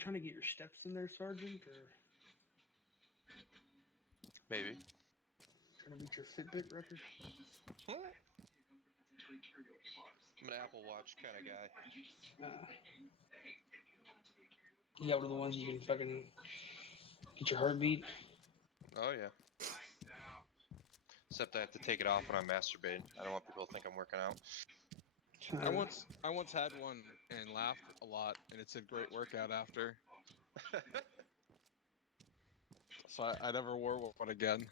trying to get your steps in there, Sergeant, or Maybe. trying to beat your Fitbit record? What? I'm an Apple Watch kind of guy. You got one of the ones you can fucking get your heartbeat. Oh yeah. Except I have to take it off when I'm masturbating. I don't want people to think I'm working out. I once had one and laughed a lot, and it's a great workout after. So I never wore one again.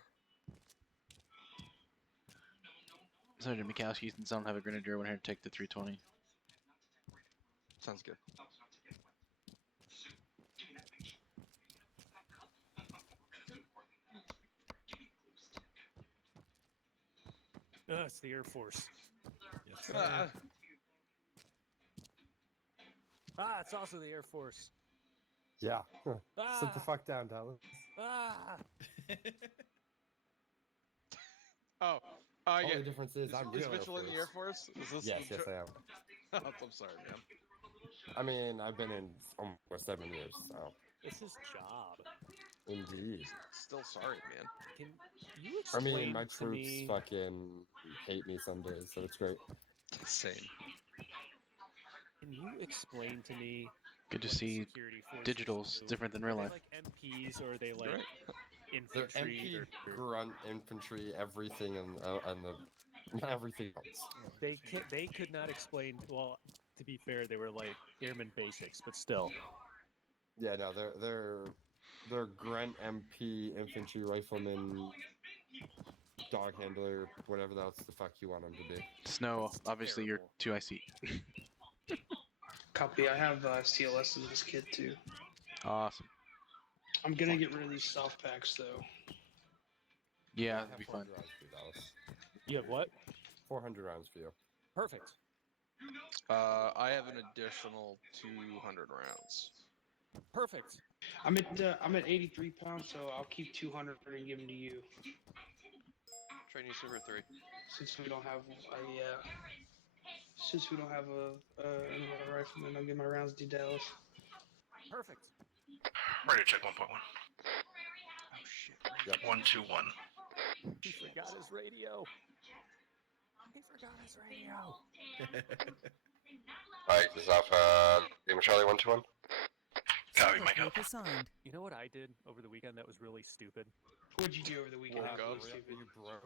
Sergeant Mikowski and some have a grenadier. Went here to take the 320. Sounds good. It's the Air Force. Yes, sir. It's also the Air Force. Yeah. Sit the fuck down, Dallas. Oh, Only yeah. difference is I'm real Mitchell Air in the Air Force. Force? Is this Yes, I am. I'm sorry, man. I mean, I've been in almost 7 years, so. It's his job. Indeed. Still sorry, man. Can you I explain mean, my to troops me? fucking hate me some days, so it's great. Same. Can you explain to me? Good to what see security forces digital's do? different than Are real they life. like MPs or are they like Right. They're infantry? MP, or grunt, infantry, everything, and the everything else. they could not explain. Well, to be fair, they were like airman basics, but still. Yeah, no, they're grunt, MP, infantry, rifleman, dog handler, whatever else the fuck you want them to be. Snow, That's obviously terrible. you're 2IC. Copy. I have CLS in this kit too. Awesome. I'm gonna get rid of these soft packs though. Yeah, I that'd have be fun. 400 rounds for you, Dallas. You have what? 400 rounds for you. Perfect. I have an additional 200 rounds. Perfect. I'm at 83 pounds, so I'll keep 200 and give them to you. Training Super 3. Since we don't have another rifleman, I'll give my rounds to Dallas. Perfect. Ready to check 1.1. Oh shit. 121. He forgot his radio. He forgot his radio. Alright, this is Alpha Lima Charlie 121. Copy, Mike up. Assigned. You know what I did over the weekend that was really stupid? What'd you do over the weekend? Woke up. You bro?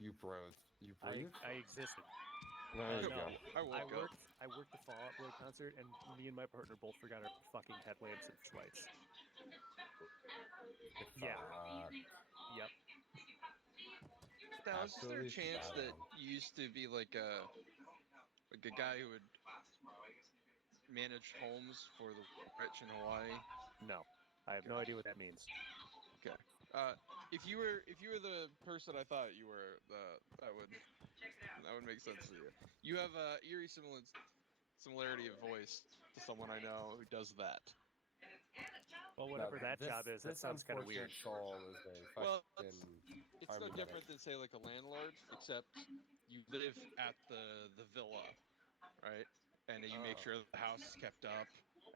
You bros? You breathe? I existed. There you No, go. I worked the Fall Out Boy concert, and me and my partner both forgot our fucking headlamps and lights. Yeah. Yep. Now, is there a Absolutely chance that fine. you used to be like a guy who would manage homes for the rich in Hawaii? No, I have no idea what that means. Okay. If you were the person I thought you were, that would make sense to you. You have a eerie similarity of voice to someone I know who does that. Well, whatever No, that job is, that sounds kind of weird. This soul is a Well, fucking it's no different than say like a landlord, except you live at the villa, right? And you make sure the house is kept up.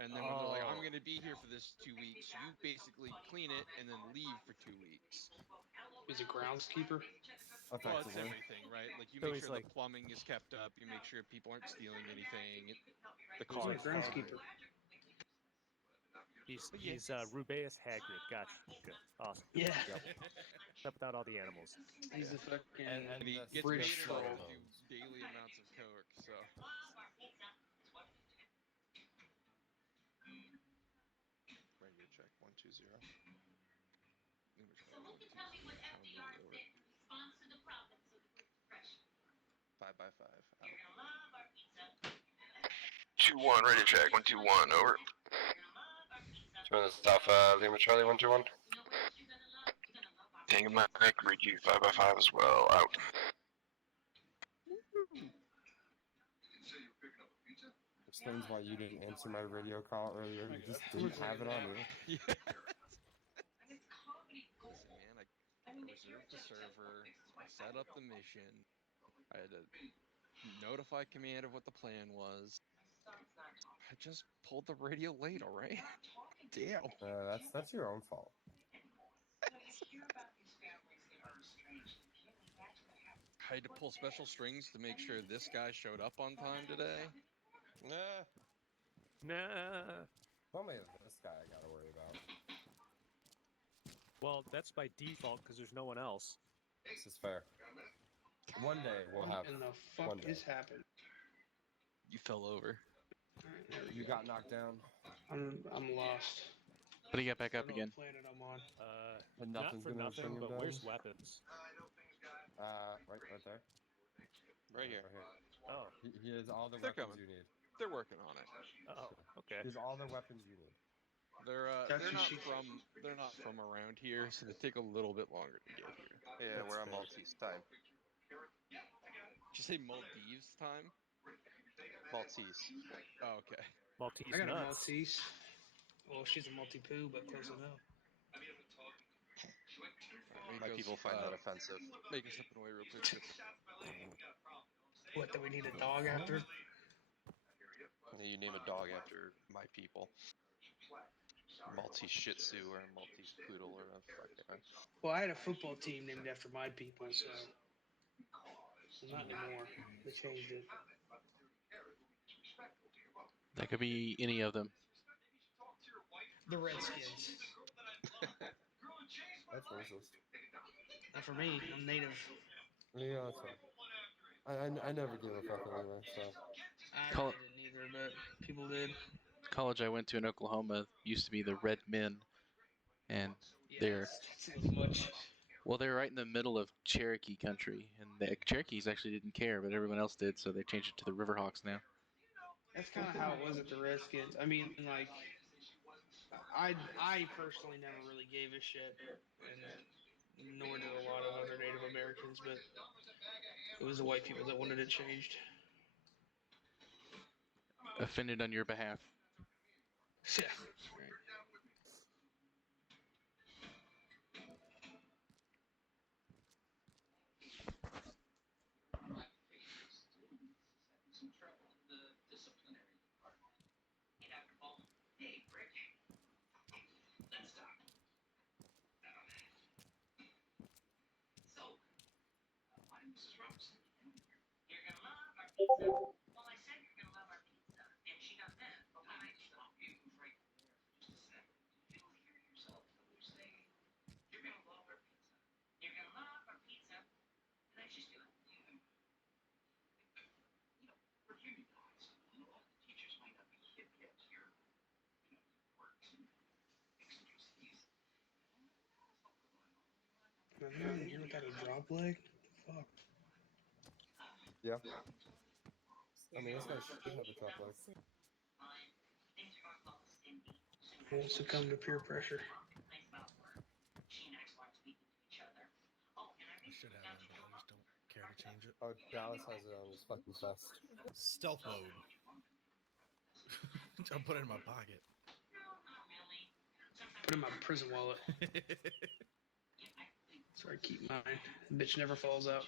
And then when they're like, I'm going to be here for this 2 weeks, you basically clean it and then leave for 2 weeks. Is it groundskeeper? Well, it's everything, right? Like you So make he's sure like- the plumbing is kept up. You make sure people aren't stealing anything. The Who's a cars. groundskeeper? He's Rubeus Hagrid. Gotcha. Good. Awesome. Yeah. Except without all the animals. He's a fucking And he the gets British paid troll. to do daily amounts of coke, so. Radio check 120. Let me try 120. Over. 5x5. Out. 2-1, ready to check. 121, over. This is Alpha Lima Charlie 121. Tango Mike, read you 5x5 as well, out. Explains why you didn't answer my radio call earlier. You just didn't have it on you. Listen, man, I reserved the server, I set up the mission, I had to notify command of what the plan was. I just pulled the radio late, all right? Damn. That's your own fault. I had to pull special strings to make sure this guy showed up on time today. Nah. Nah. Only this guy I gotta worry about. Well, that's by default because there's no one else. This is fair. One day we'll have. What in the one fuck day. is happened? You fell over. Alright, there we You go. got knocked down, I'm lost. But he got back I up don't know again. what planet I'm on. and Not nothing's for gonna nothing, bring him but down. where's weapons? Right there. Right here. Right here. Oh, He has all the They're weapons coming. you need. They're working on it. oh, okay. He has all the weapons you need. They're That's they're what not she- from around here, so they take a little bit longer to get here. Yeah, That's we're on fair. Maltese time. Did you say Maldives time? Maltese. Oh, okay. Maltese I got a nuts. Maltese. Well, she's a multi-poo, but close enough. Alright, My people find that offensive. Make her stepping away real quick. What, do we need a dog after? You name a dog after my people. Maltese Shih Tzu or a Maltese Poodle or a fucking. Well, I had a football team named after my people, so. Not anymore. They changed it. That could be any of them. The Redskins. That's racist. Not for me. I'm native. Yeah, that's fine. I never gave a fuck anyway, so. I Call- didn't either, but people did. College I went to in Oklahoma used to be the Red Men, and Yeah, They're- that's a little much. well, they're right in the middle of Cherokee country, and the Cherokees actually didn't care, but everyone else did, so they changed it to the Riverhawks now. That's kind of how it was at the Redskins. I mean, like, I personally never really gave a shit, and nor did a lot of other Native Americans, but it was the white people that wanted it changed. Offended on your behalf. Yeah. Right. Man, you look at a drop leg? Fuck. Yeah. I mean, this guy should have a top leg. Won't succumb to peer pressure. I should have one, but I just don't care to change it. Oh, Dallas has it on his fucking chest. Stealth mode. I'll put it in my pocket. Put it in my prison wallet. So I keep mine. Bitch never falls out.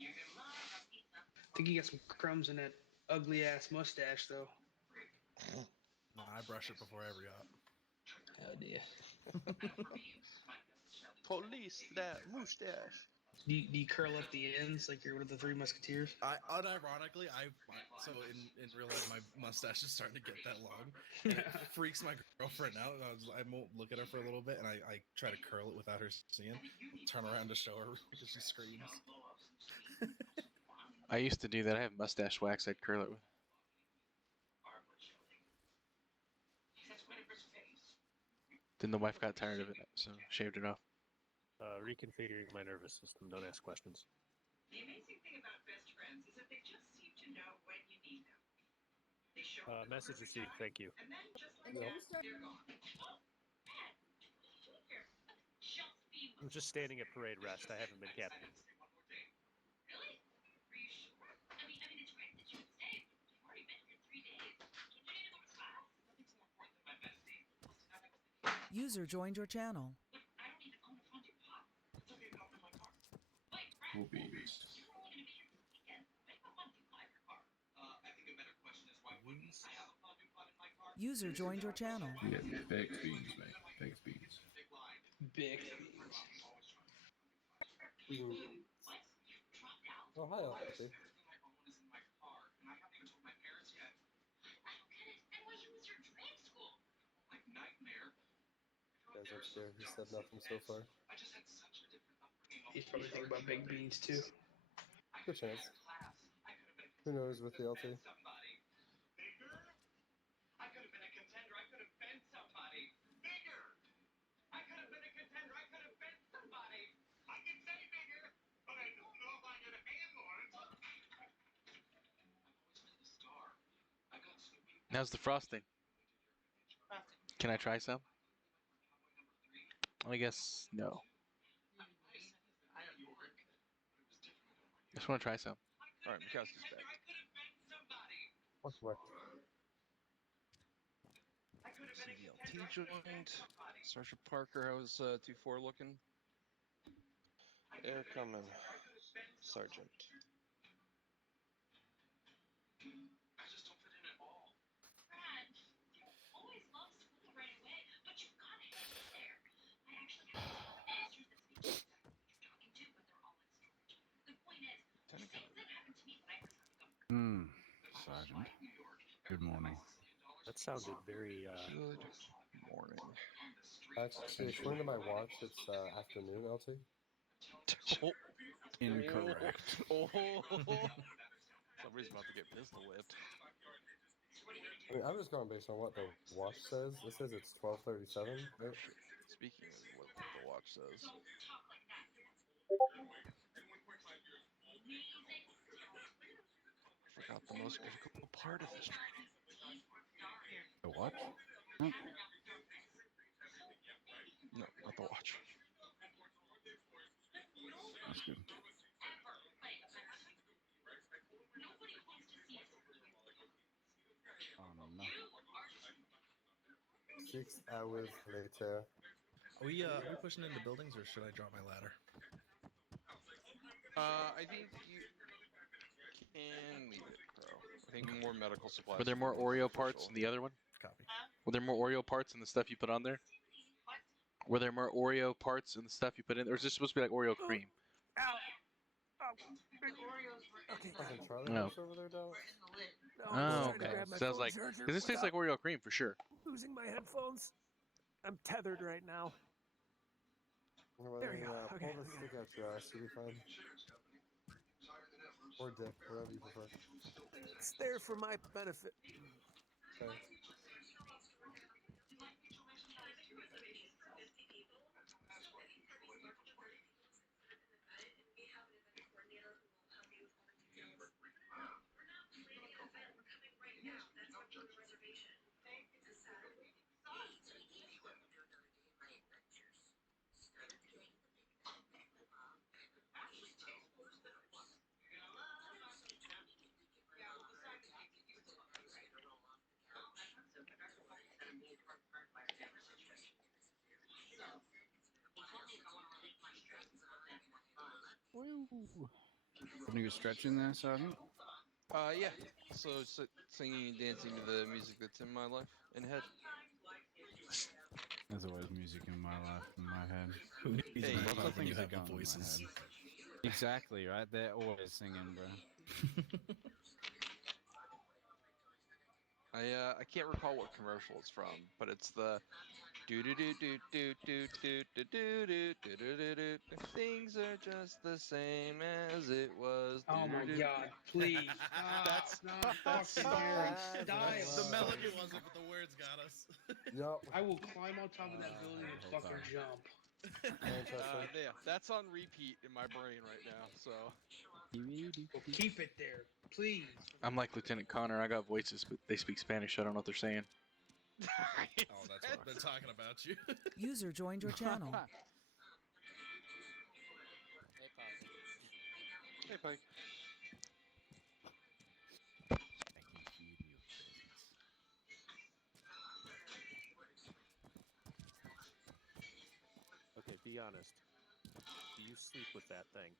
I think you got some crumbs in that ugly ass mustache, though. No, I brush it before every op. Oh dear. Police that mustache. Do you curl up the ends like you're one of the Three Musketeers? Unironically, so in real life, my mustache is starting to get that long. And it freaks my girlfriend out. I won't look at her for a little bit, and I try to curl it without her seeing. Turn around to show her because she screams. I used to do that. I have mustache wax I'd curl it with. Then the wife got tired of it, so shaved it off. Reconfiguring my nervous system. Don't ask questions. The amazing thing about best friends is that they just seem to know when you need them. They show up Message received. Thank you. and then just like Yep. that, they're gone. I'm just standing at parade rest. I haven't been captured. Really? Are you sure? I mean, it's great that you would stay. You've already been here 3 days. Can't you need to go to class? Nothing's more important than my bestie. User joined your channel. Look, I don't even own a haunted pot. It's okay, I'll in my car. Wait, Brad, Movies. you're only gonna be here for the weekend. Make a haunted User joined your channel. Yeah, baked beans, mate. Baked beans. Baked beans. Oh, hi, Alfie. Guys aren't scared. He said nothing so far. He's probably thinking about baked beans too. Good chance. Who knows with the LT? How's the frosting? Can I try some? I guess no. Just want to try some. All right, Mikowski's back. What? CDLT joined. Sergeant Parker, how's 2-4 looking? Air coming, Sergeant. Sergeant. Good morning. That sounded very. Good morning. Actually, according to my watch, it's afternoon, LT. Oh. Incorrect. Oh. Somebody's about to get pistol whipped. I mean, I'm just going based on what the watch says. It says it's 12:37. Right? Speaking of what the watch says. I forgot the most difficult part of this training. The watch? No, not the watch. That's good. Oh no. 6 hours later. Are we pushing into buildings, or should I drop my ladder? I think you can leave it, Crow. I think more medical supplies. Were there more Oreo parts in the other one? Copy. Were there more Oreo parts in the stuff you put on there? Were there more Oreo parts in the stuff you put in there? Or is this supposed to be like Oreo cream? Ow! Oh, big Oreos. Okay. Fucking Charlie No. horse over there, Dallas. No, I'm just Oh, trying to okay. grab my Sounds phone like, charger because this tastes like without Oreo cream for sure. losing my headphones. I'm tethered right now. There we go. Okay, Pull the okay. stick out your ass, you'll be fine. Or dick, whatever you prefer. It's there for my benefit. Okay. Woo. Putting a stretch in there, Sergeant? Yeah. So singing and dancing to the music that's in my life and head. There's always music in my life, in my head. Who needs Hey, music lots of when you things have are the going in my voices? head. Exactly, right? They're always singing, bro. I can't recall what commercial it's from, but it's the do do do do do do do do do do do do do. Things are just the same as it was. Oh my god, please stop. That's not fucking Harry. Stop. The melody wasn't, but the words got us. Yup. I will climb on top of that building and whole fucking time. jump. Interesting. Yeah, that's on repeat in my brain right now. So Well, keep it there, please. I'm like Lieutenant Connor. I got voices, but they speak Spanish. I don't know what they're saying. Oh, that's what they're talking about you. User joined your channel. Hey, Pike. I can feel your presence. Okay, be honest. Do you sleep with that thing?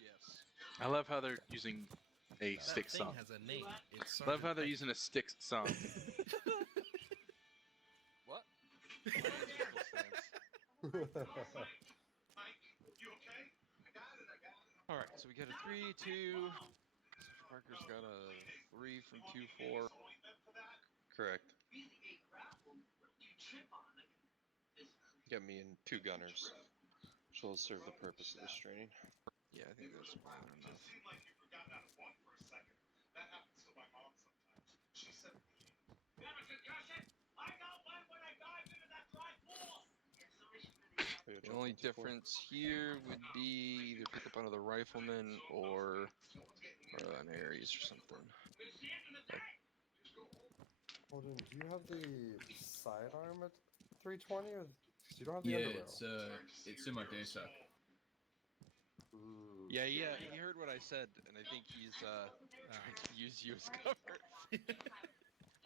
Yes. I love how they're using a That stick thing song. has a name. It's Love how Sergeant they're Pike. using a stick song. All right, so we got a 3-2. Mr. Parker's got a 3 from 2-4. Correct. Got me in 2 gunners. Which will serve the purpose of this training. Yeah, I think that's more than enough. The only difference here would be either pick up another rifleman or an Ares or something. Holden, do you have the sidearm at 320 or 'cause you don't have the Yeah, underbarrel? it's in my day sack. Yeah, he heard what I said, and I think he's trying to use you as cover.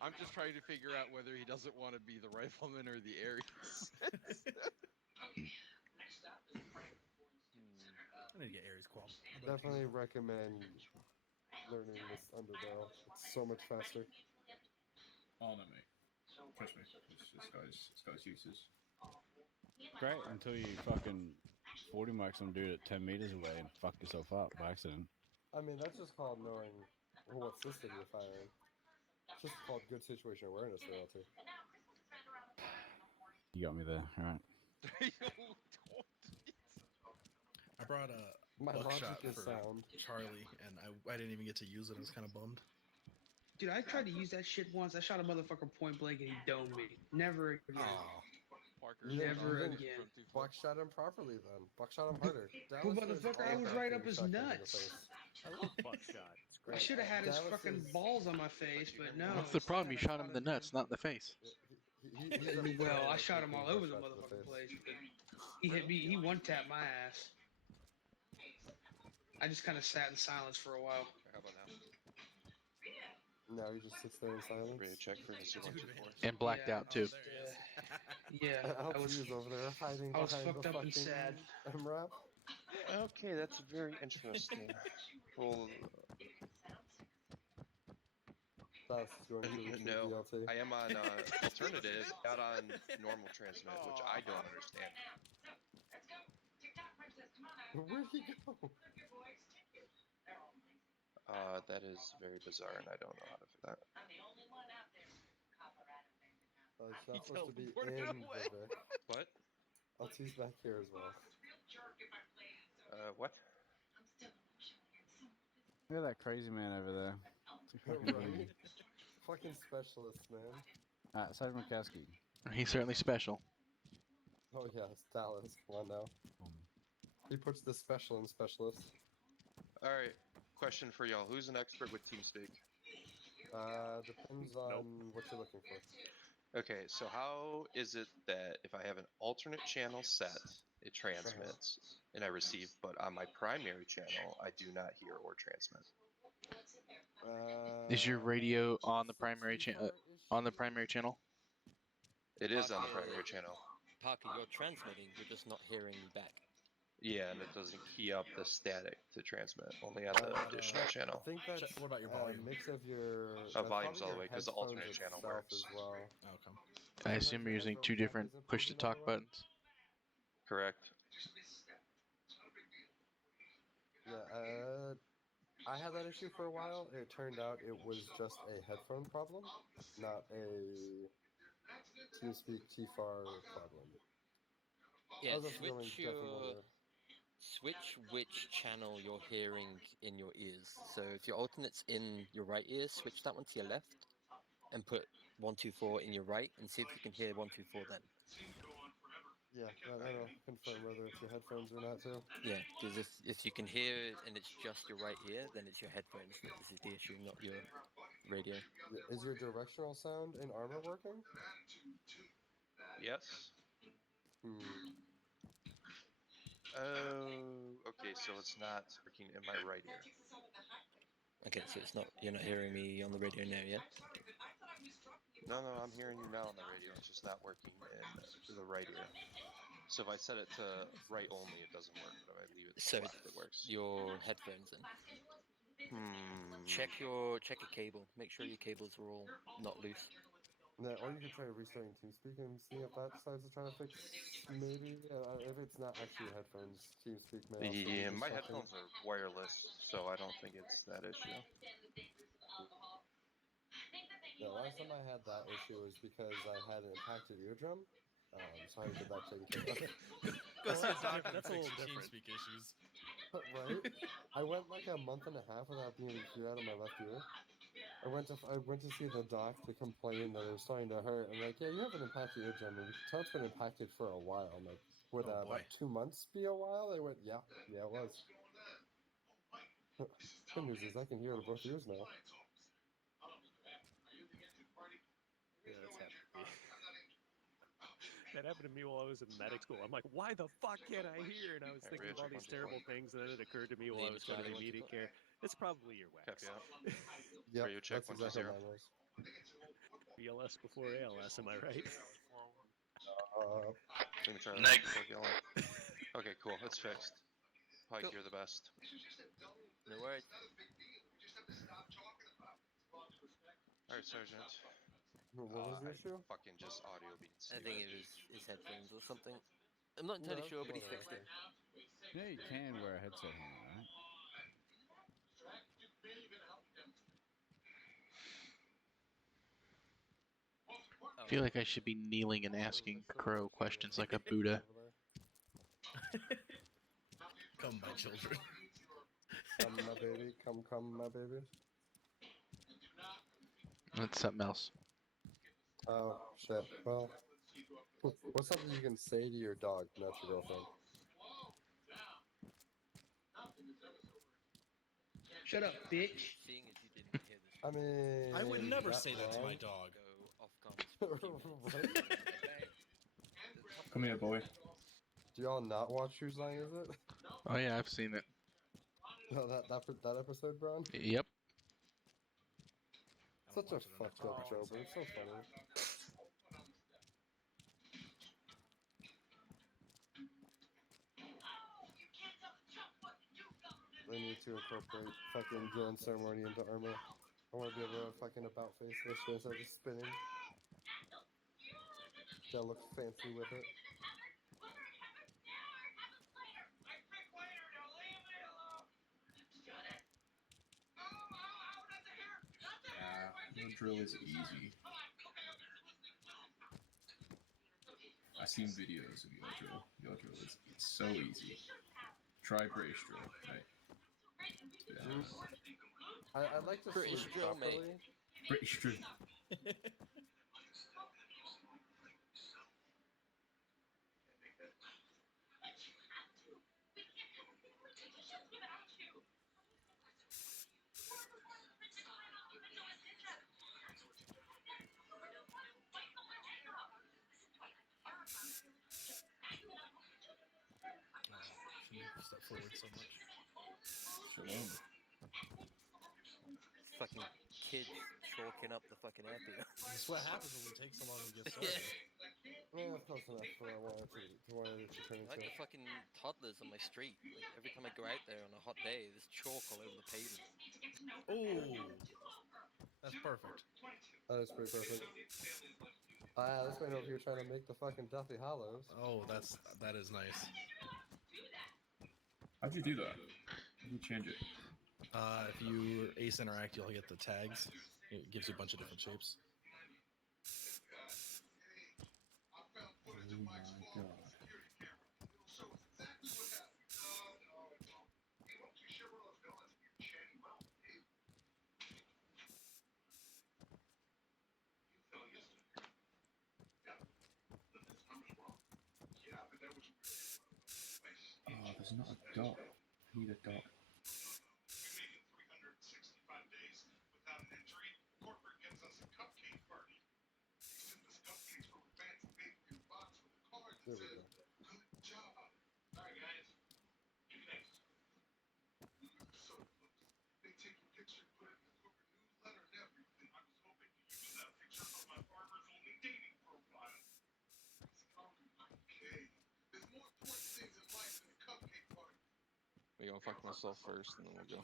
I'm just trying to figure out whether he doesn't want to be the rifleman or the Ares. I need to get Ares qual. Definitely recommend learning this underbarrel. It's so much faster. Oh no, mate. Trust me, it's got its uses. Great until you fucking 40 mark some dude at 10 meters away and fuck yourself up by accident. I mean, that's just called knowing what system you're firing. It's just called good situation awareness there, too. You got me there, alright. I brought a My buckshot logic is for sound. Charlie, and I didn't even get to use it. I was kind of bummed. Dude, I tried to use that shit once. I shot a motherfucker point blank and he domed me. Never again. Oh. Never again. Buckshot him properly then. Buckshot him harder. Well, Dallas is motherfucker, I all was about right up getting his shotgunned in the nuts. face. I love buckshot. It's I great. should have had his Dallas fucking is- balls on my face, but no. What's the problem? You shot him in the nuts, not in the face. He's a Well, pro I at shot him taking all over the buckshots in motherfucking face. place. But he hit me. He one-tapped my ass. I just kind of sat in silence for a while. How about now? Now he just sits there in silence. Ready to check for Mr. 124. And blacked Yeah. out too. Yeah, I was. LT's over there hiding I was behind fucked the up and fucking sad. MRAP. Okay, that's very interesting. Well, That's going to retrieve the no, LT. I am on alternative, not on normal transmit, which I don't understand. Where'd he go? That is very bizarre, and I don't know how to fix that. It's not supposed to be in the Vic. What? LT's back here as well. What? Look at that crazy man over there. Too fucking Right? big. Fucking specialist, man. Alright, Sergeant McCaskey. He's certainly special. Oh yeah, it's Dallas. Come on now. He puts the special in specialist. Alright, question for y'all. Who's an expert with TeamSpeak? Depends on what you're looking for. Okay, so how is it that if I have an alternate channel set, it transmits and I receive, but on my primary channel, I do not hear or transmit? Is your radio on the primary channel? On the primary channel? It is on the primary channel. Parker, you're transmitting, you're just not hearing back. Yeah, and it doesn't key up the static to transmit, only on the additional channel. I think that's What about your a volume? mix of your Volume's probably all the your way, 'cause the headphones alternate channel itself works. as well. Okay. I assume you're using two different push-to-talk buttons. Correct. Yeah, I had that issue for a while. It turned out it was just a headphone problem, not a TeamSpeak TFAR problem. Yeah, Other feelings definitely switch which channel you're hearing in your ears. So if your alternate's in your right ear, switch that one to your left, and put 124 in your right, and see if you can hear 124 then. Yeah, that'll confirm whether it's your headphones or not too. Yeah, because if you can hear it and it's just your right ear, then it's your headphones that is the issue, not your radio. Is your directional sound in armor working? Yes. Oh, okay, so it's not working in my right ear. Okay, so you're not hearing me on the radio now, yeah? No, I'm hearing you now on the radio. It's just not working in the right ear. So if I set it to right only, it doesn't work. But if I leave it to left, it works. Your headphones then. Check a cable. Make sure your cables are all not loose. Yeah, or you could try restarting TeamSpeak and seeing if that decides to try to fix. Maybe if it's not actually your headphones, TeamSpeak may also be Yeah, my distracting. headphones are wireless, so I don't think it's that issue. The last time I had that issue was because I had an impacted eardrum, so I had to get that taken care of. Go see a doctor and That's a fix little your different. TeamSpeak issues. Right? I went like a month and a half without being able to hear out of my left ear. I went to see the doc to complain that it was starting to hurt. I'm like, yeah, you have an impacted eardrum, and you can tell it's been impacted for a while. I'm like, would Oh, boy. about 2 months be a while? They went, yeah, it was. Good news is I can hear out of both ears now. Yeah, that's happened to me. That happened to me while I was in medic school. I'm like, why the fuck can't I hear? And I was Hey, thinking of Rhea, all check these 124. terrible things, and then it occurred to me while I was going to the immediate care. It's probably your wax. Copy out. Yep, Rhea, check that's exactly 120. what mine was. BLS before ALS, am I right? Let me try that Neg. before yelling. Okay, cool. It's fixed. Pike, Cool. you're the best. No worries. Alright, Sergeant. What was the I issue? fucking just audio being I stupid. think it was his headphones or something. I'm not entirely No, sure, but more he than fixed it. Yeah, you can wear a headset here, right? I feel like I should be kneeling and asking Crow questions like a Buddha. Come, my children. Come, my baby. Come, my baby. That's something else. Oh, shit. Well, what's something you can say to your dog, not your girlfriend? Shut up, bitch. Seeing as you didn't hear this, I mean, I would never not say that to my wrong. dog. go off comms for a few minutes. Right? Okay. Come here, boy. Do y'all not watch Whose Line Is It? Oh yeah, I've seen it. No, that episode, Brown? Yep. Such a fucked up show, but it's so funny. They need to incorporate fucking Grand Ceremony into armor. I want to be able to fucking about face this shit instead of just spinning. Gotta look fancy with it. Your drill is easy. I've seen videos of your drill. Your drill is so easy. Try British drill, right? Yeah. I'd like to British sleep drill, mate. properly. British drill. Step forward so much. Shalom. Fucking kids chalking up the fucking airfield. That's what happens when we take so long to get started. Yeah, close enough for what I wanted it to turn Like into. the fucking toddlers on my street. Like every time I go out there on a hot day, there's chalk all over the pavement. Oh, that's perfect. That is pretty perfect. This man over here trying to make the fucking Deathly Hollows. Oh, that is nice. How'd you do that? How'd you change it? If you ace interact, you'll get the tags. It gives you a bunch of different shapes. Oh my god. Oh, there's not a dot. I need a dot. There we go. I'm gonna fuck myself first, and then we'll go.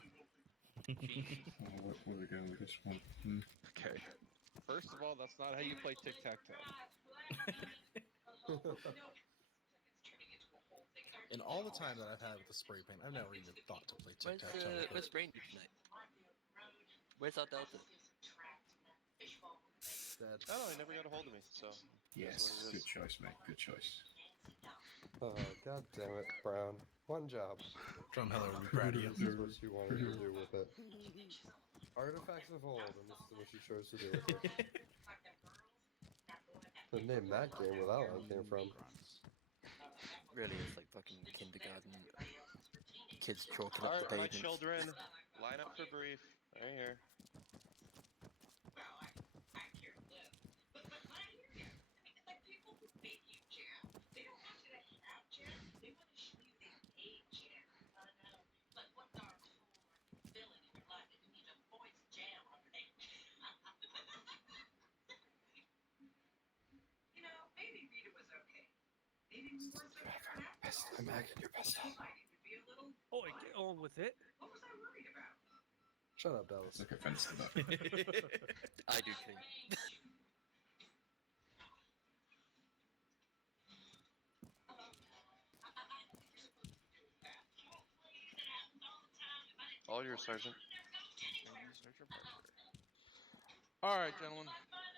Oh, what are we doing with this one? Okay. First of all, that's not how you play tic-tac-toe. In all the time that I've had with the spray paint, I've never even thought to play Where's tic-tac-toe with where's it. Randy tonight? Where's our Delta? I don't know, he never got a hold of me, so... Yes, good choice, mate. Good choice. Oh, god damn it, Brown. One job. Drumheller would be proud of you. This is what you wanted to do with it. Artifacts of old, and this is what you chose to do with it. The name that game where that one came from. Really, it's like fucking kindergarten kids chalking up the Alright, my pavements. children, line up for brief. Right here. I'm back in your best. Oi, get on with it. Shut up, Dallas. Took offense to that. I do too. All yours, Sergeant. All right, gentlemen.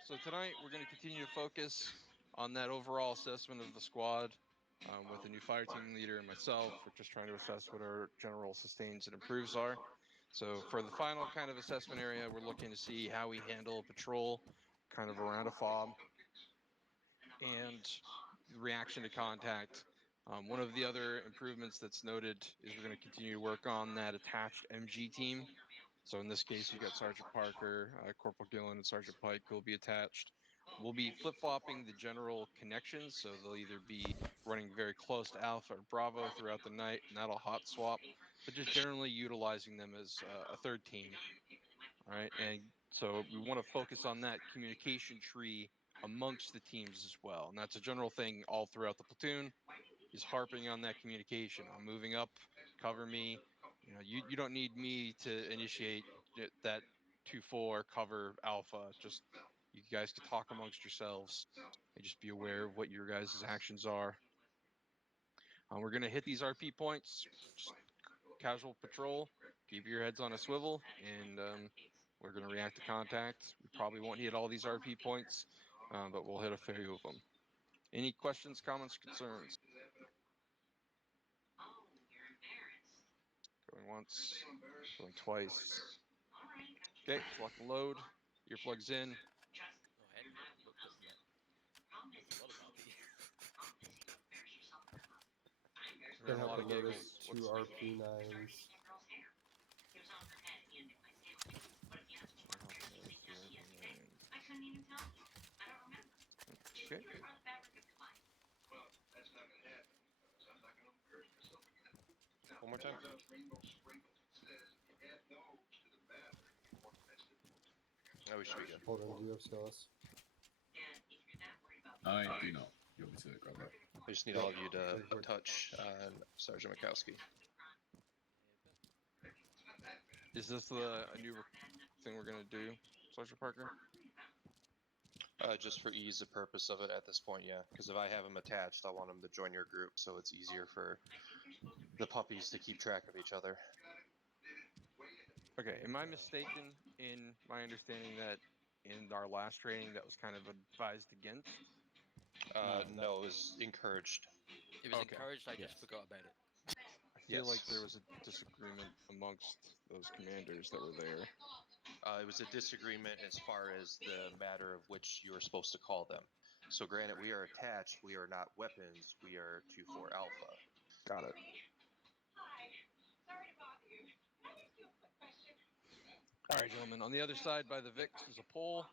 So tonight we're going to continue to focus on that overall assessment of the squad with the new fire team leader and myself. We're just trying to assess what our general sustains and improves are. So for the final kind of assessment area, we're looking to see how we handle patrol kind of around a fob and reaction to contact. One of the other improvements that's noted is we're going to continue to work on that attached MG team. So in this case, we've got Sergeant Parker, Corporal Gillen, and Sergeant Pike who will be attached. We'll be flip-flopping the general connections, so they'll either be running very close to Alpha or Bravo throughout the night, and that'll hot swap, but just generally utilizing them as a third team. All right, and so we want to focus on that communication tree amongst the teams as well, and that's a general thing all throughout the platoon, is harping on that communication. I'm moving up, cover me. You know, you don't need me to initiate that 2-4 cover Alpha. Just you guys can talk amongst yourselves and just be aware of what your guys' actions are. We're going to hit these RP points, just casual patrol, keep your heads on a swivel, and we're going to react to contact. We probably won't hit all these RP points, but we'll hit a few of them. Any questions, comments, concerns? Going once, going twice. Okay, select the load, earplugs in. Oh, I hadn't looked at that. That's a lot of RP. Gonna A have lot to of notice giggles. 2 RP9s. Okay. One more time. Oh, we should be good. Hold on, do you have skills? I do not. You want me to grab that? I just need all of you to touch on Sergeant Mikowski. Is this a new thing we're going to do, Sergeant Parker? Just for ease of purpose of it at this point, yeah. Because if I have them attached, I want them to join your group, so it's easier for the puppies to keep track of each other. Okay, am I mistaken in my understanding that in our last training that was kind of advised against? No, it was encouraged. It was Okay. encouraged, I just forgot about it. I feel like there was a disagreement amongst those commanders that were there. It was a disagreement as far as the matter of which you were supposed to call them. So granted, we are attached, we are not weapons, we are 2-4 Alpha. Got it. All right, gentlemen. On the other side by the VIX is a pole.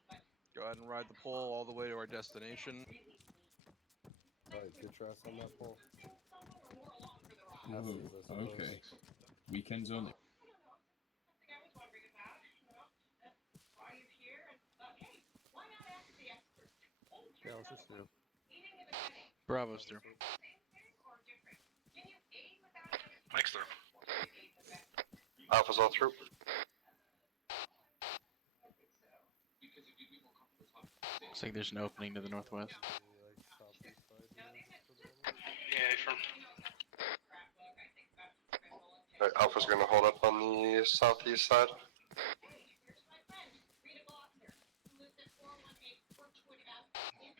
Go ahead and ride the pole all the way to our destination. Alright, get your ass on that pole. Oh, okay. Weekends only. Yeah, let's just do. Bravo's through. Mike's through. Alpha's all through. Looks like there's an opening to the northwest. Like southeast side here, just for the moment. Yeah, from. Alright, Alpha's gonna hold up on the southeast side.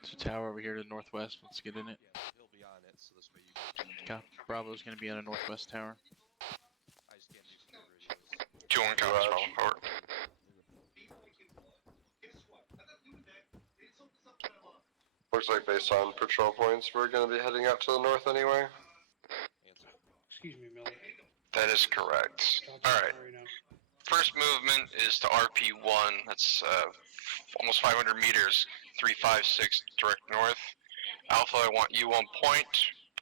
There's a tower over here to the northwest. Let's get in it. Yeah, he'll be on it, so this way you can. Bravo's going to be on a northwest tower. I just can't do from the radios. 2-1 copies, over. Looks like based on patrol points, we're gonna be heading out to the north anyway. Excuse me, Millie. That is correct. Alright. First movement is to RP1. That's almost 500 meters. 356 direct north. Alpha, I want you on point.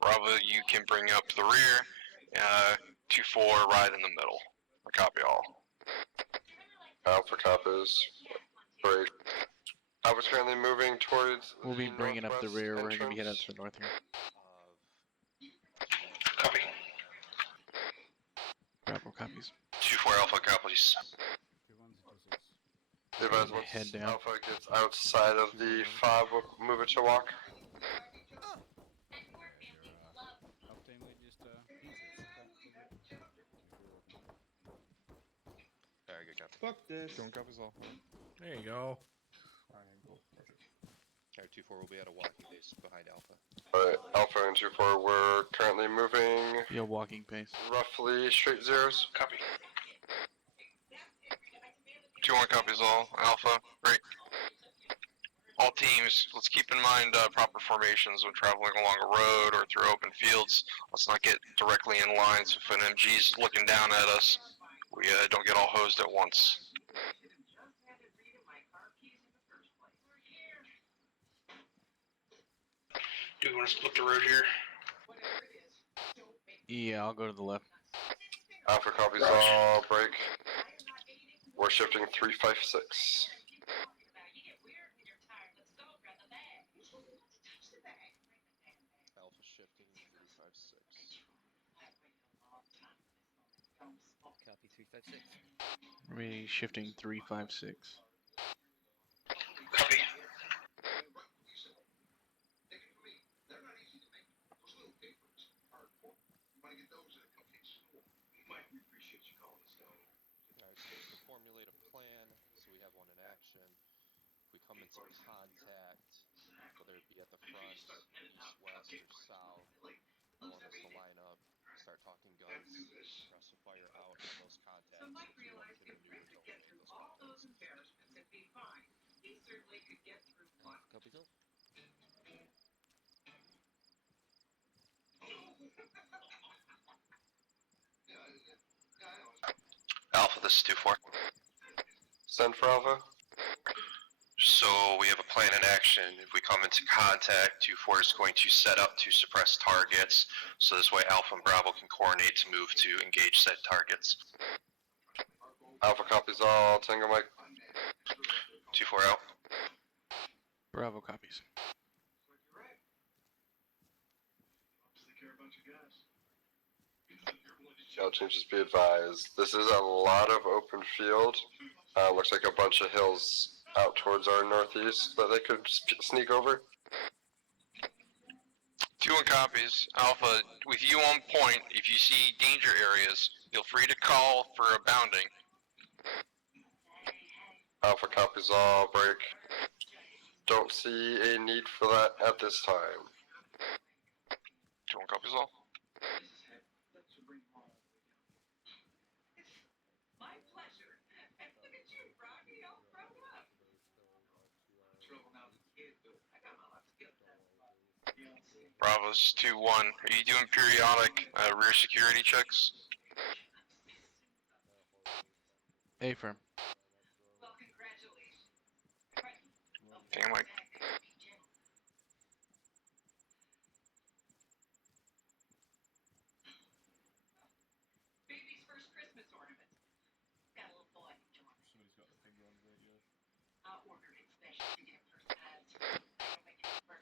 Bravo, you can bring up the rear. 2-4, right in the middle. I copy all. Alpha copies. Break. Alpha's currently moving towards. We'll be bringing up the northwest rear. We're going to be entrance. heading up to the north here. Copy. Bravo copies. 2-4 Alpha copies. Advise once Head down. Alpha gets outside of the fob, we'll move it to walk. Alright, good copy. Fuck this. 2-1 copies all. There you go. Alright, 2-4 will be at a walking base behind Alpha. Alright, Alpha and 2-4, we're currently moving Be a walking pace. roughly straight zeros. Copy. 2-1 copies all. Alpha, great. All teams, let's keep in mind proper formations when traveling along a road or through open fields. Let's not get directly in line, so if an MG's looking down at us, we don't get all hosed at once. Do we want to split the road here? Yeah, I'll go to the left. Alpha copies all, break. We're shifting 356. Alpha shifting 356. Copy 356. We're shifting 356. Copy. Alright, so to formulate a plan, so we have one in action. If we come into contact, whether it be at the front, east, west, or south, I want us to line up, start talking guns, press a fire out on those contacts, so 2-1 can maneuver to eliminate those contacts. Copies all. Alpha, this is 2-4. Send for Alpha. So we have a plan in action. If we come into contact, 2-4 is going to set up to suppress targets. So this way Alpha and Bravo can coordinate to move to engage said targets. Alpha copies all, Tango Mike. 2-4 out. Bravo copies. Gotcha, just be advised. This is a lot of open field. Looks like a bunch of hills out towards our northeast that they could sneak over. 2-1 copies. Alpha, with you on point, if you see danger areas, feel free to call for a bounding. Alpha copies all, break. Don't see a need for that at this time. 2-1 copies all. Bravo's 2-1. Are you doing periodic rear security checks? A-firm. Damn, like.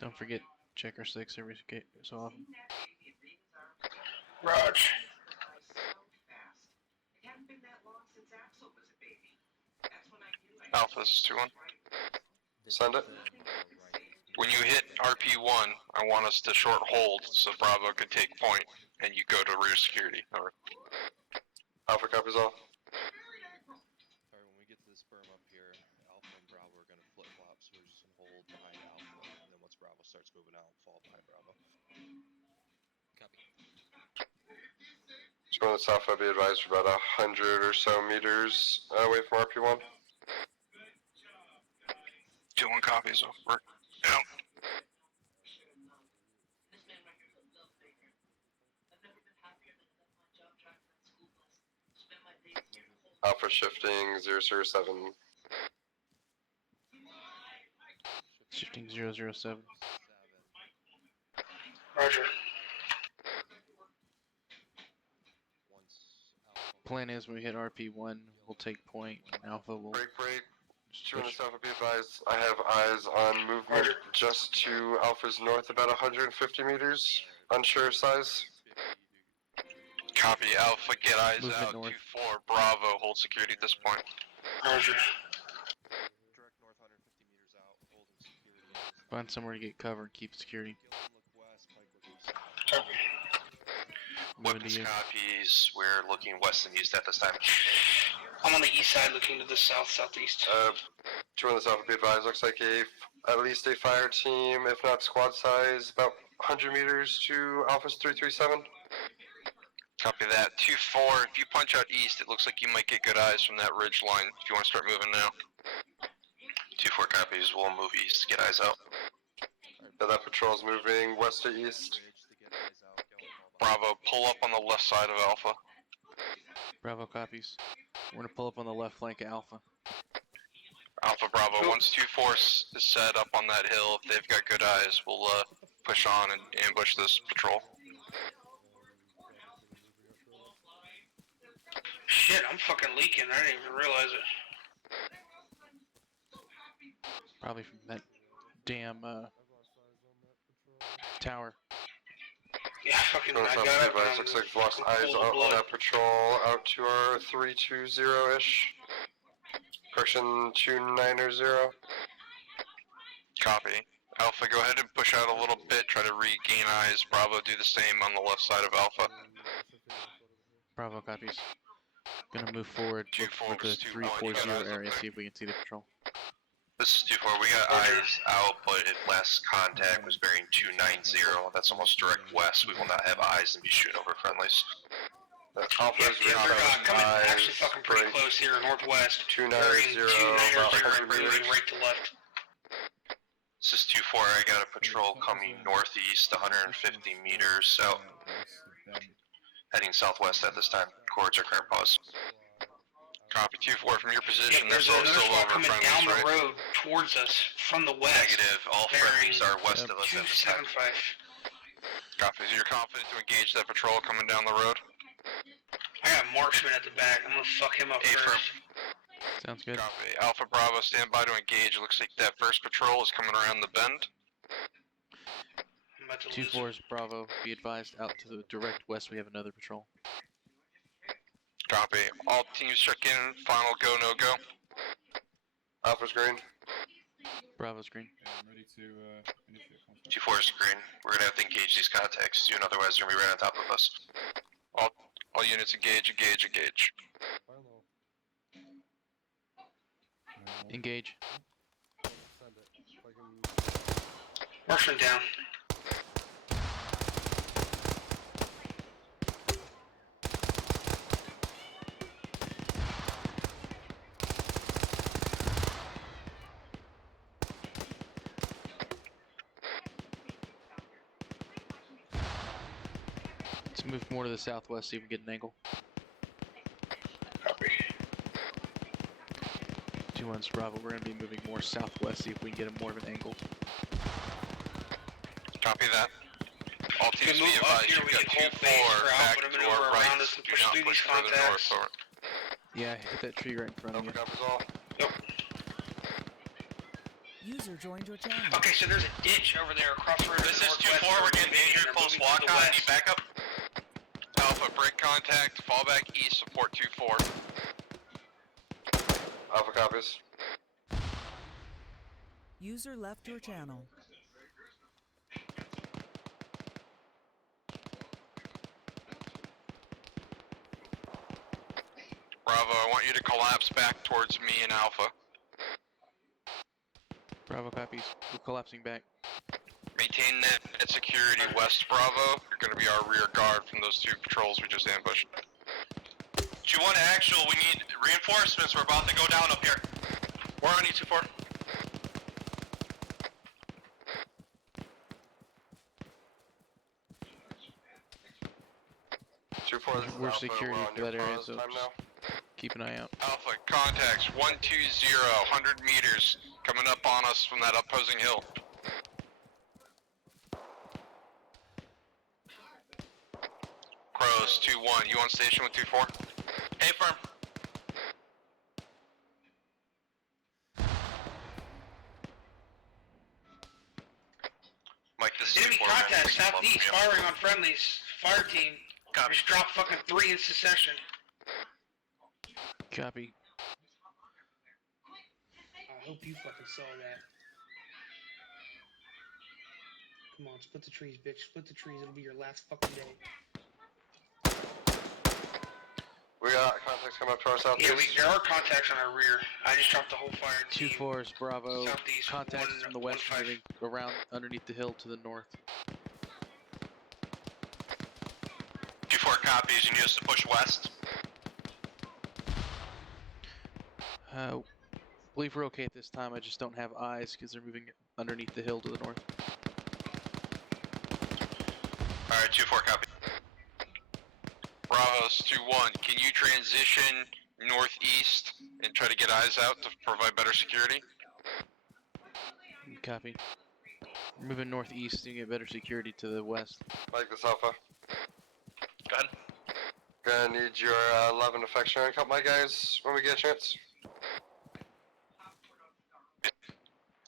Don't forget, check our 6 every so often. Raj. Alpha's 2-1. Send it. When you hit RP1, I want us to short hold so Bravo could take point, and you go to rear security. Or Alpha copies all. Alright, when we get to this berm up here, Alpha and Bravo are gonna flip flop, so we're just gonna hold behind Alpha, and then once Bravo starts moving out, fall behind Bravo. Copy. So on the south, I'd be advised for about 100 or so meters away from RP1. 2-1 copies. We're out. Alpha shifting 007. Shifting 007. Roger. Plan is when we hit RP1, we'll take point, and Alpha will... Break. 2 on the south, be advised. I have eyes on movement just to Alpha's north, about 150 meters. Unsure size. Copy. Alpha, get eyes Movement out. north. 2-4. Bravo, hold security at this point. Roger. Direct north 150 meters out, holding security. Find somewhere to get cover and keep security. Gillen, look west, Pike, look east. Weapons copies. We're looking west and east at this time. I'm on the east side looking to the southeast. 2 on the south, be advised. Looks like at least a fire team, if not squad size, about 100 meters to Alpha's 337. Copy that. 2-4. If you punch out east, it looks like you might get good eyes from that ridge line. If you want to start moving now. 2-4 copies. We'll move east. Get eyes out. Yeah, that patrol's moving west to east. Bravo, pull up on the left side of Alpha. Bravo copies. We're gonna pull up on the left flank of Alpha. Alpha Bravo, once 2-4 is set up on that hill, if they've got good eyes, we'll push on and ambush this patrol. Shit, I'm fucking leaking. I didn't even realize it. Probably from that damn tower. Yeah, fucking. I got got up. looks like we've lost eyes on that patrol out to our 320-ish. Correction 290. Copy. Alpha, go ahead and push out a little bit, try to regain eyes. Bravo, do the same on the left side of Alpha. Bravo copies. Gonna move forward, look for the 340 area, see if we can see the patrol. This is 2-4. We got eyes out, but at last contact was bearing 290. That's almost direct west. We will not have eyes and be shooting over friendlies. Alpha is they're coming actually fucking pretty close here, northwest. 290, right to left. This is 2-4. I got a patrol coming northeast, 150 meters south, heading southwest at this time. Cords are current pause. Copy. 2-4 from your position. Yeah, there's another still squad over coming friendlies, down the right? road towards us from the west. Negative. All friendlies are west of us at this time. 275. Copy. You're confident to engage that patrol coming down the road? I got a marksman at the back. I'm gonna fuck him up first. Sounds good. Copy. Alpha Bravo, stand by to engage. It looks like that first patrol is coming around the bend. 2-4's Bravo, be advised, out to the direct west we have another patrol. Copy. All teams check in. Final go, no go. Alpha's green. Bravo's green. I'm ready to initiate contact. 2-4 is green. We're gonna have to engage these contacts soon, otherwise they're gonna be right on top of us. All units engage. Engage. Marksman down. Let's move more to the southwest, see if we can get an angle. Copy. 2-1's Bravo, we're gonna be moving more southwest, see if we can get more of an angle. Copy that. All teams be move up advised, here, you've we got can hold 2-4 base for back Alpha to to maneuver our around right. us and Do push not through push these further contacts. north. Over. Yeah, hit that tree right in front of you. User joined your channel. Okay, so there's a ditch over there across the river. This is 2-4, we're getting danger close walk on. Need backup? Alpha, break contact, fall back east, support 2-4. Alpha copies. User left your channel. Bravo, I want you to collapse back towards me and Alpha. Bravo copies. We're collapsing back. Maintain net security west Bravo. You're gonna be our rear guard from those two patrols we just ambushed. 2-1 actual, we need reinforcements. We're about to go down up here. We're on E24. We're security for that area, so just keep an eye out. Alpha, contacts 120, 100 meters, coming up on us from that opposing hill. Crows, 2-1, you on station with 2-4? Hey, firm. Mike, this is Enemy 2-4. contact southeast, firing on friendlies. Fire team. Just dropped fucking 3 in succession. Copy. I hope you fucking saw that. Come on, split the trees, bitch. Split the trees. It'll be your last fucking day. We got contacts coming up to our southeast. Yeah, there are contacts on our rear. I just dropped the whole fire team. 2-4's Bravo. Southeast, Contacts from the west 1-5. moving around underneath the hill to the north. 2-4 copies. You need us to push west. Believe we're okay at this time. I just don't have eyes because they're moving underneath the hill to the north. Alright, 2-4 copy. Bravos, 2-1, can you transition northeast and try to get eyes out to provide better security? Copy. We're moving northeast to get better security to the west. Like this, Alpha. Go ahead. Gonna need your 11 affection and cut my guys when we get a chance.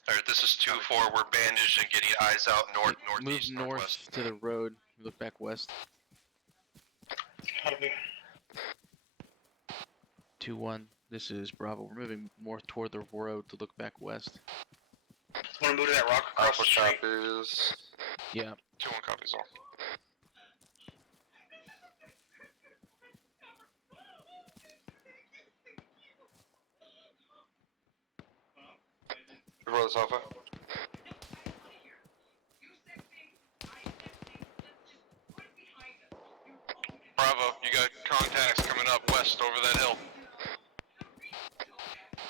Alright, this is 2-4. We're bandaged and getting eyes out northeast, Move north northwest. to the road. Look back west. Copy. 2-1. This is Bravo. We're moving more toward the road to look back west. Wanna move to that rock across the street? Copies. Yeah. 2-1 copies all. Before this, Alpha. Bravo, you got contacts coming up west over that hill.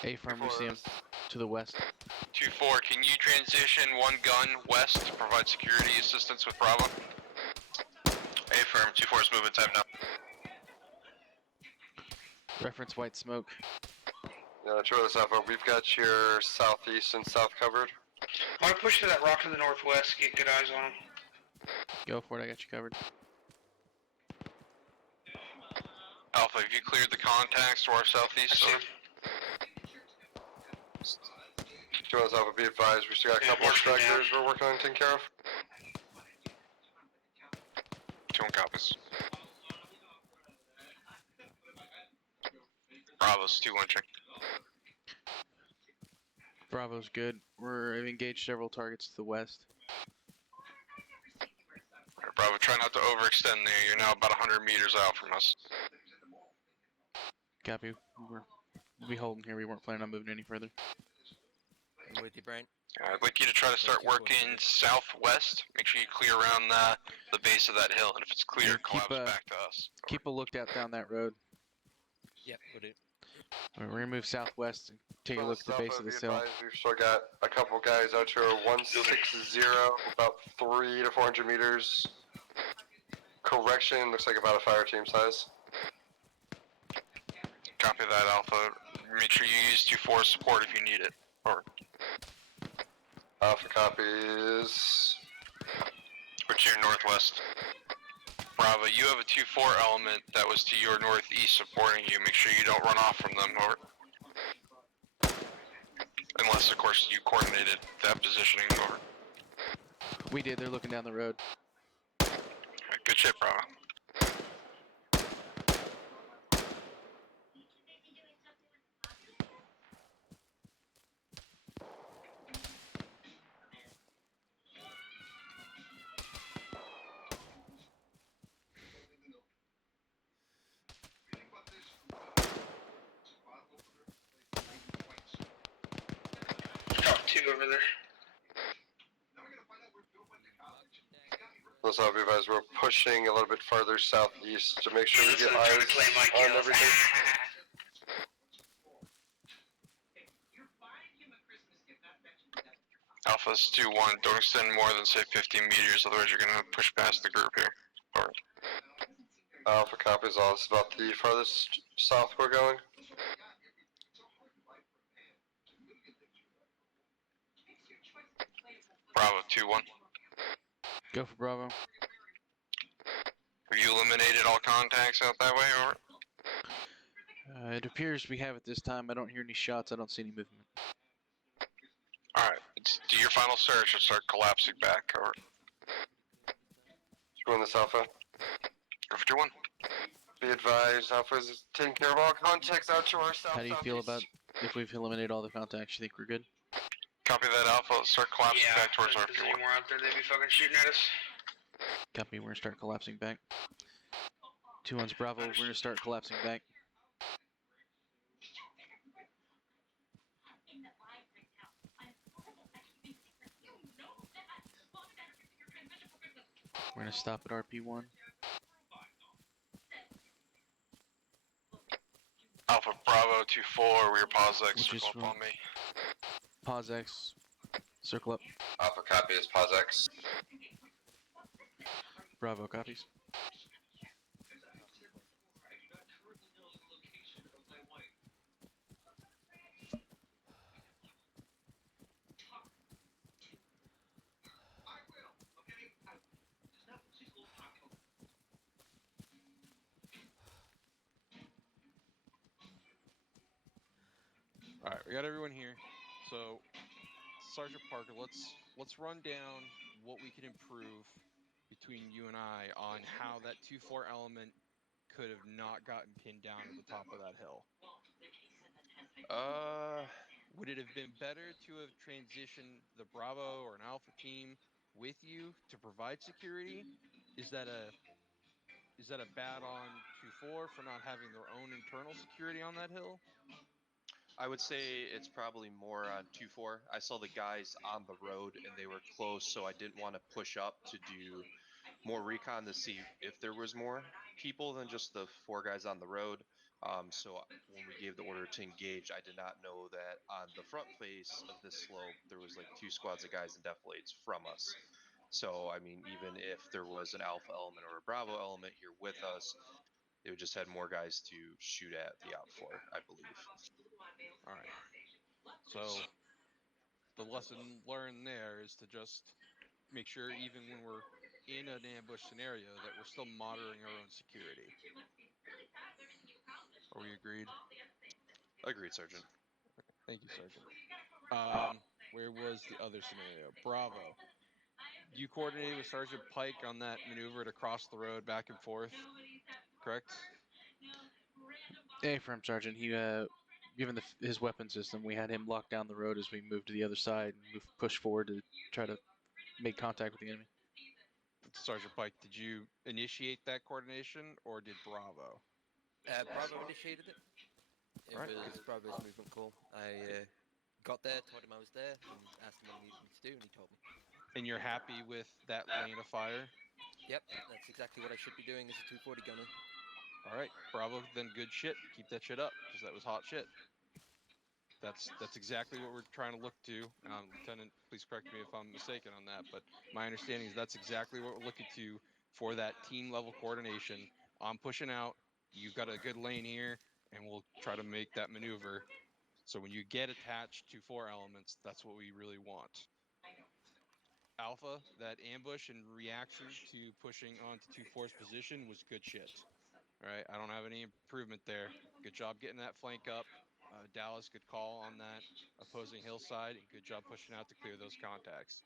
A-firm, we see him to the west. 2-4, can you transition one gun west to provide security assistance with Bravo? A-firm, 2-4 is moving time now. Reference white smoke. Yeah, true this, Alpha. We've got your southeast and south covered. I wanna push to that rock to the northwest, get good eyes on them. Go for it, I got you covered. Alpha, have you cleared the contacts to our southeast? True this, Alpha. Be advised, we still got a couple of strikers we're working on taking care of. 2-1 copies. Bravo's 2-1 check. Bravo's good. We're engaged several targets to the west. Alright, Bravo, try not to overextend there. You're now about 100 meters out from us. Copy. We'll be holding here. We weren't planning on moving any further. I'm with you, Brain. I'd like you to try to start working southwest. Make sure you clear around the base of that hill, and if it's clear, Yeah, collapse back to us. Keep a lookout down that road. Yep, we'll do. We're gonna move southwest and take a True look at this, the base Alpha, of be this hill. advised, we've still got a couple guys out here, 160, about 300 to 400 meters. Correction, looks like about a fire team size. Copy that, Alpha. Make sure you use 2-4 support if you need it. Or Alpha copies. which your northwest. Bravo, you have a 2-4 element that was to your northeast supporting you. Make sure you don't run off from them. Over. Unless, of course, you coordinated that positioning. Over. We did. They're looking down the road. Alright, good shit, Bravo. 2 over there. Let's all be advised, we're pushing a little bit farther southeast to make sure we That's get what I'm trying eyes to claim my on kills. everything. Alpha's 2-1. Don't extend more than, say, 15 meters, otherwise you're going to push past the group here. Or, Alpha copies all. This is about the farthest south we're going. Bravo 2-1. Go for Bravo. Have you eliminated all contacts out that way, or? It appears we have it this time. I don't hear any shots. I don't see any movement. Alright, do your final search and start collapsing back, or? 2-1 this Alpha. Go for 2-1. Be advised, Alpha is taking care of all contacts out to our south. How do you feel about if we've eliminated all the contacts? You think we're good? Copy that, Alpha. Start collapsing back towards if there's any RP1. more out there, they'd be fucking shooting at us. Copy. We're gonna start collapsing back. 2-1's Bravo. We're gonna start collapsing back. We're gonna stop at RP1. Alpha Bravo 2-4, we're POSX, Which is circle up on me. POSX. Circle up. Alpha copy is POSX. Bravo copies. All right, we got everyone here. So, Sergeant Parker, let's run down what we can improve between you and I on how that 2-4 element could have not gotten pinned down to the top of that hill. Would it have been better to have transitioned the Bravo or an Alpha team with you to provide security? Is that a bad on 2-4 for not having their own internal security on that hill? I would say it's probably more on 2-4. I saw the guys on the road and they were close, so I didn't want to push up to do more recon to see if there was more people than just the 4 guys on the road. So when we gave the order to engage, I did not know that on the front face of this slope there was like 2 squads of guys and deflates from us. So I mean, even if there was an Alpha element or a Bravo element here with us, they would just had more guys to shoot at the out for, I believe. All right. So the lesson learned there is to just make sure, even when we're in an ambush scenario, that we're still monitoring our own security. Are we agreed? Agreed, Sergeant. Thank you, Sergeant. Where was the other scenario? Bravo. You coordinated with Sergeant Pike on that maneuver to cross the road back and forth, correct? Hey, from Sergeant. He, given his weapon system, we had him lock down the road as we moved to the other side and push forward to try to make contact with the enemy. Sergeant Pike, did you initiate that coordination, or did Bravo? Bravo initiated it. It was Bravo's movement call. I got there, told him I was there, and asked him what he needed me to do, and he told me. And you're happy with that lane of fire? Yep, that's exactly what I should be doing as a 240 gunner. All right, Bravo, then good shit. Keep that shit up, because that was hot shit. That's exactly what we're trying to look to. Lieutenant, please correct me if I'm mistaken on that, but my understanding is that's exactly what we're looking to for that team level coordination. I'm pushing out. You've got a good lane here, and we'll try to make that maneuver. So when you get attached to 4 elements, that's what we really want. Alpha, that ambush and reaction to pushing onto 2-4's position was good shit. All right, I don't have any improvement there. Good job getting that flank up. Dallas, good call on that opposing hillside, and good job pushing out to clear those contacts.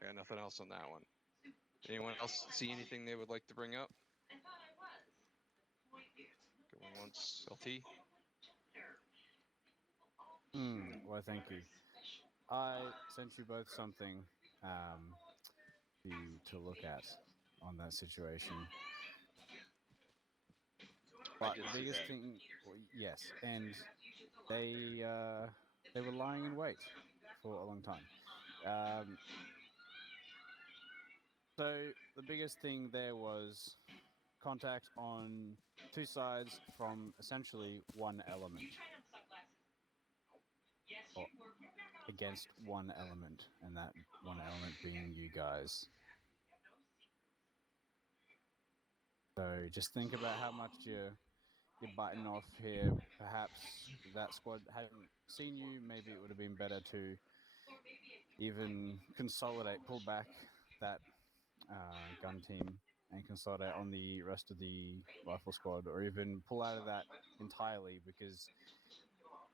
I got nothing else on that one. Anyone else see anything they would like to bring up? Going once, LT. Well, thank you. I sent you both something for you to look at on that situation. But the biggest thing, well, yes, and they were lying in wait for a long time. So the biggest thing there was contact on two sides from essentially one element. Or against one element, and that one element being you guys. So just think about how much you're biting off here. Perhaps that squad hadn't seen you. Maybe it would have been better to even consolidate, pull back that gun team and consolidate on the rest of the rifle squad, or even pull out of that entirely, because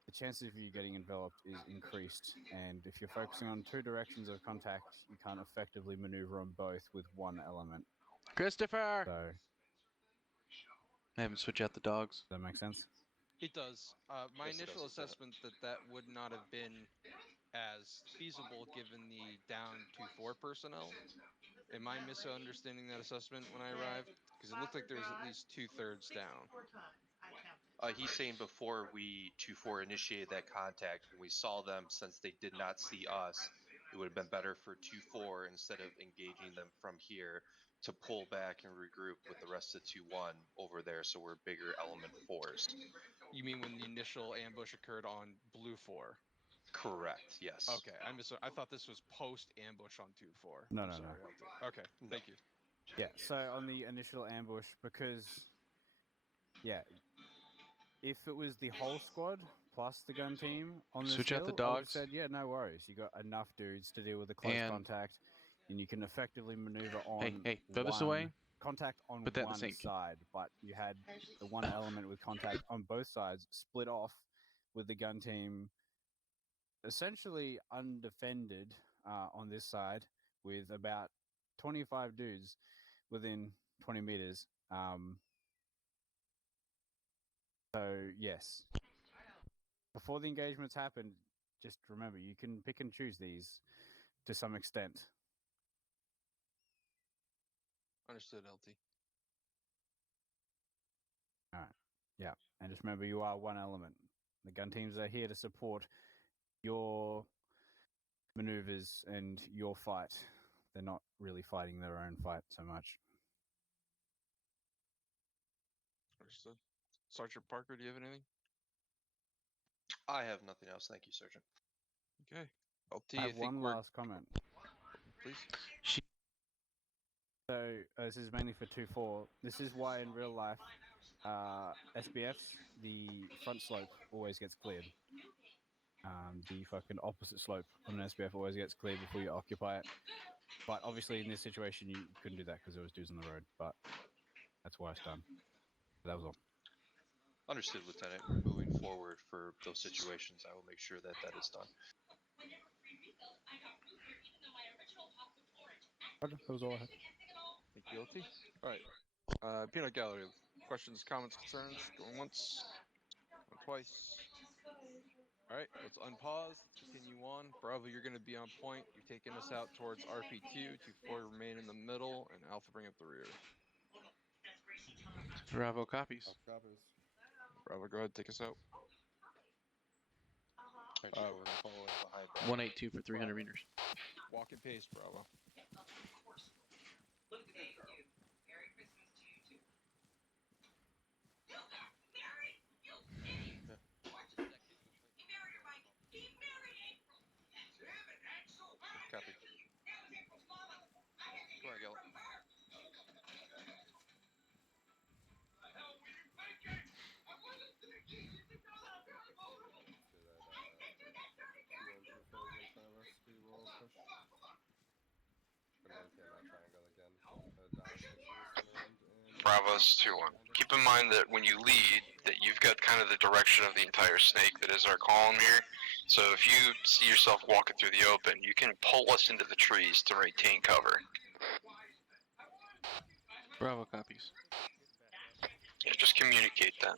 the chances of you getting enveloped is increased. And if you're focusing on two directions of contact, you can't effectively maneuver on both with one element. Christopher! So, I haven't switched out the dogs. does that make sense? It does. My Yes, it initial does, Lieutenant. assessment that would not have been as feasible given the down to 4 personnel. Am I misunderstanding that assessment when I arrived? Because it looked like there was at least 2/3 down. He's saying before we 2-4 initiated that contact, when we saw them, since they did not see us, it would have been better for 2-4 instead of engaging them from here to pull back and regroup with the rest of 2-1 over there, so we're bigger element force. You mean when the initial ambush occurred on Blue 4? Correct. Yes. Okay, I thought this was post ambush on 2-4. No, I'm no, sorry, no. LT. Okay, thank you. Yeah, so on the initial ambush, because, yeah, if it was the whole squad plus the gun team on this Switch hill, out the I would have dogs. said, yeah, no worries. You got enough dudes to deal with the close And- contact, and you can effectively maneuver on Hey, throw this away. contact on Put that in the one sink. side, but you had the one element with contact on both sides split off with the gun team essentially undefended on this side with about 25 dudes within 20 meters. So, yes. Before the engagements happen, just remember, you can pick and choose these to some extent. Understood, LT. All right. Yeah. And just remember, you are one element. The gun teams are here to support your maneuvers and your fight. They're not really fighting their own fight so much. Understood. Sergeant Parker, do you have anything? I have nothing else. Thank you, Sergeant. Okay. LT, I have one last comment. Please. So this is mainly for 2-4. This is why in real life, SBFs, the front slope always gets cleared. The fucking opposite slope on an SBF always gets cleared before you occupy it. But obviously in this situation, you couldn't do that because there was dudes on the road. But that's why it's done. That was all. Understood, Lieutenant. Moving forward for those situations, I will make sure that that is done. Okay, that was all I had. Thank you, LT. All right. Peanut Gallery. Questions, comments, concerns? Going once. Going twice. All right, let's unpause. Let's continue on. Bravo, you're going to be on point. You're taking us out towards RP2. 2-4 remain in the middle, and Alpha bring up the rear. Bravo copies. Bravo, go ahead, take us out. Alright, I'm following behind that. 182 for 300 meters. Walk and pace, Bravo. Copy. Come on, Gil. Bravos 2-1. Keep in mind that when you lead, that you've got kind of the direction of the entire snake that is our column here. So if you see yourself walking through the open, you can pull us into the trees to retain cover. Bravo copies. Yeah, just communicate that.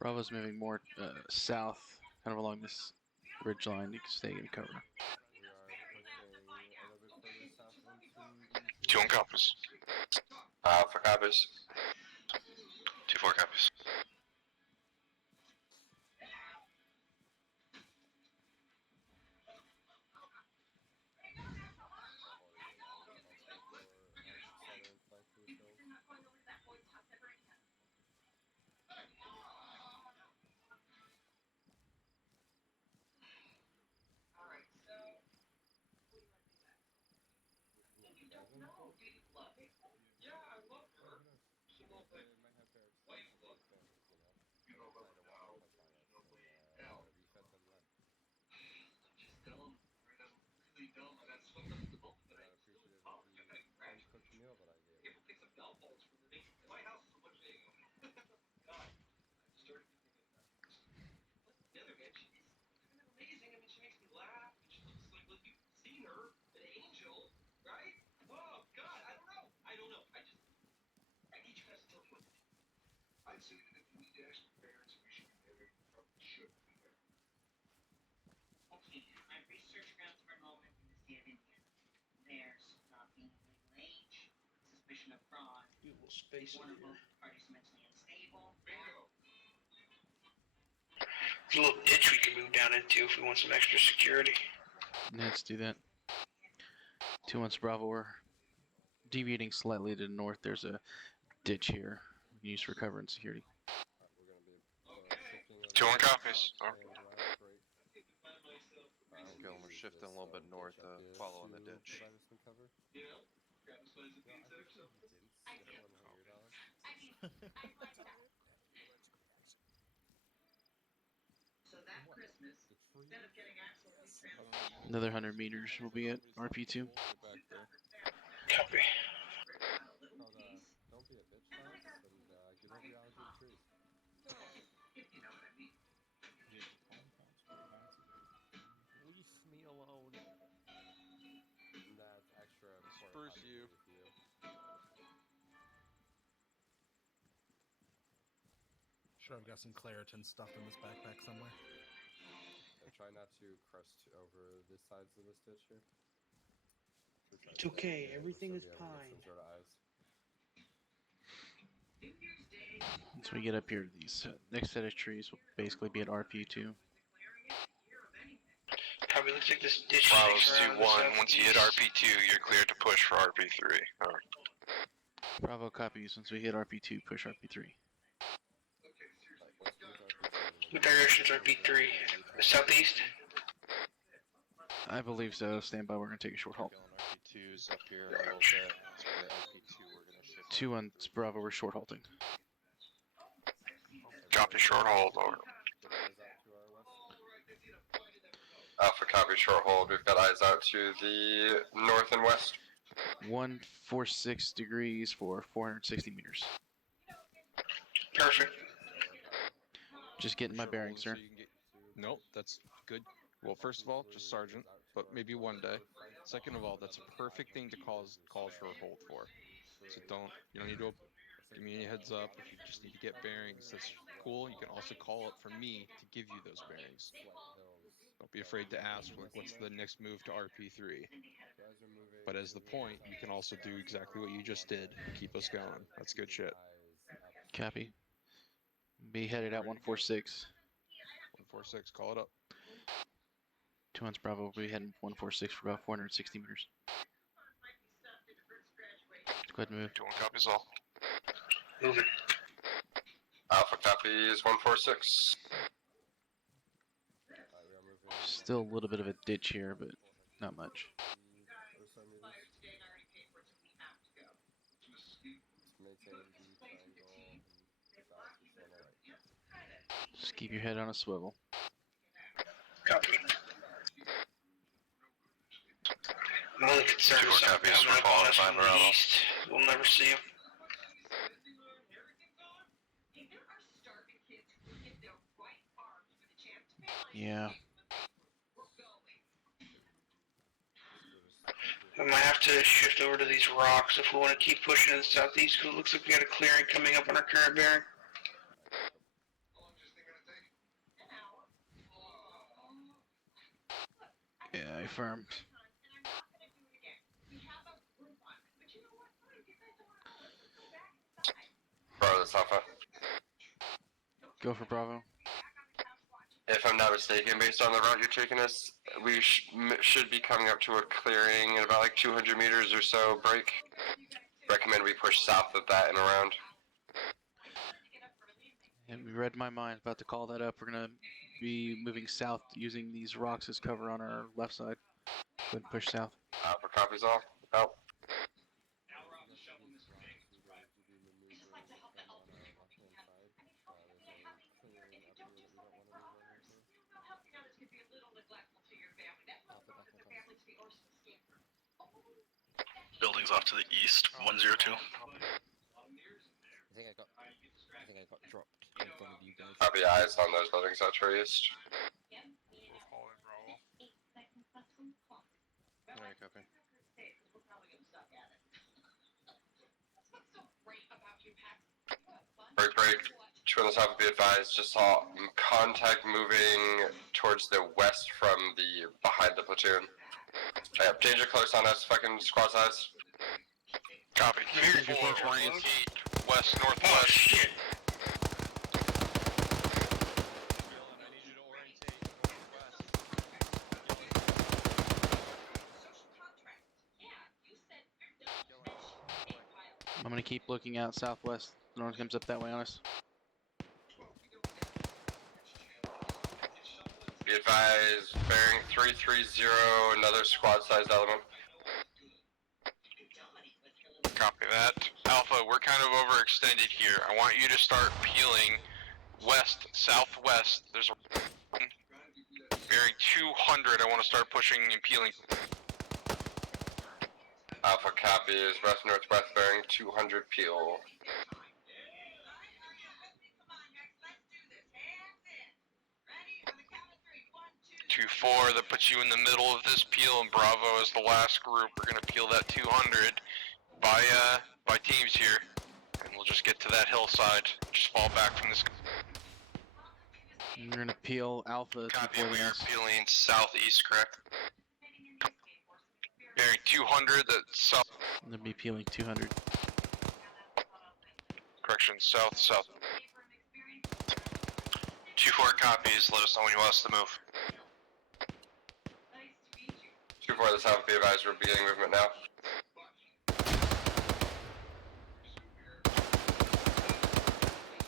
Bravo's moving more south, kind of along this ridge line. You can stay in cover. 2-1 copies. Alpha copies. 2-4 copies. Do a little space in here. There's a little ditch we can move down into if we want some extra security. Let's do that. 2-1 Bravo, we're deviating slightly to the north. There's a ditch here we can use for cover and security. 2-1 copies. Okay, we're shifting a little bit north, following the ditch. Another 100 meters will be at RP2. Back there. Copy. Don't be a bitch, Lance, and get over your alligator trees. Leave me alone. That's extra important. Spruce you. Sure, I've got some Claritin stuffed in this backpack somewhere. And try not to crust over the sides of this ditch here. It's okay. Everything is pine. Once we get up here, these next set of trees will basically be at RP2. Probably looks like this ditch Bravo's sticks around 2-1. Once you hit RP2, you're cleared to push for RP3. Bravo copies. Once we hit RP2, push RP3. What direction's RP3? Southeast? I believe so. Stand by. We're going to take a short halt. RP2's up here a little bit. So we're at RP2, we're going to shift. 2-1 Bravo, we're short halting. Copy short hold. Over. Alpha copy short hold. We've got eyes out to the north and west. 146 degrees for 460 meters. Perfect. Just getting my bearings, sir. Nope, that's good. Well, first of all, just sergeant, but maybe one day. Second of all, that's a perfect thing to call short hold for. So you don't need to give me any heads up. If you just need to get bearings, that's cool. You can also call it for me to give you those bearings. Don't be afraid to ask, like, what's the next move to RP3? But as the point, you can also do exactly what you just did. Keep us going. That's good shit. Copy. Be headed at 146. 146, call it up. 2-1 Bravo, we'll be heading 146 for about 460 meters. Go ahead and move. 2-1 copies all. Moving. Alpha copies 146. Still a little bit of a ditch here, but not much. Just keep your head on a swivel. Copy. I'm only concerned with something coming up on us from the east. We'll never see him. Yeah. We might have to shift over to these rocks if we want to keep pushing to the southeast, because it looks like we got a clearing coming up on our current bearing. Yeah, I affirmed. Bravo, this Alpha. Go for Bravo. If I'm not mistaken, based on the route you're taking us, we should be coming up to a clearing in about like 200 meters or so break. Recommend we push south of that and around. And we read my mind, about to call that up. We're going to be moving south using these rocks as cover on our left side. Go ahead and push south. Alpha copies all. Out. buildings off to the east. 102. I think I got dropped in front of you guys. Copy, eyes on those buildings out to our east. Alright, copy. Break. Two on the top, be advised. Just saw contact moving towards the west from the behind the platoon. Yep, danger close on us. Fucking squad size. Copy. 2-4, orientate west northwest. Oh shit! I'm gonna keep looking out southwest. No one comes up that way on us. Be advised, bearing 330, another squad-sized element. Copy that. Alpha, we're kind of overextended here. I want you to start peeling west, southwest. There's a bearing 200. I want to start pushing and peeling. Alpha copies, west northwest bearing 200 peel. 2-4, that puts you in the middle of this peel, and Bravo is the last group. We're gonna peel that 200 by teams here, and we'll just get to that hillside. Just fall back from this. We're gonna peel Alpha. Copy, we are peeling southeast, correct? Bearing 200, that's south. I'm gonna be peeling 200. Correction, south. 2-4 copies, let us know when you want us to move. 2-4, this have be advised, we're beginning movement now.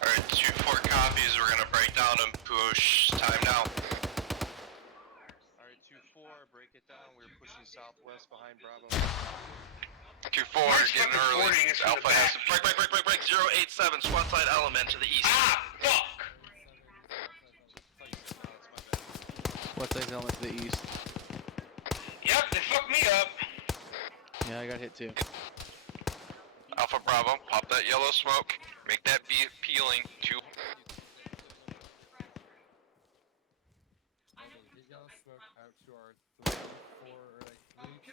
Alright, 2-4 copies, we're gonna break down and push time now. Alright, 2-4, break it down. We're pushing southwest behind Bravo. 2-4, getting early. Alpha has to break. 087, squad side element to the east. Ah, fuck! What size element to the east? Yep, they fucked me up. Yeah, I got hit too. Alpha Bravo, pop that yellow smoke. Make that be peeling. 2. Get yellow smoke out to our 320,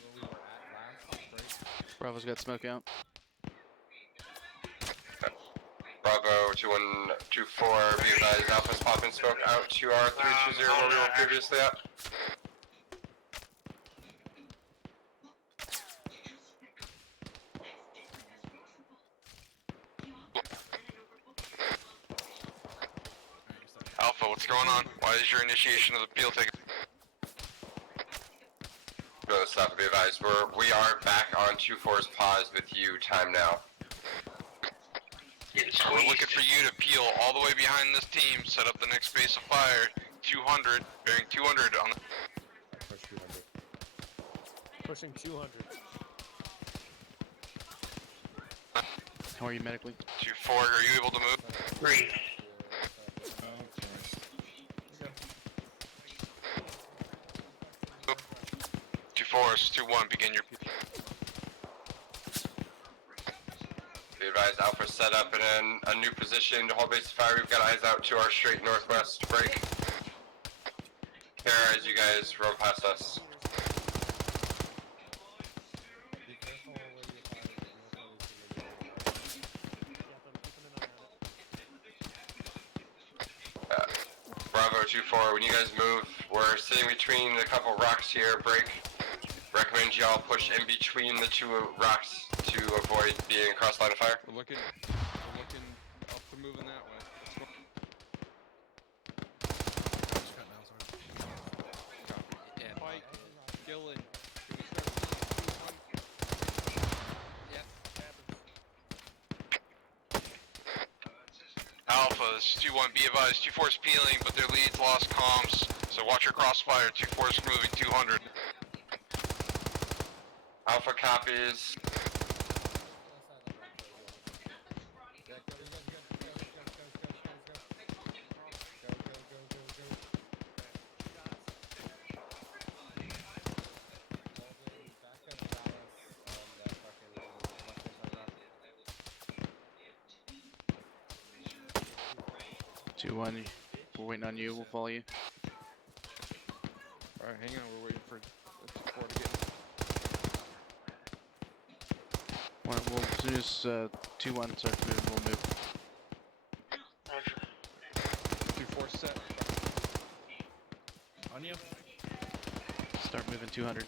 where we were at last break. Bravo's got smoke out. Bravo 2124, be advised, Alpha's popping smoke out to our 320 where we were previously at. Alpha, what's going on? Why is your initiation of the peel taking? Go to stop, be advised, we are back on 2-4's pause with you, time now. We're looking for you to peel all the way behind this team, set up the next base of fire. 200, bearing 200 on the... Push 200. Pushing 200. How are you medically? 2-4, are you able to move? Green. 2-4, 2-1, begin your... Be advised, Alpha set up in a new position to hold base of fire. We've got eyes out to our straight northwest break. Here as you guys roll past us. Be careful where you Bravo 2-4, when you guys move, we're sitting between a couple rocks here, break. Recommend y'all push in between the two rocks to avoid being cross line of fire. We're looking up, we're moving that way. Let's go. Yeah, Pike, Gillen. Alpha, this is 2-1, be advised, 2-4's peeling, but their leads lost comms, so watch your crossfire, 2-4's moving 200. Alpha copies. 2-1. We're waiting on you. We'll follow you. All right, hang on. We're waiting for 2-4 to get. Well, as soon as 2-1 starts moving, we'll move. Roger. 2-4 set. On you. Start moving 200.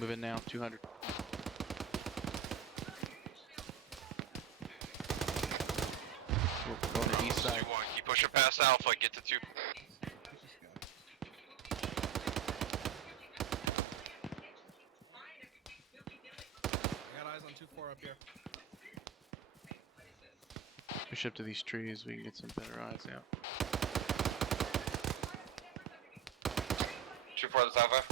Moving now, 200. We're going to east side. 2-1. Keep pushing past Alpha. Get to 2. I got eyes on 2-4 up here. Push up to these trees. We can get some better eyes out. 2-4, this Alpha.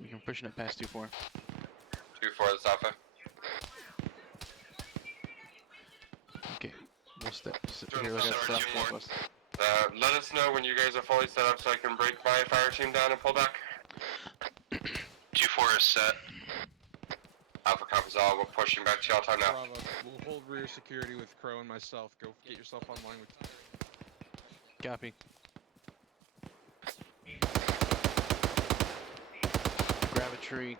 We can pushing it past 2-4. 2-4, this Alpha. Okay, we'll sit here. Look at south northwest. Let us know when you guys are fully set up so I can break my fire team down and pull back. 2-4 is set. Alpha copies all. We're pushing back to y'all time now. Bravo. We'll hold rear security with Crow and myself. Go get yourself online with. Copy. Grab a tree.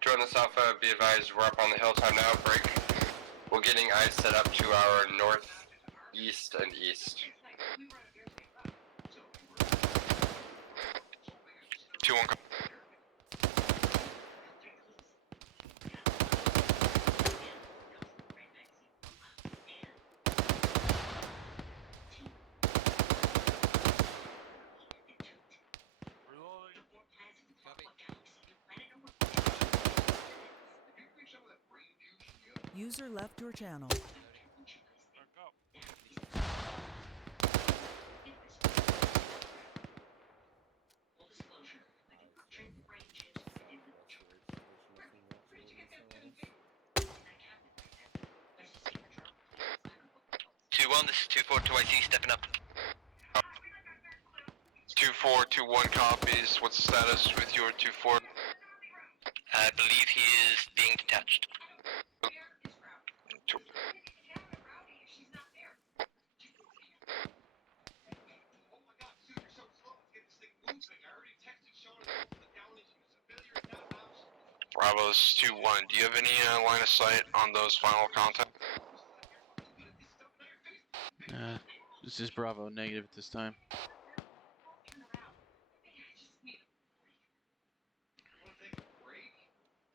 Join this Alpha. Be advised, we're up on the hill time now. Break. We're getting eyes set up to our north, east, and east. 2-1. 2. User left your channel. This is 2-4 2IC stepping up. 2-4, 2-1 copies. What's the status with your 2-4? I believe he is being detached. Bravo, this is 2-1. Do you have any line of sight on those final contact? This is Bravo, negative at this time. There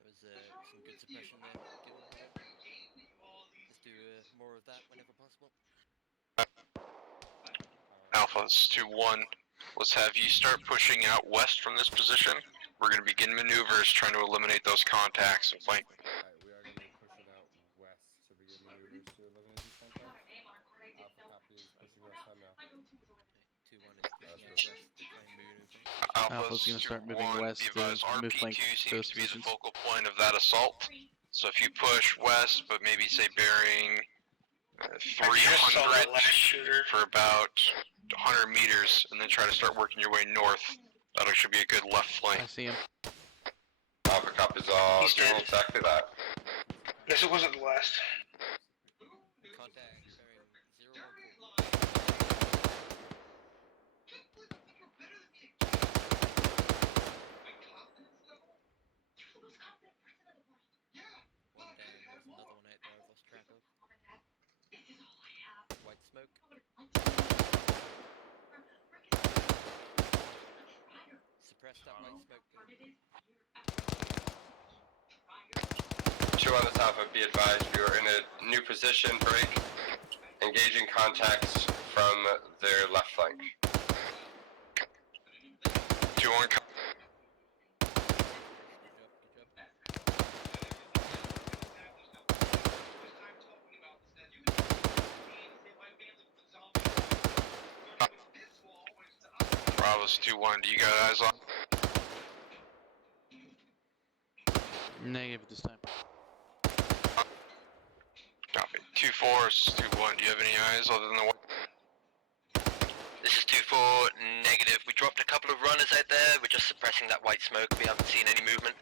was some good suppression there given by them. Let's do more of that whenever possible. Alpha, this is 2-1. Let's have you start pushing out west from this position. We're going to begin maneuvers trying to eliminate those contacts and flank. Alright, we are going to be pushing out west to begin maneuvers to eliminate these contacts. Alpha copy is pushing west time now. 2-1 is pushing out west to try and move. Alpha's going to start moving west to move flank RP2 those seems to be the positions. focal point of that assault. So if you push west, but maybe say bearing 300 for about 100 meters, and then try to start working your way north. That should be a good left flank. I see him. Alpha copies all. He's Doing dead. exactly that. Guess it wasn't the last. Contact bearing 014. One down, there's another one out there I've lost track of. White smoke. Suppress that white smoke. 2 on this Alpha, be advised, we are in a new position. Break. Engaging contacts from their left flank. 2-1. Bravo's 2-1. Do you got eyes on? Negative at this time. 2-4, 2-1. Do you have any eyes other than the one? This is 2-4, negative. We dropped a couple of runners out there. We're just suppressing that white smoke. We haven't seen any movement.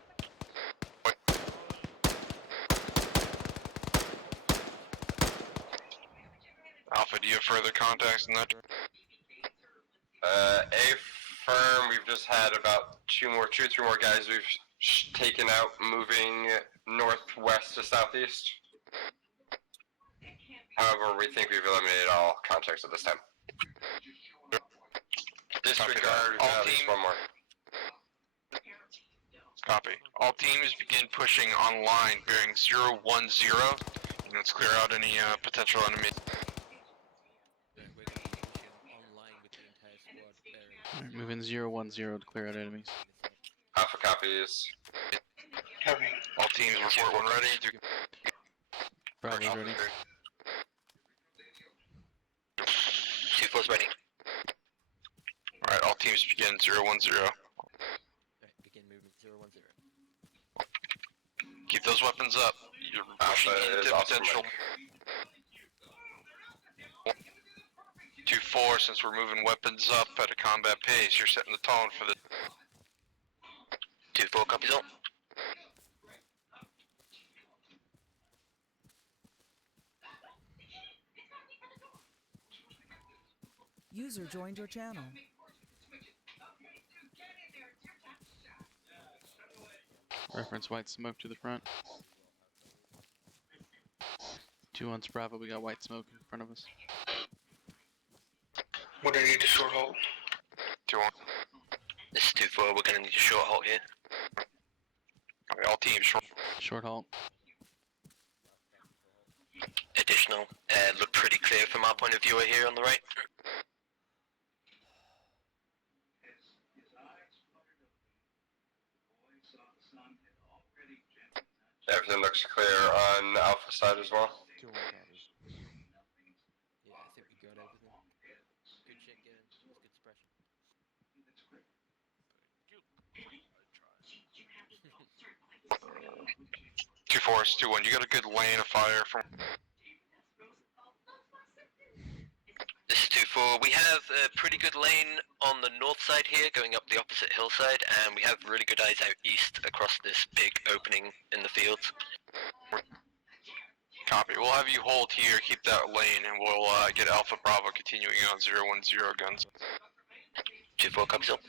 Alpha, do you have further contacts in that? A firm, we've just had about two or three more guys we've taken out, moving northwest to southeast. However, we think we've eliminated all contacts at this time. Disregard, we have at least one more. Copy. All teams begin pushing online bearing 010. And let's clear out any potential enemies. Alright, move in 010 to clear out enemies. Alpha copies. Copy. All teams report when ready. Bravo's ready. 2-4's ready. Alright, all teams begin 010. Begin movement 010. Keep those weapons up. You're pushing into potential. 2-4, since we're moving weapons up at a combat pace, you're setting the tone for the... 2-4 copies all. User joined your channel. Reference white smoke to the front. 2-1's Bravo, we got white smoke in front of us. What do I need to short hold? 2-1. This is 2-4, we're gonna need a short halt here. Okay, all teams short. Short halt. Additional, look pretty clear from our point of view here on the right. Everything looks clear on Alpha side as well. Yeah, I think we got everything. Good check, Gavin. That's good suppression. 2-4, 2-1. You got a good lane of fire from... This is 2-4. We have a pretty good lane on the north side here, going up the opposite hillside, and we have really good eyes out east across this big opening in the fields. Copy. We'll have you hold here, keep that lane, and we'll get Alpha Bravo continuing on 010 guns. 2-4 copies all.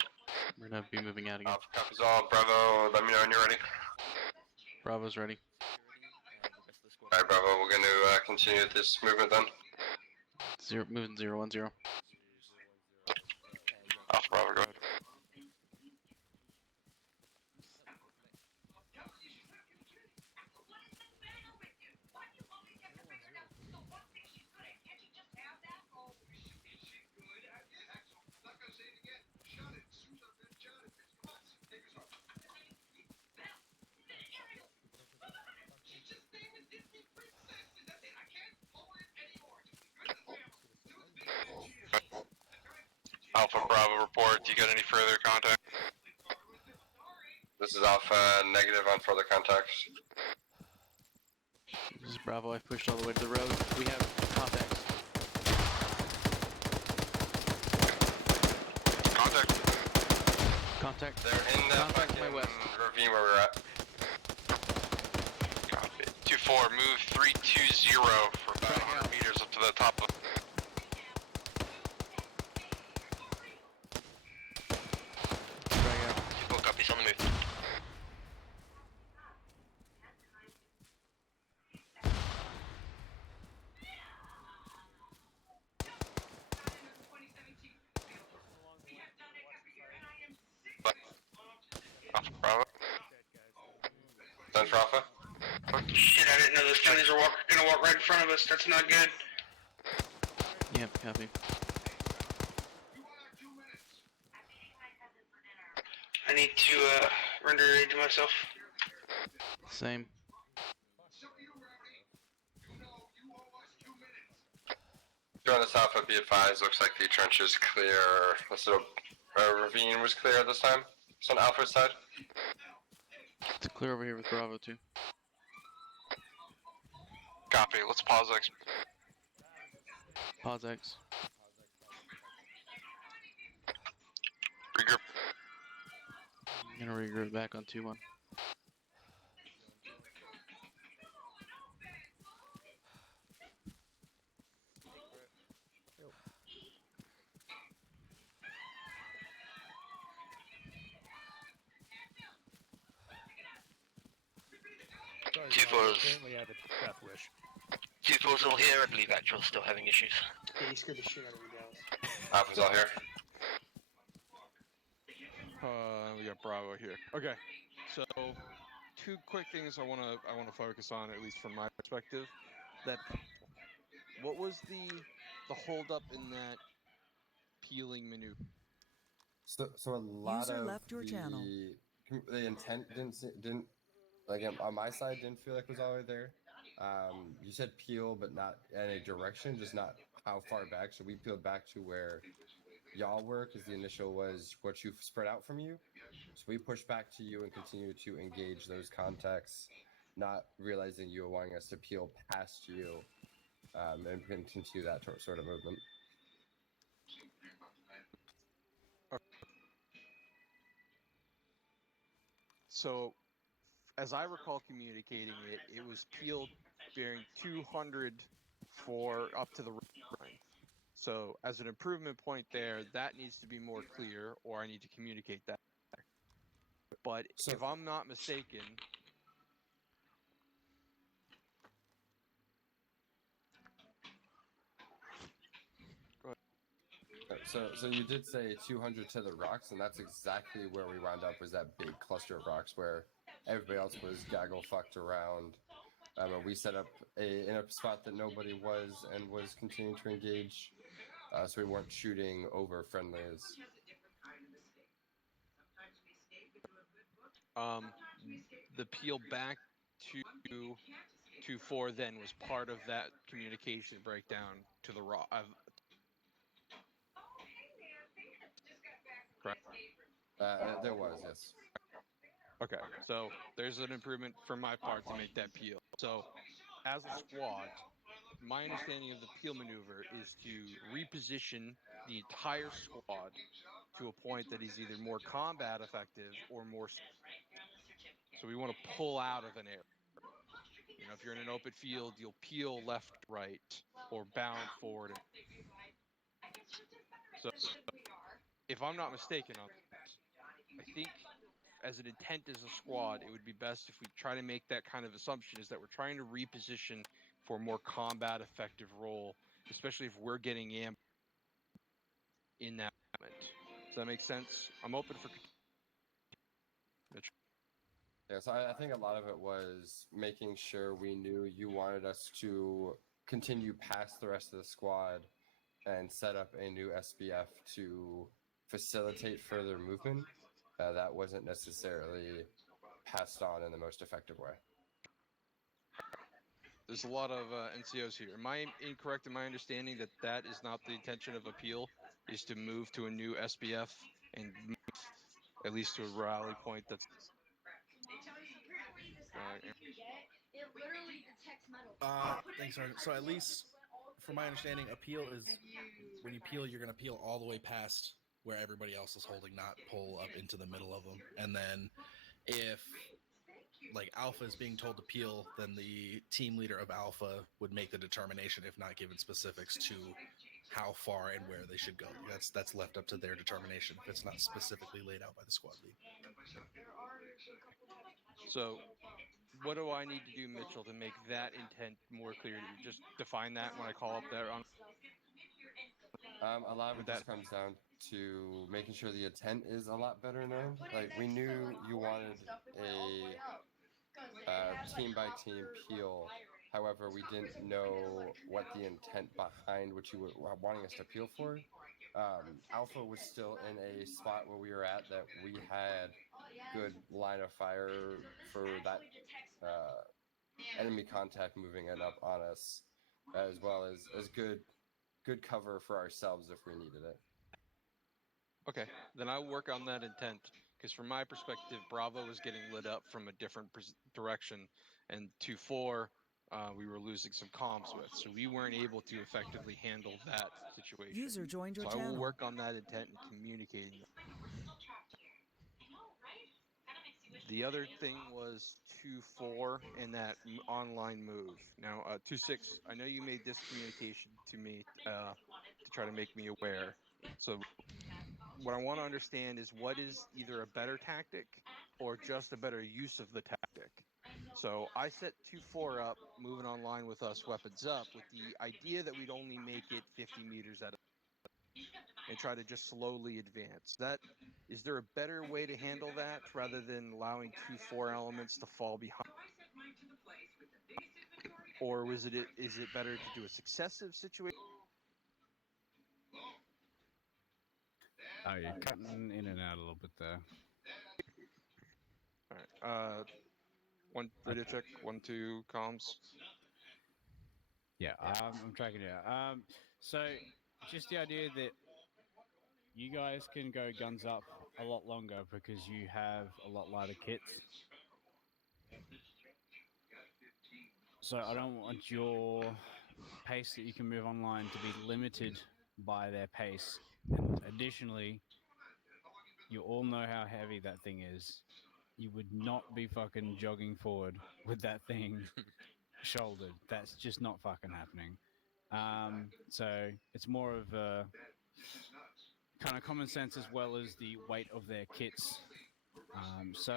We're gonna be moving out again. Alpha copies all. Bravo, let me know when you're ready. Bravo's ready. Alright, Bravo, we're gonna continue this movement then. Moving 010. Alpha Bravo, go ahead. Alpha Bravo report. Do you got any further contact? This is Alpha, negative on further contacts. This is Bravo, I've pushed all the way to the road. We have contacts. Contact. Contact. They're in the Contact fucking my west. ravine where we're at. Copy. 2-4, move 320 for about 100 meters up to the top of... Drag out. 2-4 copies on the move. Alpha Bravo. Done for Alpha? Shit, I didn't know those Chinese are gonna walk right in front of us. That's not good. Yep, copy. I need to render aid to myself. Same. During this Alpha, be advised, looks like the trench is clear. This little ravine was clear this time. It's on Alpha's side. It's clear over here with Bravo too. Copy. Let's pause X. Pause X. Regroup. Gonna regroup back on 2-1. Sorry, Two Bravo, fours. apparently I have a death wish. 2-4's all here. I believe Actual's still having issues. Yeah, you scared the shit out of me, Dallas. Alpha's all here. We got Bravo here. Okay, so two quick things I wanna focus on, at least from my perspective. That what was the holdup in that peeling maneuver? So a lot User of left your channel. the intent didn't like on my side didn't feel like it was all the way there. You said peel, but not in a direction, just not how far back. So we peeled back to where y'all were, because the initial was what you spread out from you. So we pushed back to you and continue to engage those contacts, not realizing you were wanting us to peel past you, and continue that sort of movement. So, as I recall communicating it, it was peeled bearing 200 for up to the line. So, as an improvement point there, that needs to be more clear, or I need to communicate that. But if I'm not mistaken, So you did say 200 to the rocks, and that's exactly where we wound up, was that big cluster of rocks where everybody else was gaggle fucked around. And we set up in a spot that nobody was, and was continuing to engage, so we weren't shooting over friendlies. The peel back to 2-4 then was part of that communication breakdown to the rock. Correct. There was, yes. Okay, so there's an improvement from my part to make that peel. So, as a squad, my understanding of the peel maneuver is to reposition the entire squad to a point that is either more combat effective or more. So we want to pull out of an area. You know, if you're in an open field, you'll peel left, right, or bound forward. So, if I'm not mistaken on that, I think as an intent as a squad, it would be best if we try to make that kind of assumption, is that we're trying to reposition for a more combat effective role, especially if we're getting ambushed in that moment. Does that make sense? I'm open for. Yeah, so I think a lot of it was making sure we knew you wanted us to continue past the rest of the squad and set up a new SBF to facilitate further movement. That wasn't necessarily passed on in the most effective way. There's a lot of NCOs here. Am I incorrect in my understanding that that is not the intention of appeal, is to move to a new SBF and move at least to a rally point that's. Thanks, Sergeant. So at least, from my understanding, appeal is when you peel, you're going to peel all the way past where everybody else is holding, not pull up into the middle of them. And then if like Alpha is being told to peel, then the team leader of Alpha would make the determination, if not given specifics, to how far and where they should go. That's left up to their determination if it's not specifically laid out by the squad lead. So, what do I need to do, Mitchell, to make that intent more clear to you? Just define that when I call up there on. A lot of it just comes down to making sure the intent is a lot better known. Like, we knew you wanted a team by team peel. However, we didn't know what the intent behind what you were wanting us to peel for. Alpha was still in a spot where we were at that we had good line of fire for that enemy contact moving it up on us, as well as good cover for ourselves if we needed it. Okay, then I'll work on that intent, because from my perspective, Bravo was getting lit up from a different direction, and 2-4 we were losing some comms with, so we weren't able to effectively handle that situation. User joined your So I will channel. work on that intent and communicating. The other thing was 2-4 and that online move. Now, 2-6, I know you made this communication to me to try to make me aware. So what I want to understand is what is either a better tactic or just a better use of the tactic. So I set 2-4 up, moving online with us weapons up, with the idea that we'd only make it 50 meters at a and try to just slowly advance. Is there a better way to handle that rather than allowing 2-4 elements to fall behind? Or is it better to do a successive situation? Oh, you're cutting in and out a little bit there. All right. One radio check. 1-2 comms. Yeah, I'm tracking it. So just the idea that you guys can go guns up a lot longer because you have a lot lighter kits. So I don't want your pace that you can move online to be limited by their pace. And additionally, you all know how heavy that thing is. You would not be fucking jogging forward with that thing shouldered. That's just not fucking happening. So it's more of a kind of common sense as well as the weight of their kits. So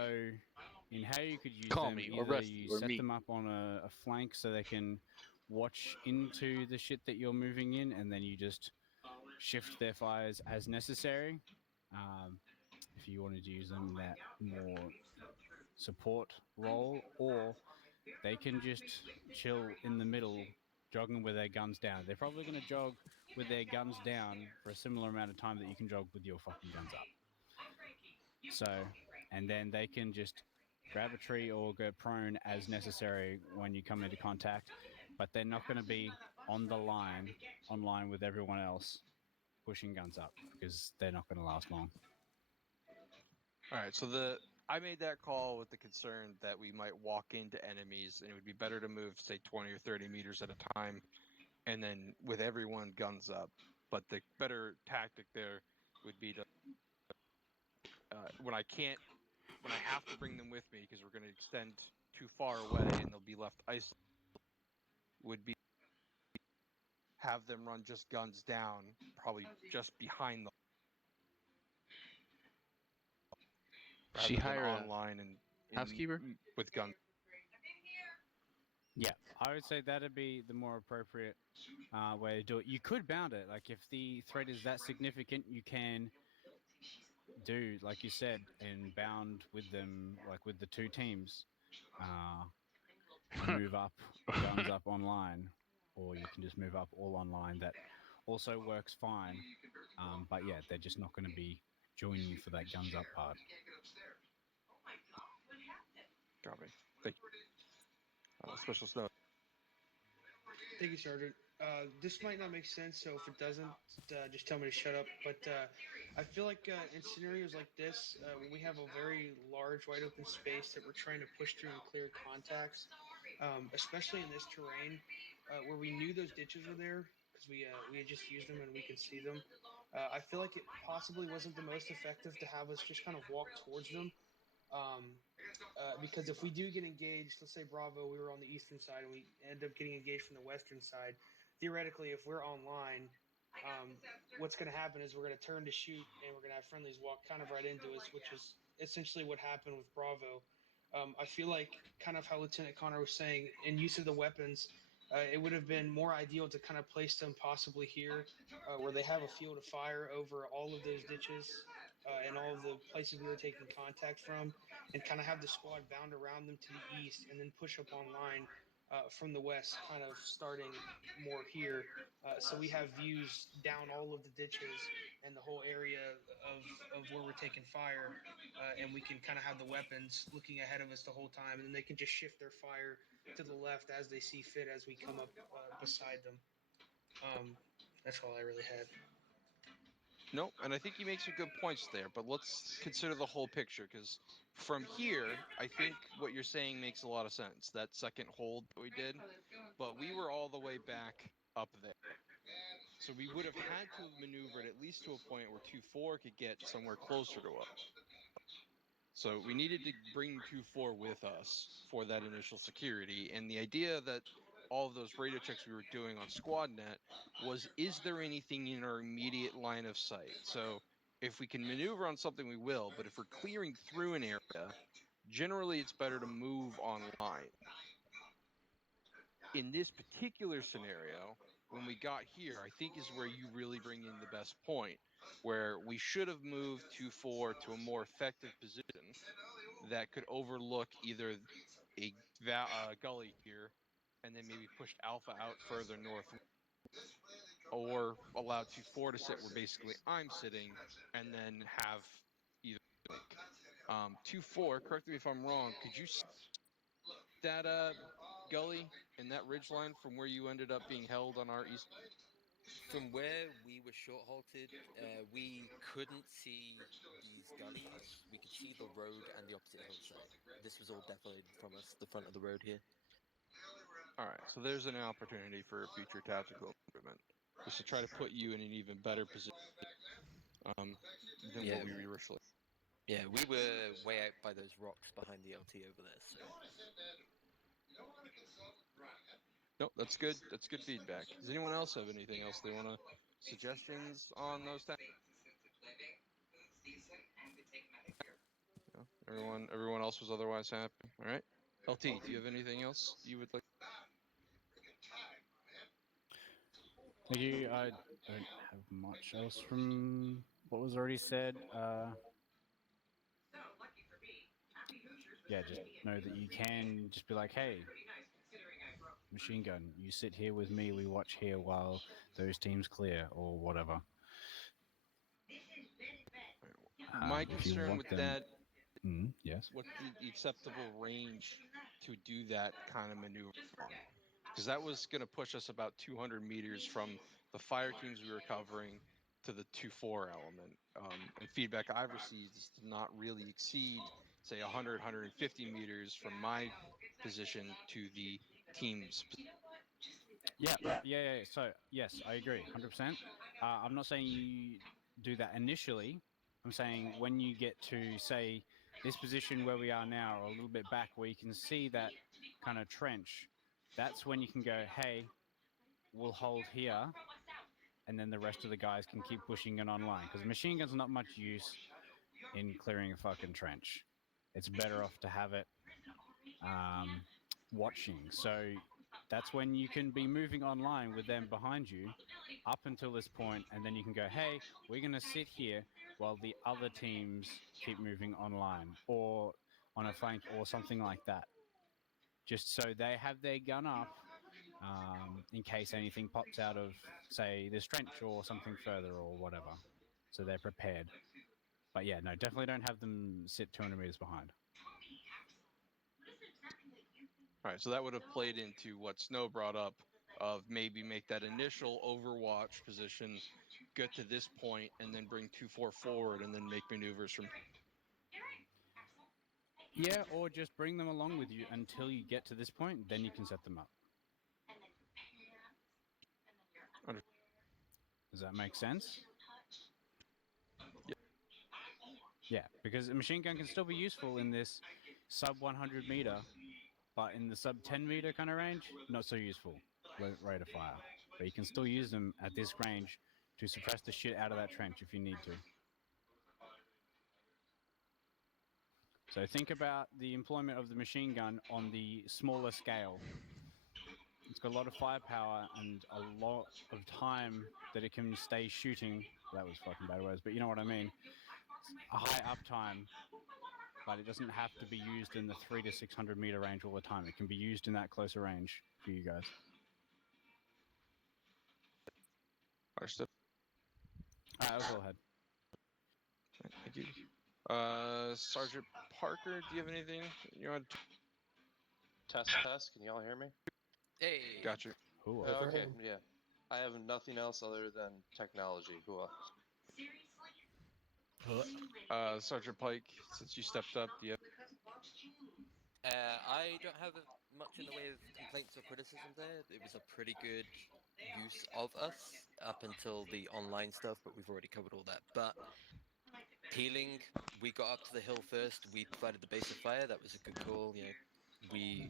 in how you could use Call them, me, or either Rusty, you or set me. them up on a flank so they can watch into the shit that you're moving in, and then you just shift their fires as necessary. If you wanted to use them in that more support role, or they can just chill in the middle, jogging with their guns down. They're probably going to jog with their guns down for a similar amount of time that you can jog with your fucking guns up. So, and then they can just grab a tree or go prone as necessary when you come into contact, but they're not going to be on the line, online with everyone else, pushing guns up because they're not going to last long. All right. So I made that call with the concern that we might walk into enemies, and it would be better to move, say, 20 or 30 meters at a time, and then with everyone guns up. But the better tactic there would be to when I have to bring them with me because we're going to extend too far away and they'll be left isolated, would be have them run just guns down, probably just behind them. She Rather than hire a online and housekeeper? With guns. Yeah, I would say that'd be the more appropriate way to do it. You could bound it. Like, if the threat is that significant, you can do, like you said, and bound with them, like with the two teams. Move up, guns up online, or you can just move up all online. That also works fine. But yeah, they're just not going to be joining you for that guns up part. Copy. Thank you. Special snow. Thank you, Sergeant. This might not make sense, so if it doesn't, just tell me to shut up. But I feel like in scenarios like this, when we have a very large, wide open space that we're trying to push through and clear contacts, especially in this terrain, where we knew those ditches were there because we had just used them and we could see them. I feel like it possibly wasn't the most effective to have us just kind of walk towards them. Because if we do get engaged, let's say Bravo, we were on the eastern side and we end up getting engaged from the western side. Theoretically, if we're online, what's going to happen is we're going to turn to shoot and we're going to have friendlies walk kind of right into us, which is essentially what happened with Bravo. I feel like kind of how Lieutenant Connor was saying, in use of the weapons, it would have been more ideal to kind of place them possibly here, where they have a field of fire over all of those ditches and all of the places we were taking contact from, and kind of have the squad bound around them to the east, and then push up online from the west, kind of starting more here. So we have views down all of the ditches and the whole area of where we're taking fire, and we can kind of have the weapons looking ahead of us the whole time, and then they can just shift their fire to the left as they see fit as we come up beside them. That's all I really had. Nope, and I think he makes some good points there, but let's consider the whole picture, because from here, I think what you're saying makes a lot of sense, that second hold that we did, but we were all the way back up there. So we would have had to have maneuvered at least to a point where 2-4 could get somewhere closer to us. So we needed to bring 2-4 with us for that initial security, and the idea that all of those radio checks we were doing on SquadNet was, is there anything in our immediate line of sight? So if we can maneuver on something, we will, but if we're clearing through an area, generally it's better to move online. In this particular scenario, when we got here, I think is where you really bring in the best point, where we should have moved 2-4 to a more effective position that could overlook either a gully here, and then maybe pushed Alpha out further north, or allow 2-4 to sit where basically I'm sitting, and then have either link. 2-4, correct me if I'm wrong, could you see that gully in that ridge line from where you ended up being held on our east? From where we were short halted, we couldn't see these gullies. We could see the road and the opposite hillside. This was all defolated from us, the front of the road here. All right, so there's an opportunity for future tactical improvement, just to try to put you in an even better position than what we originally. Yeah, we were way out by those rocks behind the LT over there. So. Nope, that's good. That's good feedback. Does anyone else have anything else they want to suggestions on those tactics? No, everyone else was otherwise happy. All right. LT, do you have anything else you would like? Thank you. I don't have much else from what was already said. Yeah, just know that you can just be like, hey, machine gun, you sit here with me, we watch here while those teams clear, or whatever. My concern with that, yes. what's the acceptable range to do that kind of maneuver on? Because that was going to push us about 200 meters from the fire teams we were covering to the 2-4 element. And feedback I've received is to not really exceed, say, 100, 150 meters from my position to the team's position. Yeah. So, yes, I agree, 100%. I'm not saying you do that initially. I'm saying when you get to, say, this position where we are now, or a little bit back where you can see that kind of trench, that's when you can go, hey, we'll hold here, and then the rest of the guys can keep pushing it online. Because machine gun's not much use in clearing a fucking trench. It's better off to have it watching. So that's when you can be moving online with them behind you up until this point, and then you can go, hey, we're going to sit here while the other teams keep moving online or on a flank or something like that. Just so they have their gun up in case anything pops out of, say, this trench or something further or whatever. So they're prepared. But yeah, no, definitely don't have them sit 200 meters behind. All right, so that would have played into what Snow brought up of maybe make that initial overwatch position, get to this point, and then bring 2-4 forward, and then make maneuvers from. Yeah, or just bring them along with you until you get to this point, then you can set them up. Does that make sense? Yeah, because a machine gun can still be useful in this sub 100 meter, but in the sub 10 meter kind of range, not so useful rate of fire. But you can still use them at this range to suppress the shit out of that trench if you need to. So think about the employment of the machine gun on the smaller scale. It's got a lot of firepower and a lot of time that it can stay shooting. That was fucking bad words, but you know what I mean. A high uptime, but it doesn't have to be used in the 300 to 600 meter range all the time. It can be used in that closer range for you guys. Understood. That was all I had. Thank you. Sergeant Parker, do you have anything you want to? Test. Can y'all hear me? Hey. Gotcha. Okay, yeah. I have nothing else other than technology. Cool. Sergeant Pike, since you stepped up, do you I don't have much in the way of complaints or criticism there. It was a pretty good use of us up until the online stuff, but we've already covered all that. But peeling, we got up to the hill first. We provided the base of fire. That was a good call. You know, we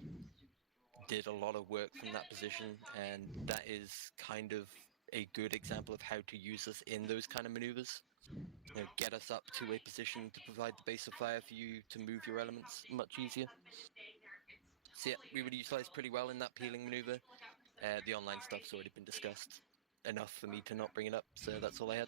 did a lot of work from that position, and that is kind of a good example of how to use us in those kind of maneuvers. You know, get us up to a position to provide the base of fire for you to move your elements much easier. So yeah, we were utilized pretty well in that peeling maneuver. The online stuff's already been discussed enough for me to not bring it up, so that's all I had.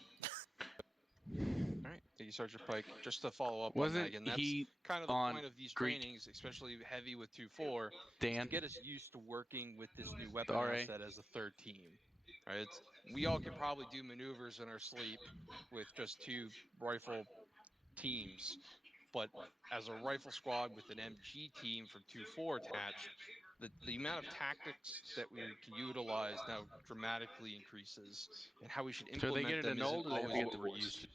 All right, thank you, Sergeant Pike. Just to follow up on Wasn't that again, that's he kind of the on point of these Greek trainings, especially heavy with 2-4, is Dan? to get us used to working with this new The weapon RA? set as a third team. Right? We all can probably do maneuvers in our sleep with just 2 rifle teams, but as a rifle squad with an MG team from 2-4 attached, the amount of tactics that we can utilize now dramatically increases, and how we should So they implement get it them isn't annulled, or they have always to get what the we're used to.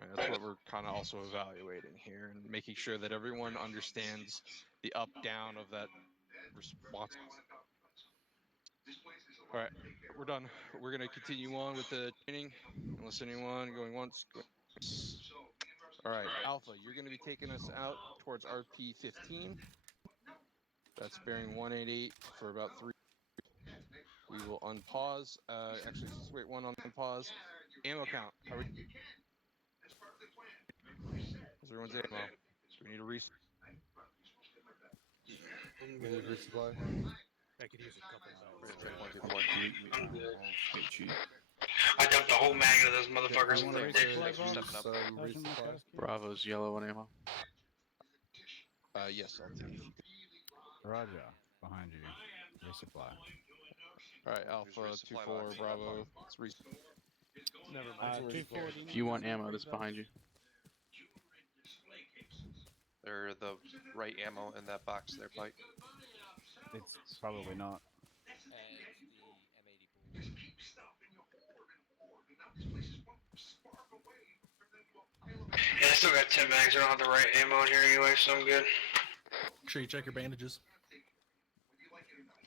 Right, that's what we're kind of also evaluating here, and making sure that everyone understands the up down of that response. All right, we're done. We're gonna continue on with the training, unless anyone going once. Going twice. All right, Alpha, you're gonna be taking us out towards RP 15. That's bearing 188 for about 3. We will unpause. Actually, wait, one on pause. Ammo count. How are we? Is everyone's ammo? Do we need a reset? We need resupply. I could use a couple We're meds. gonna take 124. I'm good. Hey, Chief. I dumped a whole mag into those motherfuckers. I want to Thanks, resupply, thanks for boss. stepping up. Some Sergeant resupply. Mikowski. Bravo's yellow on ammo. Yes, I'll take a few. Roger. Behind you. Resupply. All right, Here's Alpha resupply 2-4 box. Bravo. Let's Never mind. 2-4, do you If need you want some ammo, that's refills? behind you. They're the right ammo in that box there, Pike. It's probably not. It's the M80 ball. Yeah, I still got 10 mags. I don't have the right ammo in here anyway, so I'm good. Make sure you check your bandages.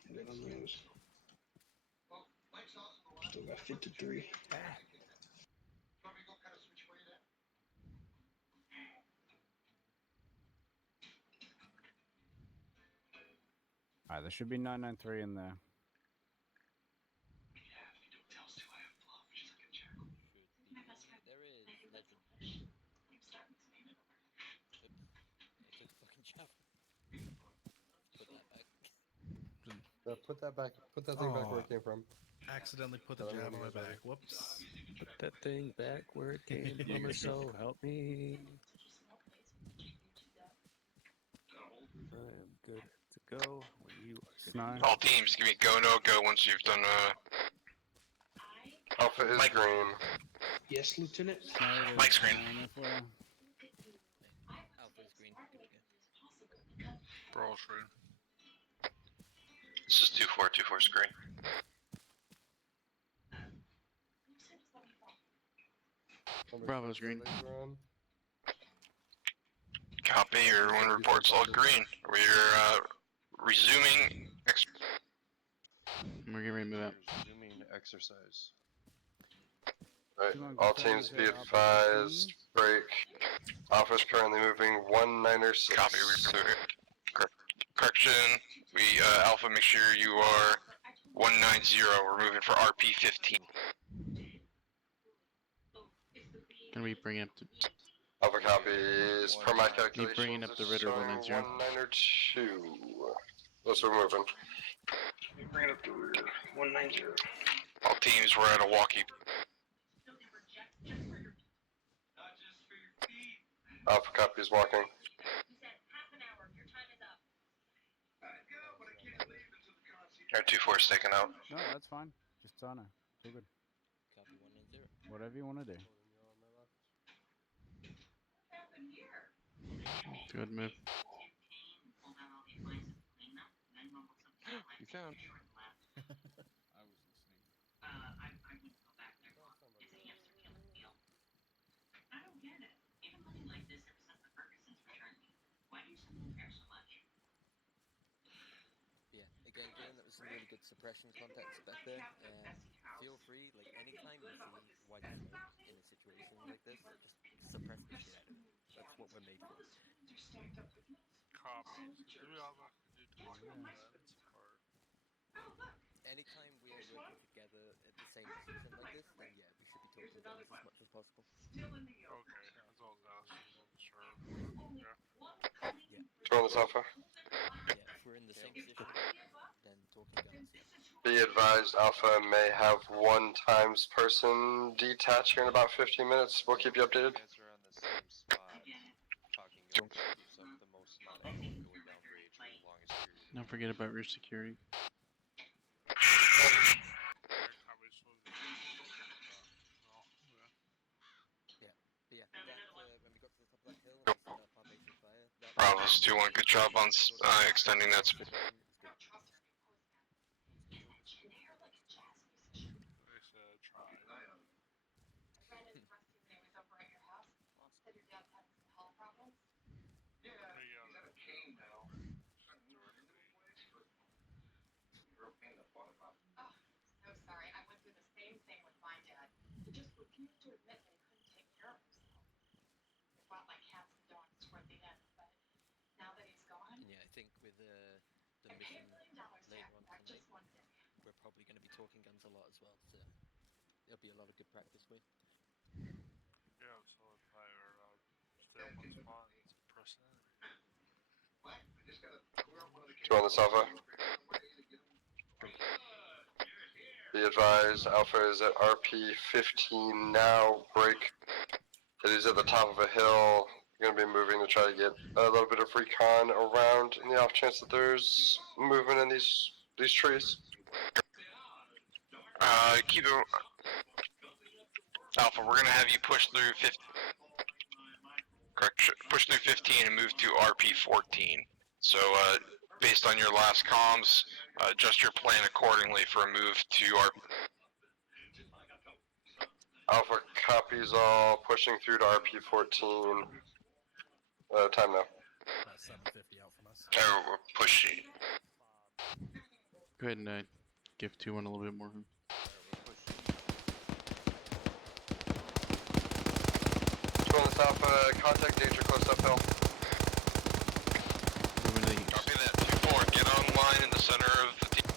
Good on those. Still got 53. Alright, there should be 993 in there. There is legend. Oops. I took a fucking shower. Put that back. Put that back. Put that thing back where it came from. Accidentally put the Tell me jab when on you my guys are back. Whoops. Put that thing back where it came from, or so help me. I am good to go when you are good. Snow. All teams, give me go, no go once you've done Alpha is Mike. green. Yes, Lieutenant. Snow, there's Mike's green. ammo for you. Alpha is green. Good to go. Brawl's green. This is 2-4, 2-4's green. Bravo's green. Copy, everyone reports all green. We're resuming We're getting ready to move out. Resuming exercise. Right, Do you want all to confirm teams that be they're up advised. Break. Alpha's currently moving 196. copy. Correction. We Alpha, make sure you are 190. We're moving for RP 15. Can we bring it up to? Alpha copies. Per my Keep calculations, bringing up the it's Ritter showing 190. 192. Those are moving. Bring it up to rear. 190. All teams, we're at a walkie. Alpha copies walking. Our 2-4's taken out. No, that's fine. Just Tano. All good. Copy 190. Whatever you want to do. Good move. You found. I was listening. some really good suppression contacts back there. Feel free, like anytime you see white smoke in a situation like this, just suppress the shit out of it. That's what we're made for. Copies. Do we all have to do talking events or? Anytime we are working together at the same position like this, then yeah, we should be talking guns as much as possible. Okay, that's all I was sure. Yeah. Throw this alpha. Yeah, if we're in the same position, then talking guns, yeah. Be advised, Alpha may have one times person detach here in about 15 minutes. We'll keep you updated. You guys are on the same spot. Talking guns keeps up the most amount of health going down rage for the longest period. Don't forget about rear security. Yeah, but yeah, that when we got to the top of that hill and we set up our base of fire, that Bravo's doing good job on extending that. They said try. So sorry, I went through the same thing with my dad. He just refused to admit that he couldn't take care of himself. He fought like cats and dogs toward the end, but now that he's gone. And yeah, I think with the mission later on tonight, we're probably going to be talking guns a lot as well. So there'll be a lot of good practice for you. Yeah, so if I were stay up on spot, it's press in. Do you want this alpha? Be advised, Alpha is at RP 15 now. Break. It is at the top of a hill. You're going to be moving to try to get a little bit of recon around in the off chance that there's movement in these trees. Keep it. Alpha, we're gonna have you push through 15. Correct. Push through 15 and move to RP 14. So, based on your last comms, adjust your plan accordingly for a move to RP. Alpha copies all, pushing through to RP 14. Time now. About 750 out from us. We're pushing. Go ahead and give 2-1 a little bit more room. This Alpha, contact danger close uphill. Copy that. 2-4, get online in the center of the team.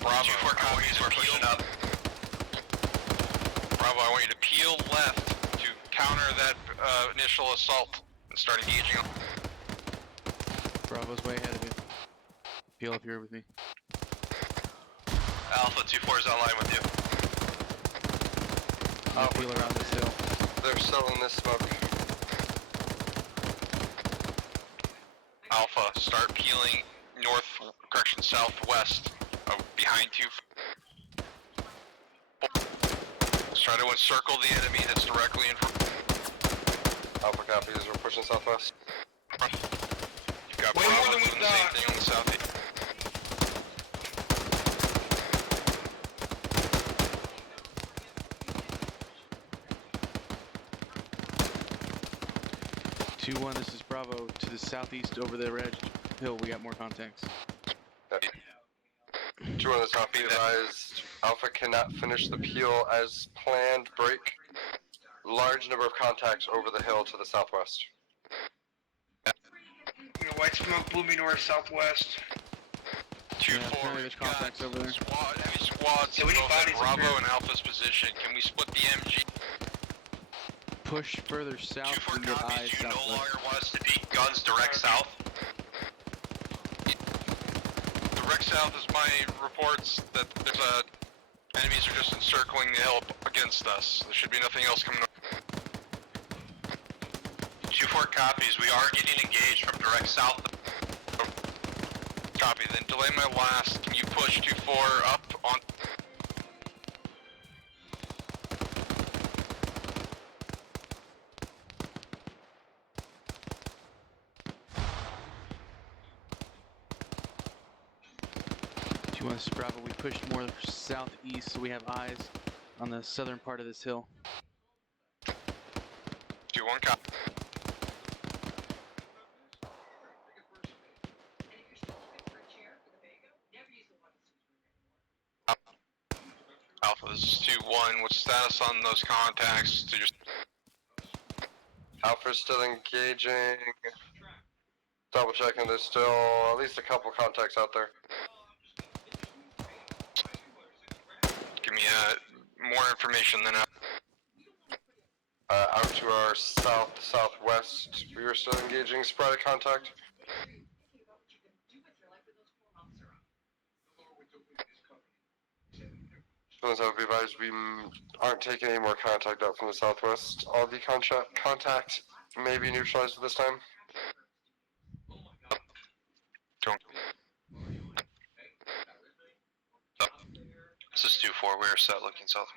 Bravo, 2-4 copies, we're pushing up. Bravo, I want you to peel left to counter that initial assault and start engaging. Bravo's way ahead of you. Peel up here with me. Alpha, 2-4 is online with you. I'll peel around this hill. They're still in this smoke. Alpha, start peeling southwest behind you. Let's try to encircle the enemy that's directly in front. Alpha copies, we're pushing southwest. You've got Bravo doing the same thing on the southeast. This is Bravo to the southeast over the red hill. We got more contacts. 2-1, this Alpha advised. Alpha cannot finish the peel as planned. Break. Large number of contacts over the hill to the southwest. White smoke blew me north southwest. 2-4, there's contacts over there. Heavy squads in both Bravo and Alpha's position. Can we split the MG? Push further south. 2-4 copies, you no longer want us to beat guns direct south? Direct south is my reports that there's enemies are just encircling the hill against us. There should be nothing else coming up. 2-4 copies, we are getting engaged from direct south. Copy, then delay my last. Can you push 2-4 up on... This is Bravo. We pushed more southeast, so we have eyes on the southern part of this hill. 2-1 copy. Alpha, this is 2-1. What's the status on those contacts? To just Alpha's still engaging. Double checking, there's still at least a couple contacts out there. give me more information than Out to our southwest, we are still engaging sporadic contact. As I'll be advised, we aren't taking any more contact out from the southwest. All the contact may be neutralized at this time. Don't. This is 2-4. We are set looking south.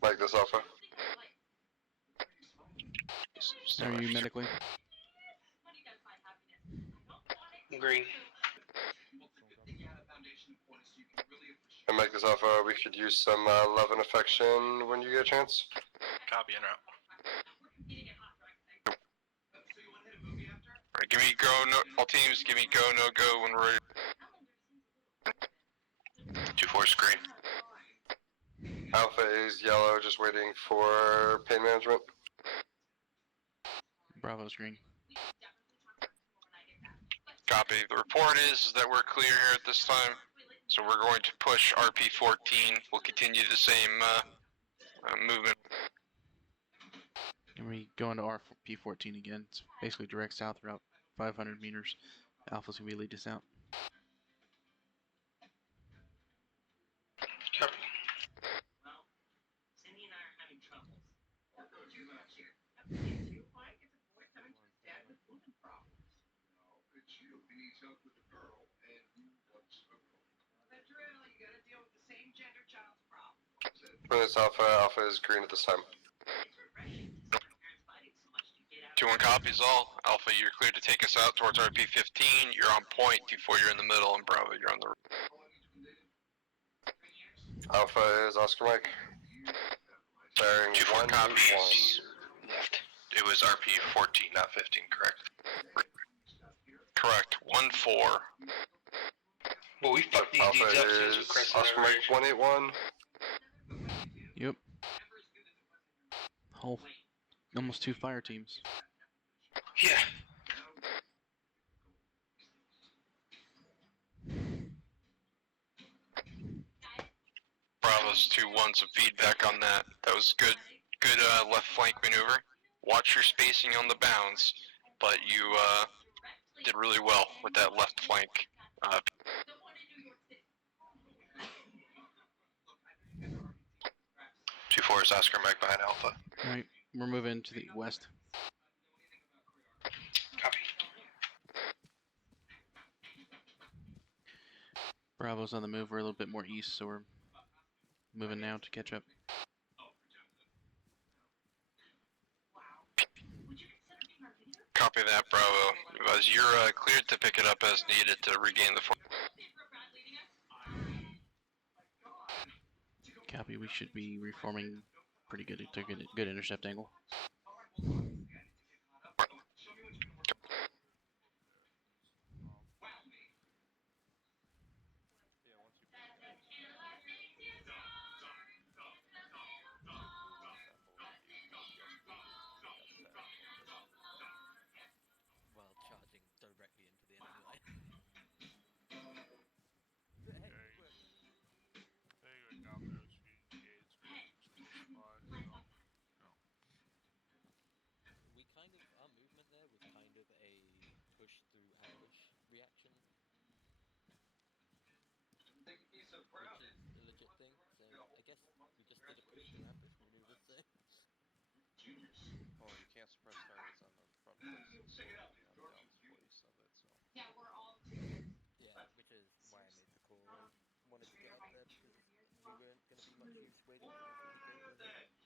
Like this, Alpha. Are you medically? Green. And make this Alpha, we could use some love and affection when you get a chance. Copy and route. Alright, give me go, no, all teams, give me go, no go when we're ready. 2-4 screen. Alpha is yellow, just waiting for pain management. Bravo's green. Copy. The report is that we're clear here at this time, so we're going to push RP-14. We'll continue the same movement. And we go into RP-14 again. It's basically direct south route, 500 meters. Alpha's gonna be lead us out. Copy. For this Alpha, Alpha is green at this time. 2-1 copies all. Alpha, you're cleared to take us out towards RP-15. You're on point. 2-4, you're in the middle, and Bravo, you're on the. Alpha is Oscar Mike. Bearing 2-4 copies. 1-1. Left. It was RP-14, not 15, correct? Correct. 1-4. Well, we fucked these Alpha dudes up since we is crossed Oscar Mike 181. Yep. Whole, almost 2 fire teams. Yeah. Bravo's 2-1, some feedback on that. That was good. Good left flank maneuver. Watch your spacing on the bounds, but you did really well with that left flank. 2-4 is Oscar Mike behind Alpha. Alright, we're moving to the west. Copy. Bravo's on the move. We're a little bit more east, so we're moving now to catch up. Copy that, Bravo. As you're cleared to pick it up as needed to regain the fort. Copy, we should be reforming pretty good to get a good intercept angle. While charging directly into the enemy line. We kind of, our movement there was kind of a push through ambush reaction, which is a legit thing, so I guess we just did a push through ambush maneuver, so. Oh, you can't suppress targets on the front faces, so you're on the opposite place of it, so. Yeah, which is why I made the call. I wanted to get up there because we weren't going to be much use waiting for them to engage with it.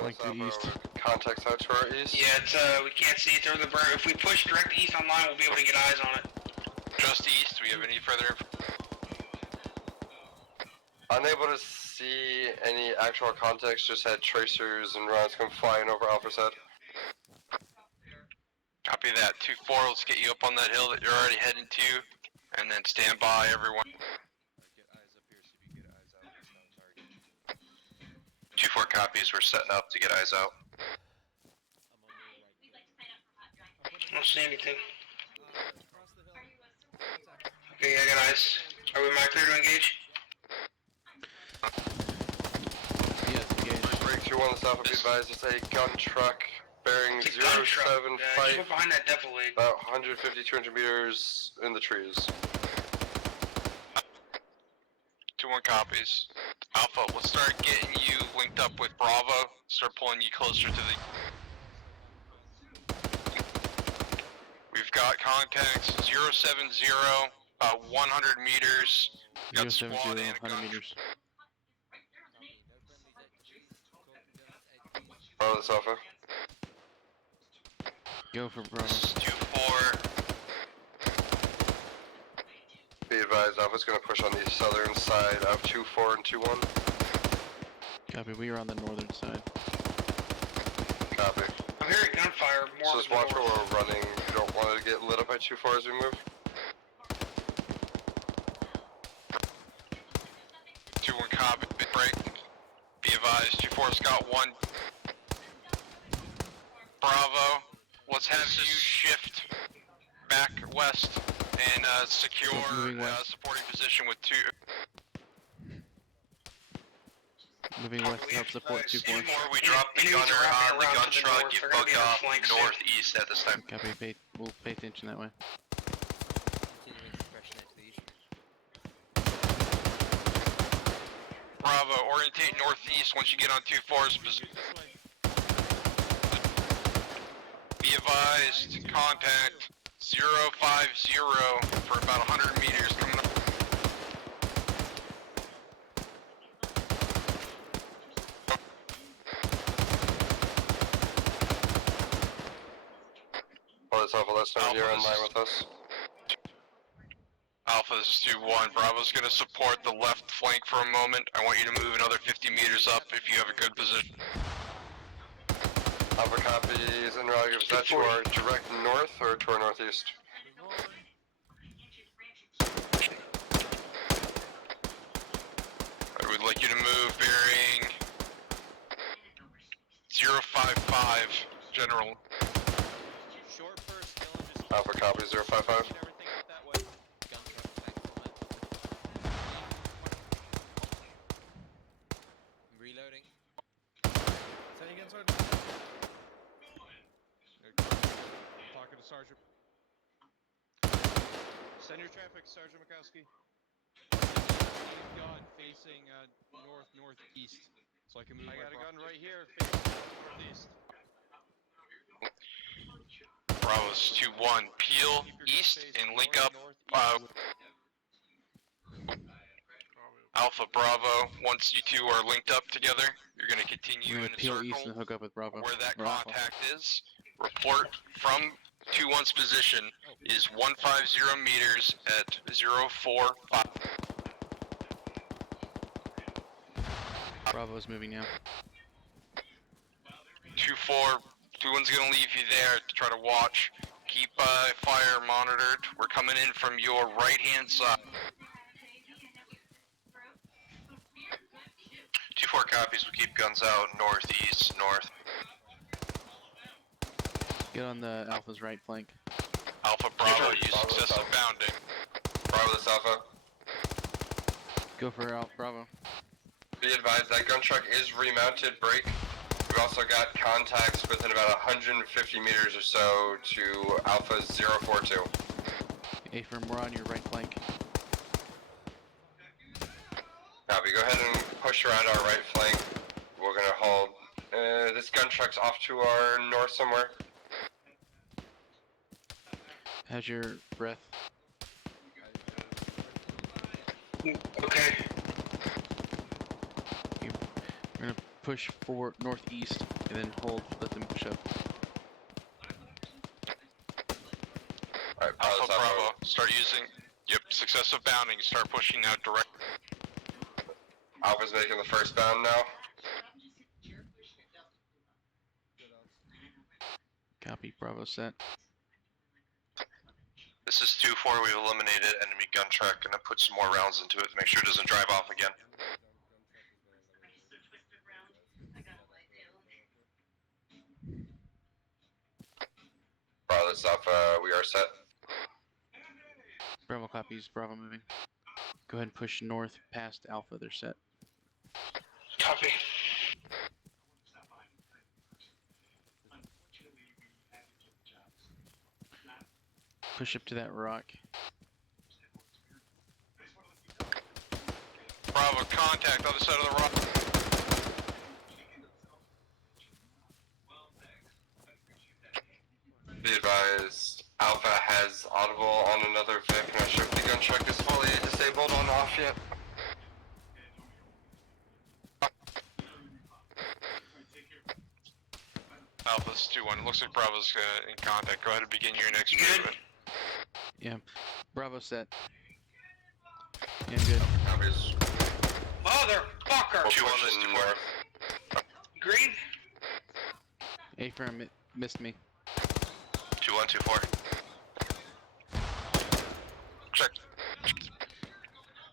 Flank to the east. Context out to our east. Yeah, it's we can't see it through the burn. If we push direct east on line, we'll be able to get eyes on it. Just east. Do we have any further? Unable to see any actual context. Just had tracers and rounds come flying over Alpha's head. Copy that. 2-4. Let's get you up on that hill that you're already heading to, and then stand by, everyone. Get eyes up here. See if you can get eyes out. Target. 2-4 copies. We're setting up to get eyes out. I don't see anything. Okay, I got eyes. Are we marked clear to engage? Yes, engage. Break 2-1 south, be advised, it's a gun truck bearing 07 fight. Go behind that devil leg. About 150, 200 meters in the trees. 2-1 copies. Alpha, let's start getting you linked up with Bravo. Start pulling you closer to the... We've got contacts 070, about 100 meters. Got squad and a 100 meters. Bravo, this Alpha. Go for Bravo. 2-4. Be advised, Alpha's gonna push on the southern side of 2-4 and 2-1. Copy, we are on the northern side. Copy. I'm hearing gunfire more. So just watch where we're running. You don't want to get lit up by 2-4 as we move. 2-1 copy, break. Be advised, 2-4 Scott 1. Bravo, let's have you shift back west and secure supporting position with 2. Moving west to help support 2-4. We drop the gunner on the gun truck, you bug off northeast at this time. Copy, we'll pay attention that way. Bravo, orientate northeast once you get on 2-4's position. Be advised, contact 050 for about 100 meters coming up. this Alpha, let's know you're in line with us. Alpha, this is 2-1. Bravo's going to support the left flank for a moment. I want you to move another 50 meters up if you have a good position. Alpha copies in rally. Is that to our direct north or to our northeast? I would like you to move bearing 055, General. Short burst, Dylan. Just Alpha copy 055. get everything out that way. Gun truck back on it. Reloading. Say again, Sergeant. Talking to Sergeant. Send your traffic, Sergeant Mikowski. Gun facing northeast, so I can move. I got a gun right here facing northeast. Bravo's 2-1. Peel east and link up. Alpha Bravo, once you two are linked up together, you're going to continue in a peel circle east and hook up with Bravo. where that Or Alpha. contact is. Report from 2-1's position is 150 meters at 045. Bravo's moving now. 2-4, 2-1's going to leave you there to try to watch. Keep fire monitored. We're coming in from your right-hand side. 2-4 copies, we keep guns out northeast, north. Get on the Alpha's right flank. Alpha Bravo, use excessive bounding. Bravo, this Alpha. Go for Bravo. Be advised, that gun truck is remounted, break. We've also got contacts within about 150 meters or so to Alpha 042. A-firm, we're on your right flank. Copy, go ahead and push around our right flank. We're gonna hold. This gun truck's off to our north somewhere. How's your breath? Okay. We're gonna push forward northeast and then hold, let them push up. Alright, Alpha Bravo, start using, successive bounding, start pushing now direct. Alpha's making the first bound now. Copy, Bravo set. This is 2-4, we've eliminated enemy gun truck, gonna put some more rounds into it to make sure it doesn't drive off again. Bravo, this Alpha, we are set. Bravo copies, Bravo moving. Go ahead and push north past Alpha, they're set. Copy. Push up to that rock. Bravo, contact, other side of the rock. Be advised, Alpha has audible on another Vic. Not sure if the gun truck is fully disabled on off yet. Alpha's 2-1, looks like Bravo's in contact. Go ahead and begin your next movement. Yeah, Bravo set. Yeah, good. Copies. Motherfucker! 2-1 is north. Green? A-firm missed me. 2-1, 2-4. Check.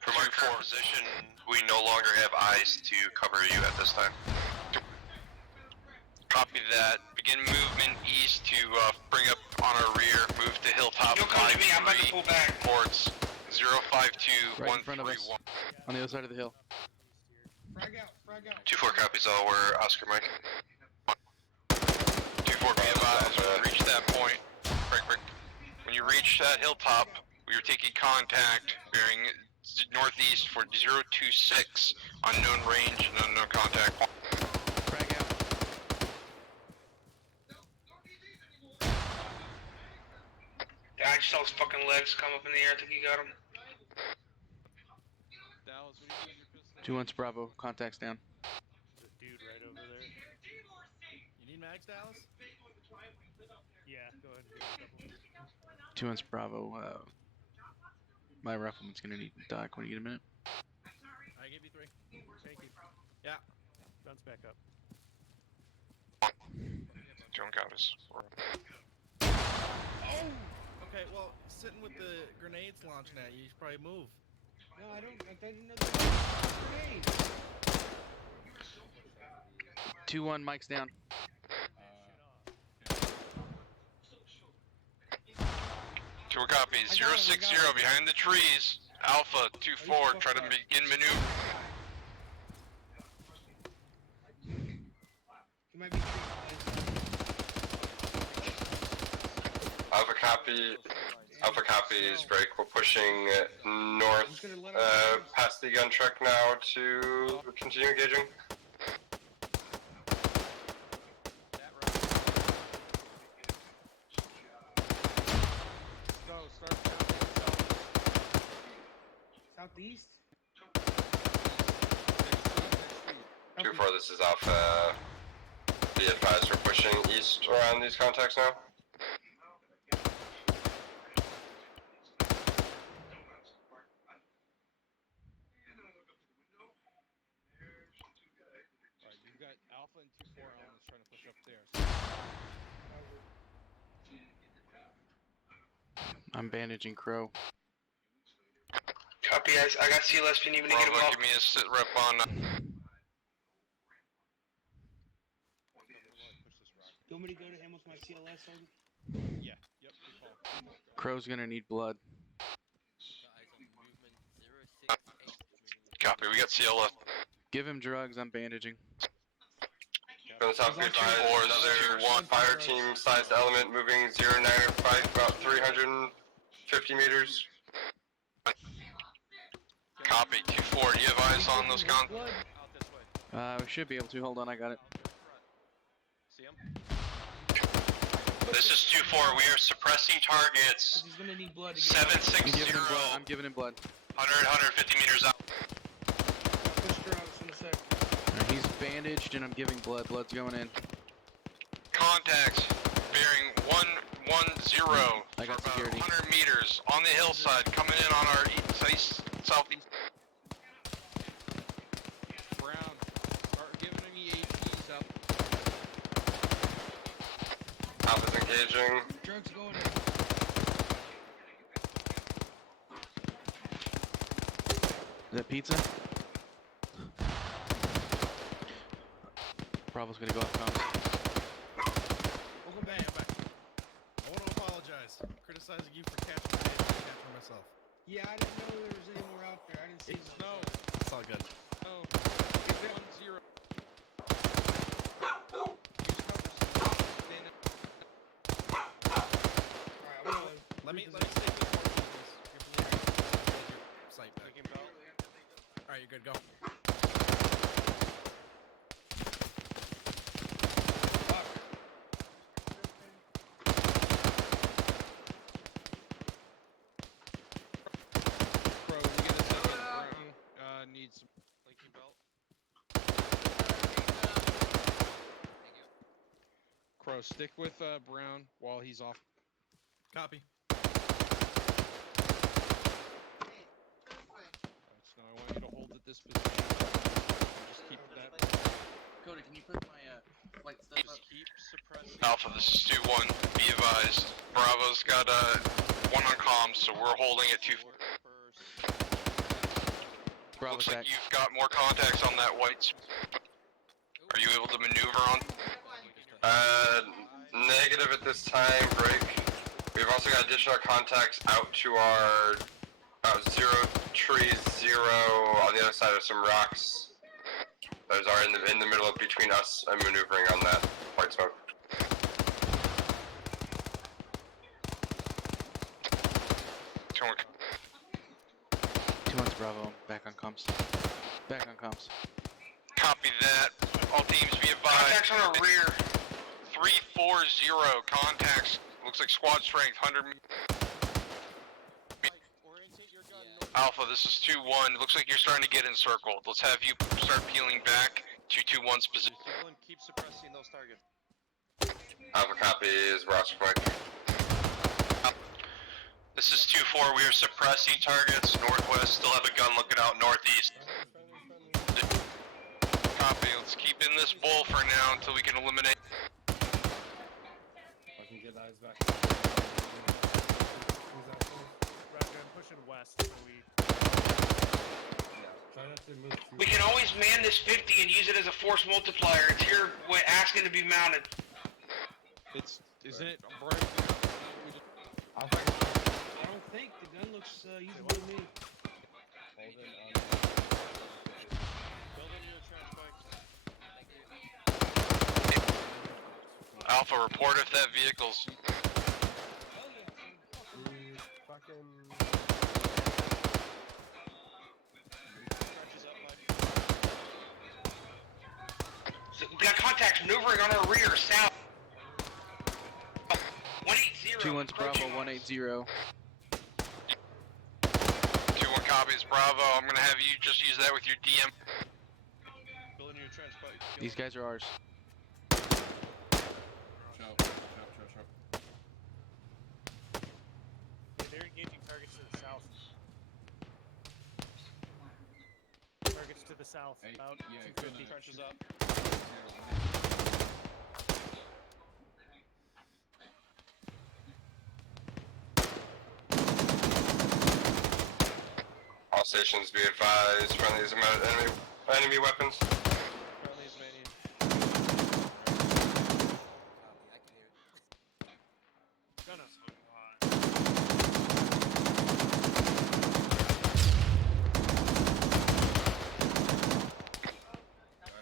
From our current position, we no longer have eyes to cover you at this time. Copy that. Begin movement east to bring up on our rear. Move to Hilltop. You'll come to me, I'm about to pull back. Towards 052 Right in front of us. On the other side of the hill. Frag out, frag out. 2-4 copies all, we're Oscar Mike. 2-4 be advised, when you reach that point, when you reach that hilltop, we are taking contact bearing northeast for 026, unknown range and unknown contact. Frag out. Yeah, I just saw his fucking legs come up in the air. I think he got him. Dallas, what are you doing your pistol? 2-1's Bravo, contacts down. The dude right over there. You need mags, Dallas? Yeah, go ahead and 2-1's Bravo. My rifleman's gonna need to dock when you get a minute. I give you 3. Thank you. Yeah. Guns back up. Doing copies. Oh! Okay, well, sitting with the grenades launching at you, you should probably move. No, I didn't know there was grenades. 2-1, Mike's down. 2 copies. 060 behind the trees. Alpha 2-4, try to begin maneuver. He might be Alpha copies, break. We're pushing north past the gun truck now to continue engaging. Go, start down southeast. 2-4, this is Alpha. Be advised, we're pushing east around these contacts now. Alright, you've got Alpha and 2-4 elements trying to push up there. I'm bandaging Crow. Copy, guys. I got CLS if you need me to get him Bravo, up. give me a sit rep on. You want me to go to him with my CLS, Sergeant? Yeah, yep, good call. Crow's gonna need blood. Copy, we got CLS. Give him drugs, I'm bandaging. From the south, be advised, another fire team sized element moving 095 about 350 meters. Copy, 2-4, do you have eyes on those guns? We should be able to. Hold on, I got it. See him? This is 2-4, we are suppressing targets. He's gonna need blood to get 760. I'm giving him blood. 150 meters out. Alright, he's bandaged and I'm giving blood. Blood's going in. Contacts bearing 110 I got for about security. 100 meters on the hillside, coming in on our east, southeast. Brown, start giving me APs out. Alpha's engaging. Drugs going in. Is that pizza? Bravo's gonna go up comms. Welcome back. I want to apologize. I'm criticizing you for catching the grenades and capturing myself. Yeah, I didn't know there was any more out there. I didn't see them. No. It's all good. No. 1-0. Let me stay with sight back. Alright, you're good, go. Crow, you get a second. Brown needs some linking belt. Crow, stick with Brown while he's off. Copy. So I want you to hold at this position. Just keep that. Cody, can you put my flight stuff up? Keep suppressing. Alpha, this is 2-1, be advised. Bravo's got one on comms, so we're holding at 2. Looks like you've got more contacts on that white. Are you able to maneuver on? Negative at this time, break. We've also got additional contacts out to our 0 trees, 0 on the other side of some rocks. Those are in the middle of between us and maneuvering on that white smoke. Two-one's Bravo, back on comms. Back on comms. Copy that. All teams be advised. Contacts on the rear. 340 contacts. Looks like squad strength 100. Alpha, this is 2-1. Looks like you're starting to get encircled. Let's have you start peeling back to 2-1's position. Keep suppressing those targets. Alpha copy is Roger Mike. 2-4, we are suppressing targets northwest, still have a gun looking out northeast. Copy, let's keep in this bull for now until we can eliminate. I can get eyes back. Roger, I'm pushing west, so we... Try not to move too We can always man this 50 and use it as a force multiplier. It's here asking to be mounted. Isn't it broken? I don't think the gun looks usable to me. Alpha, report if that vehicle's... So we got contacts maneuvering on our rear, south. 180. 2-1's Bravo, 180. 2-1 copies, Bravo. I'm gonna have you just use that with your DM. These guys are ours. They're engaging targets to the south. Targets to the south, about 250. Trenches up. All stations be advised, friendlies about enemy weapons.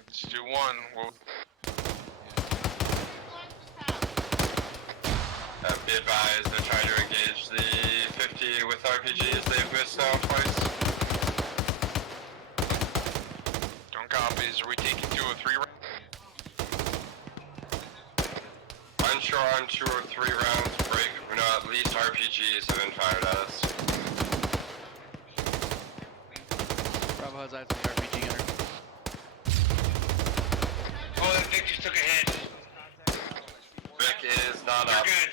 Let's do one. Be advised, they're trying to engage the 50 with RPGs. They've missed now twice. Don't copies. Are we taking 203? Unsure on 203 rounds. Break. We know at least RPGs have been fired at us. Bravo has eyes on the RPG gunner. Oh, that Vic just took a hit. Vic is not up. Good.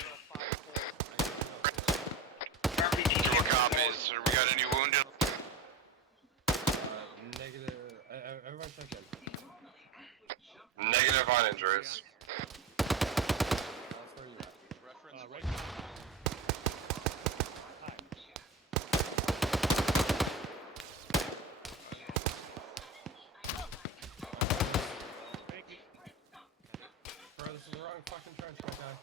Two copies. We got any wounded? Negative. Everyone check in. Negative on injuries. That's where you at. Right. Thank you. Bro, this is the wrong fucking trench, my guy.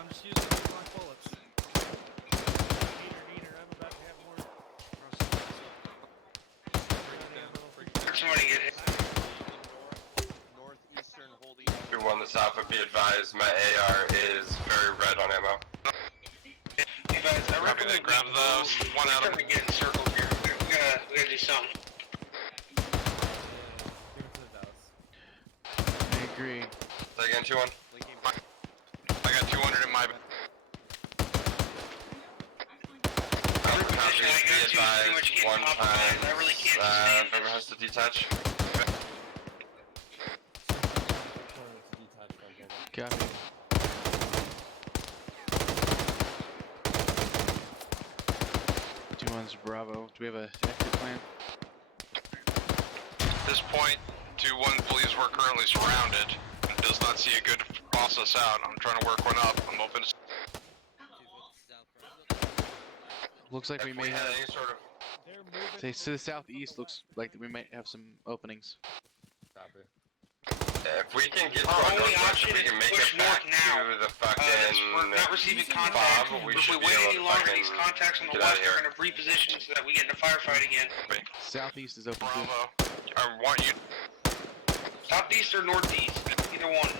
I'm just using my bullets. Neener, I'm about to have more. Somebody get hit. Northeastern holding. 2-1 this Alpha, be advised, my AR is very red on ammo. Hey guys, I reckon we grab those. One out of them. Get encircled here. We gotta do something. Give it to the Dallas. I agree. Say again, 2-1. I got 200 in my. Alpha copies, be advised, one time. I really can't Whoever has to detach. Copy. Two ones Bravo. Do we have a exit plan? At this point, 2-1 believes we're currently surrounded and does not see a good process out. I'm trying to work one up. I'm open to. Looks like we may had have. any sort of Say to the southeast. Looks like we might have some openings. Copy. If we can get to Our our only northwest, option we is can to make push it back north now. to the fucking We're not receiving contact. Bob, we If we should be wait able any to longer, fucking these contacts on the get out of west are here. going to reposition so that we get in a firefight again. Southeast is open too. Bravo. I want you. Southeast or northeast, either one.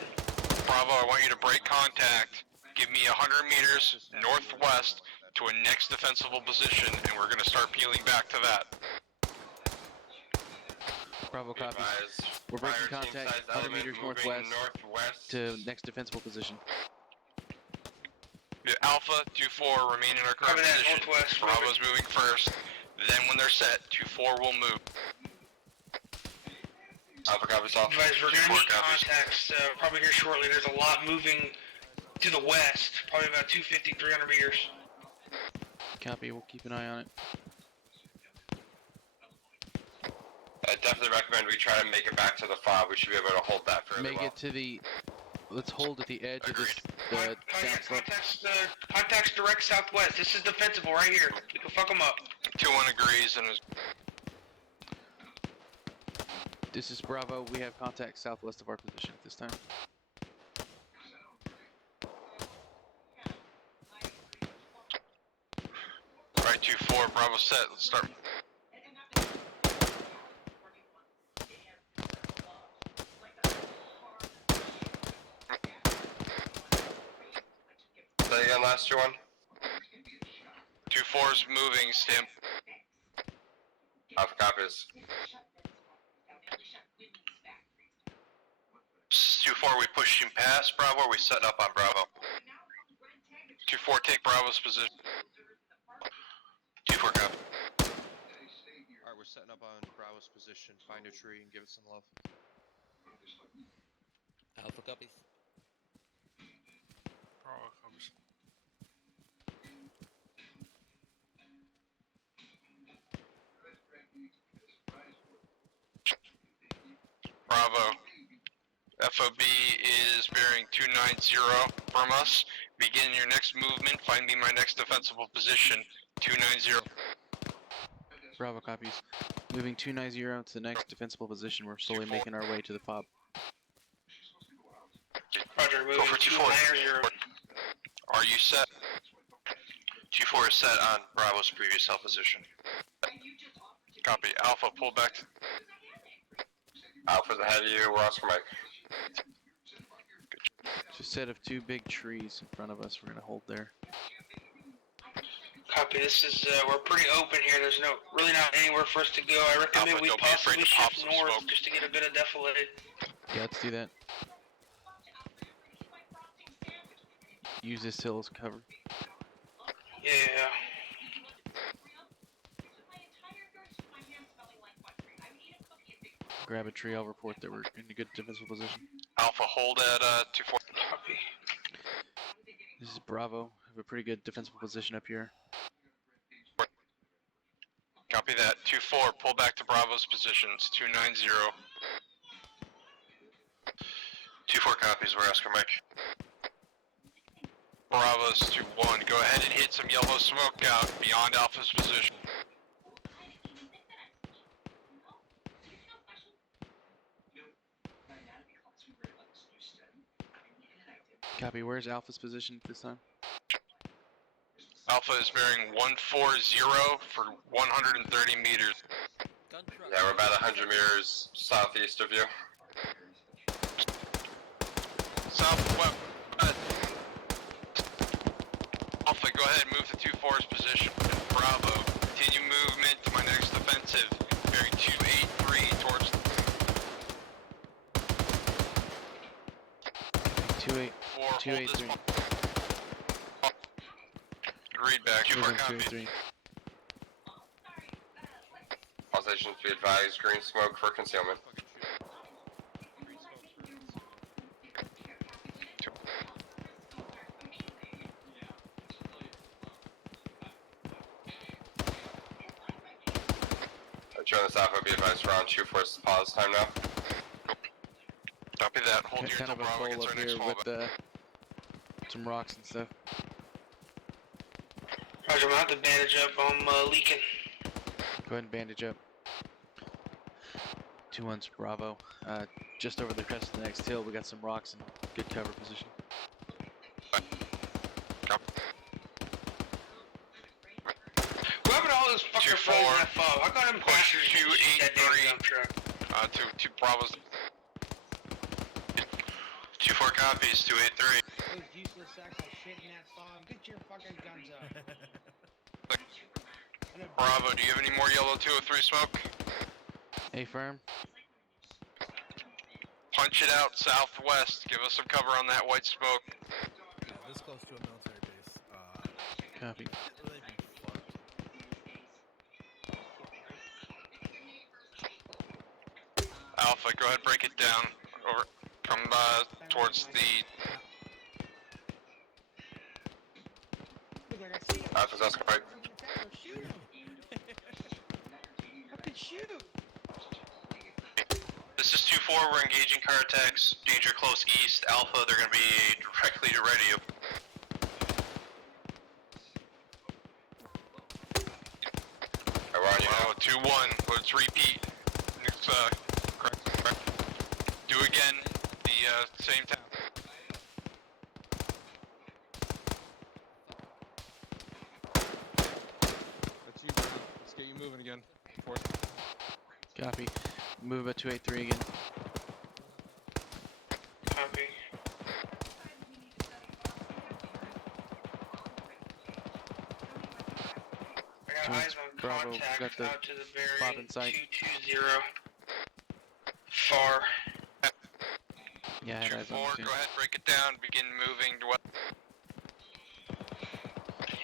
Bravo, I want you to break contact. Give me 100 meters northwest to a next defensible position, and we're going to start peeling back to that. Bravo copies. Advised, We're breaking fire team contact size 100 element meters moving northwest to next defensible position. Yeah, Alpha, 2-4, remain in our current Cover that position. northwest, Bravo's moving first. Then when they're set, 2-4 will move. Alpha copies off. Guys, we're going to 2-4 need copies. contacts probably here shortly. There's a lot moving to the west, probably about 250, 300 meters. Copy, we'll keep an eye on it. I definitely recommend we try to make it back to the fob. We should be able to hold that fairly Make well. it to the... Let's hold at the edge of this... The downslope. Contacts direct southwest. This is defensible right here. We can fuck them up. 2-1 agrees and is... This is Bravo. We have contact southwest of our position at this time. Right, 2-4, Bravo set. Let's start. Say again, last 2-1. 2-4's moving, stand. Alpha copies. 2-4, we pushing past Bravo, or we setting up on Bravo? 2-4, take Bravo's position. 2-4, copy. Alright, we're setting up on Bravo's position. Find a tree and give it some love. Alpha copies. Bravo comes. Bravo. FOB is bearing 290 from us. Begin your next movement. Find me my next defensible position. 290. Bravo copies. Moving 290 to the next defensible position. We're slowly making our way to the fob. Roger, moving Go for 2-4. Are you set? 2-4 is set on Bravo's previous held position. Copy. Alpha, pull back. Alpha's ahead of you. We're Oscar Mike. It's a set of 2 big trees in front of us. We're gonna hold there. Copy. This is we're pretty open here. There's really not anywhere for us to go. I recommend Alpha, we don't be afraid possibly to pop shift some north smoke. just to get a bit of defilade. Yeah, let's do that. Use this hill as cover. Yeah. Grab a tree. I'll report that we're in a good defensive position. Alpha, hold at 2-4. Copy. This is Bravo. We have a pretty good defensible position up here. Copy that. 2-4, pull back to Bravo's positions. 290. 2-4 copies. We're Oscar Mike. Bravo's 2-1. Go ahead and hit some yellow smoke out beyond Alpha's position. Copy. Where's Alpha's position at this time? Alpha is bearing 140 for 130 meters. Yeah, we're about 100 meters southeast of you. Southwest. Alpha, go ahead and move to 2-4's position. Bravo, continue movement to my next defensive. Bearing 283 towards 283. Agreed back. 2-4 Moving copy. 283. All stations be advised, green smoke for concealment. Join this Alpha, be advised, we're on 2-4's pause time now. Copy that. Hold your Kind of a Bravo bowl gets our up next here fallback. with some rocks and stuff. Roger, I'm gonna have to bandage up. I'm leaking. Go ahead and bandage up. 2-1's Bravo. Just over the crest of the next hill, we got some rocks and good cover position. Whoever all those fucking frozen that fall, I got him Push bastards to shoot that damn dump truck. To Bravo's. 2-4 copies. 283. Those useless sacks of shit in that farm. Get your fucking guns up. Bravo, do you have any more yellow 203 smoke? A firm. Punch it out southwest. Give us some cover on that white smoke. Yeah, this close to a military base. Copy. Really be fucked. Alpha, go ahead, break it down. Over. Come towards the. Alpha's Oscar Mike. Oh, shoot him! I can shoot! This is 2-4, we're engaging car attacks. Danger close east. Alpha, they're going to be directly to ready you. We're on you now. 2-1, let's repeat. It's, correct. Do again, the same time. That's you, brother. Let's get you moving again. Force. Copy. Move about 283 again. Copy. I got eyes on Bravo, contact got the out to the fob bearing in sight. 220. Far. Yeah, I had eyes on 2-4, it too. go ahead, break it down, begin moving to what?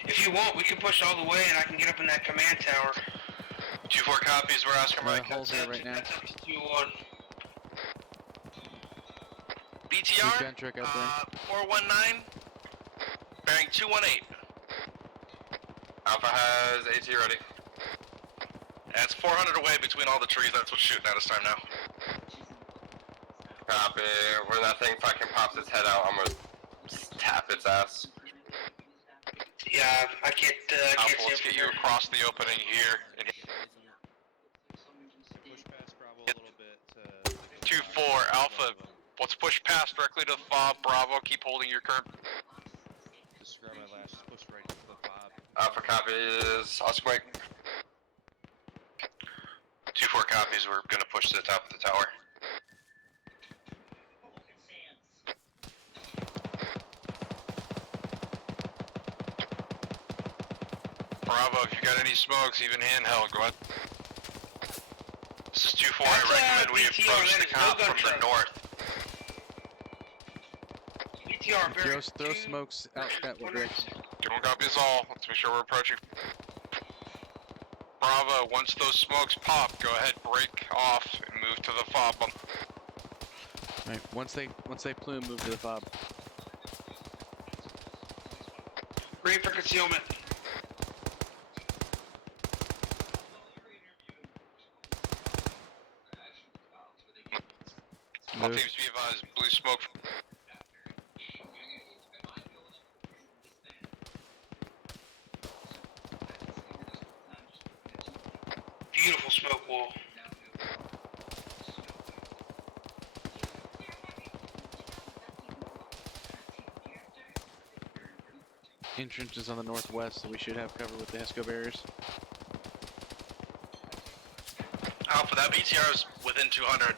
If you want, we can push all the way and I can get up in that command tower. 2-4 copies, we're Oscar Mike. Holes here right now. That's up to 2-1. BTR, Gun trick out there. 419, bearing 218. Alpha has AT ready. That's 400 away between all the trees, that's what's shooting at us time now. Copy. When that thing fucking pops its head out, I'm gonna tap its ass. Yeah, I can't Alpha, see let's it get from you here. across the opening here. Push past Bravo a little bit. 2-4, Alpha, let's push past directly to the fob. Bravo, keep holding your curve. Disregard my last, just push right into the fob. Alpha copies. Oscar Mike. 2-4 copies, we're gonna push to the top of the tower. Bravo, if you got any smokes, even handheld, go ahead. This is 2-4, I recommend we approach the cop from the north. BTR, bearing Throw smokes out that direction. 2-1 copies all, let's make sure we're approaching. Bravo, once those smokes pop, go ahead, break off and move to the fob. Right, once they plume, move to the fob. Green for concealment. All teams be advised, blue smoke. Beautiful smoke wall. Entrance is on the northwest, so we should have cover with the HESCO barriers. Alpha, that BTR is within 200.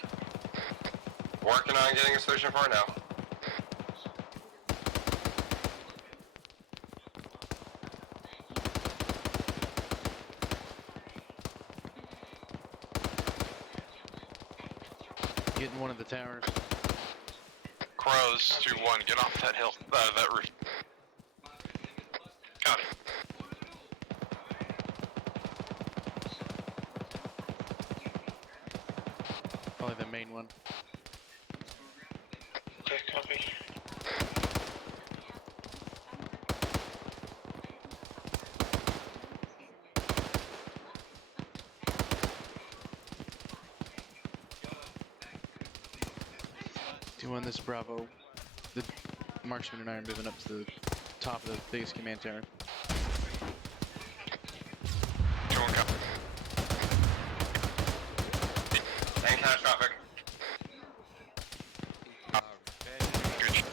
Working on getting a solution for it now. Getting one of the towers. Crows, 2-1, get off that hill, that roof. Copy. Probably the main one. Okay, copy. Doing this Bravo. The marksman and I are moving up to the top of the biggest command tower. 2-1 copy. And catastrophic. Good.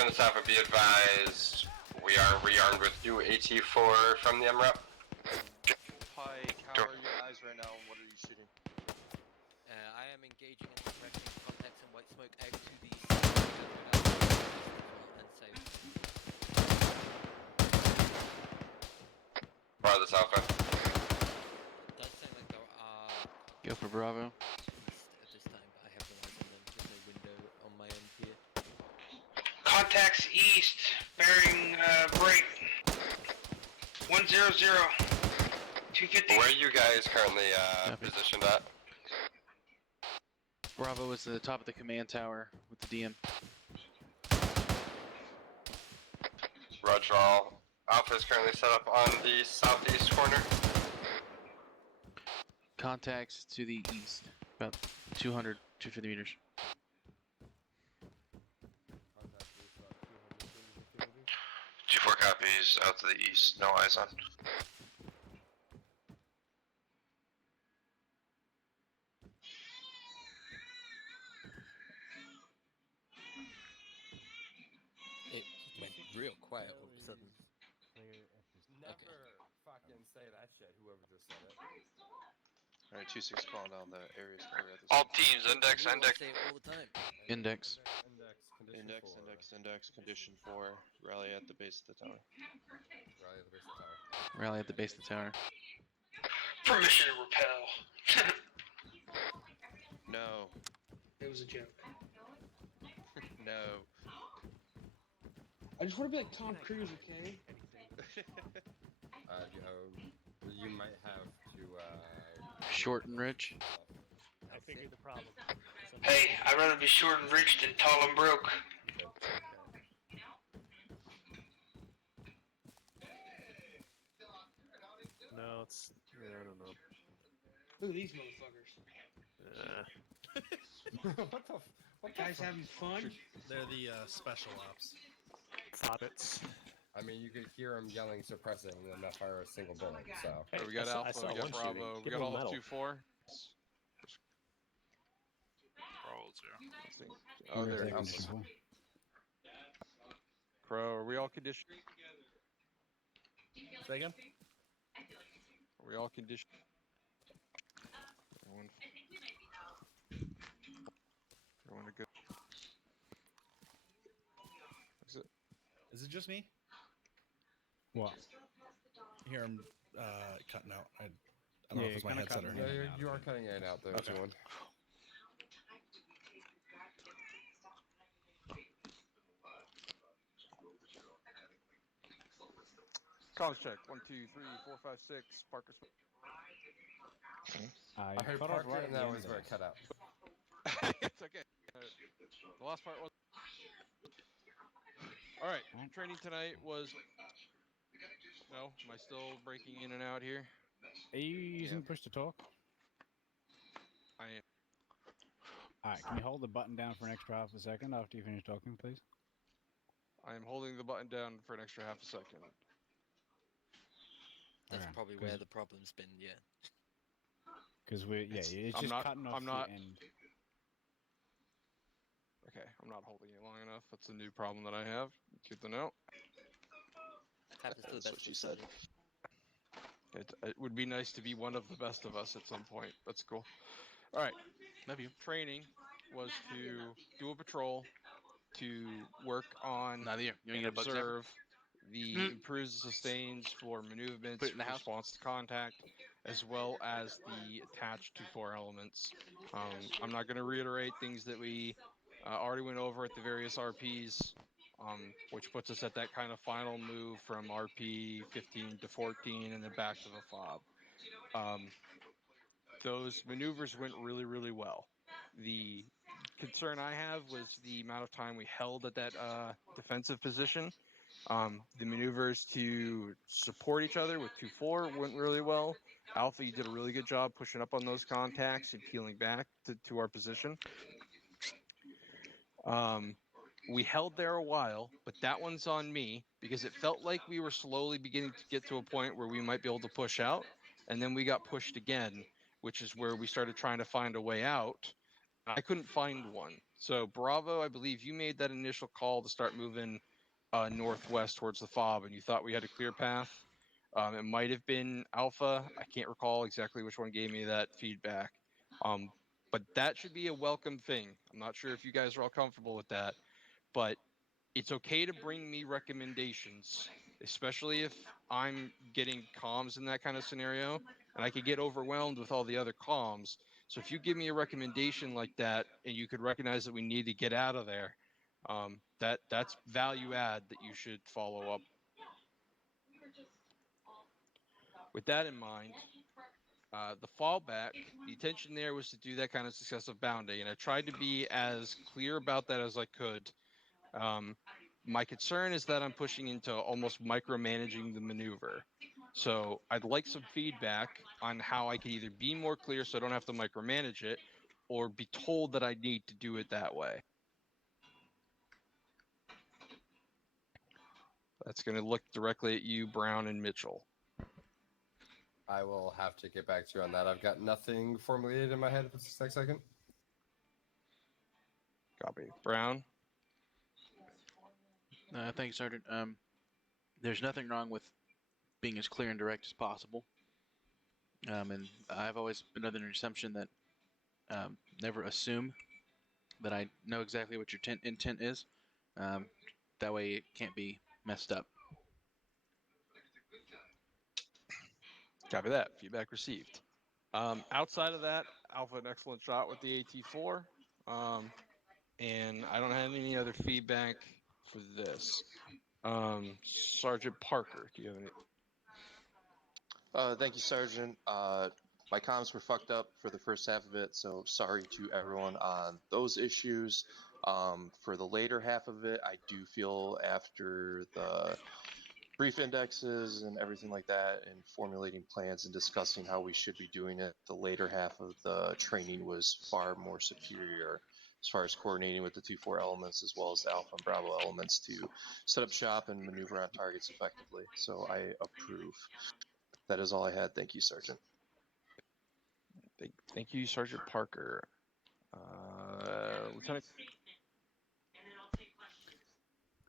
from the Alpha, be advised, we are rearmed with new AT4 from the MREP. Pike, how are your eyes right now, and what are you shooting? I am engaging and directing contacts and white smoke out to the and south. Bar this Alpha. It does sound like there are Go for Bravo. east at this time, but I have no eyes on them. There's no window on my end here. Contacts east, bearing break. 100. 250. Where are you guys currently positioned at? Bravo is at the top of the command tower with the DM. Roger all. Alpha is currently set up on the southeast corner. Contacts to the east, about 200, 250 meters. 2-4 copies, out to the east, no eyes on. It went real quiet all of a sudden. Never fucking say that shit, whoever just said it. Alright, 2-6 calling down the areas covered at this All point. teams, index, index. Say it all the time. Index. Condition 4. Rally at the base of the tower. Rally at the base of the tower. Rally at the base of the tower. Permission to repel. No. It was a joke. No. I just want to be like Tom Cruise, okay? You might have to, Short and rich. I figured the problem. Hey, I'd rather be short and rich than tall and broke. No, it's I don't know. Look at these motherfuckers. What the? What guys having fun? They're the special ops. Hobbits. I mean, you could hear them yelling, suppressing, and not fire a single bullet. So Hey, we got Alpha, we got Bravo, we got all of 2-4. Bravo's here. Oh, there it is. Crow, are we all conditioned? Say again? Are we all conditioned? Everyone a good. Is it just me? What? Here I'm cutting out. I don't know if it's my headset or not. You are cutting in and out there, Okay. everyone. Comms check. 1, 2, 3, 4, 5, 6. Parker. I heard Parker, and that was where it cut out. It's okay. The last part was. All right. Training tonight was. No, am I still breaking in and out here? Are you using push to talk? I am. Alright, can you hold the button down for an extra half a second after you finish talking, please? I am holding the button down for an extra half a second. That's Okay, probably where the problem's been, yeah. Because it's I'm just not, cutting off I'm not, the end. Okay, I'm not holding it long enough. That's a new problem that I have. Good to know. Happens to the best of us. It would be nice to be one of the best of us at some point. That's cool. All right. Love you. Training was to do a patrol, to work on You and get a bug zapper? observe the improves and sustains for movements, Put it in the house. response to contact, as well as the attached to 4 elements. I'm not going to reiterate things that we already went over at the various RPs, which puts us at that kind of final move from RP 15 to 14 and then back to the FOB. Those maneuvers went really, really well. The concern I have was the amount of time we held at that defensive position. The maneuvers to support each other with 2-4 went really well. Alpha, you did a really good job pushing up on those contacts and peeling back to our position. We held there a while, but that one's on me because it felt like we were slowly beginning to get to a point where we might be able to push out, and then we got pushed again, which is where we started trying to find a way out. I couldn't find one. So Bravo, I believe you made that initial call to start moving northwest towards the fob, and you thought we had a clear path. It might have been Alpha. I can't recall exactly which one gave me that feedback. But that should be a welcome thing. I'm not sure if you guys are all comfortable with that, but it's okay to bring me recommendations, especially if I'm getting comms in that kind of scenario, and I could get overwhelmed with all the other comms. So if you give me a recommendation like that, and you could recognize that we need to get out of there, that's value add that you should follow up. With that in mind, the fallback, the intention there was to do that kind of successive bounding, and I tried to be as clear about that as I could. My concern is that I'm pushing into almost micromanaging the maneuver. So I'd like some feedback on how I can either be more clear so I don't have to micromanage it, or be told that I need to do it that way. That's going to look directly at you, Brown and Mitchell. I will have to get back to you on that. I've got nothing formulated in my head at this next second. Copy. Brown? Thank you, Sergeant. There's nothing wrong with being as clear and direct as possible. And I've always been under the assumption that never assume that I know exactly what your intent is. That way it can't be messed up. Copy that. Feedback received. Outside of that, Alpha, an excellent shot with the AT4. And I don't have any other feedback for this. Sergeant Parker, do you have any? Thank you, Sergeant. My comms were fucked up for the first half of it, so sorry to everyone on those issues. For the later half of it, I do feel after the brief indexes and everything like that, and formulating plans and discussing how we should be doing it, the later half of the training was far more superior as far as coordinating with the 2-4 elements as well as the Alpha and Bravo elements to set up shop and maneuver on targets effectively. So I approve. That is all I had. Thank you, Sergeant. Thank you, Sergeant Parker. Lieutenant.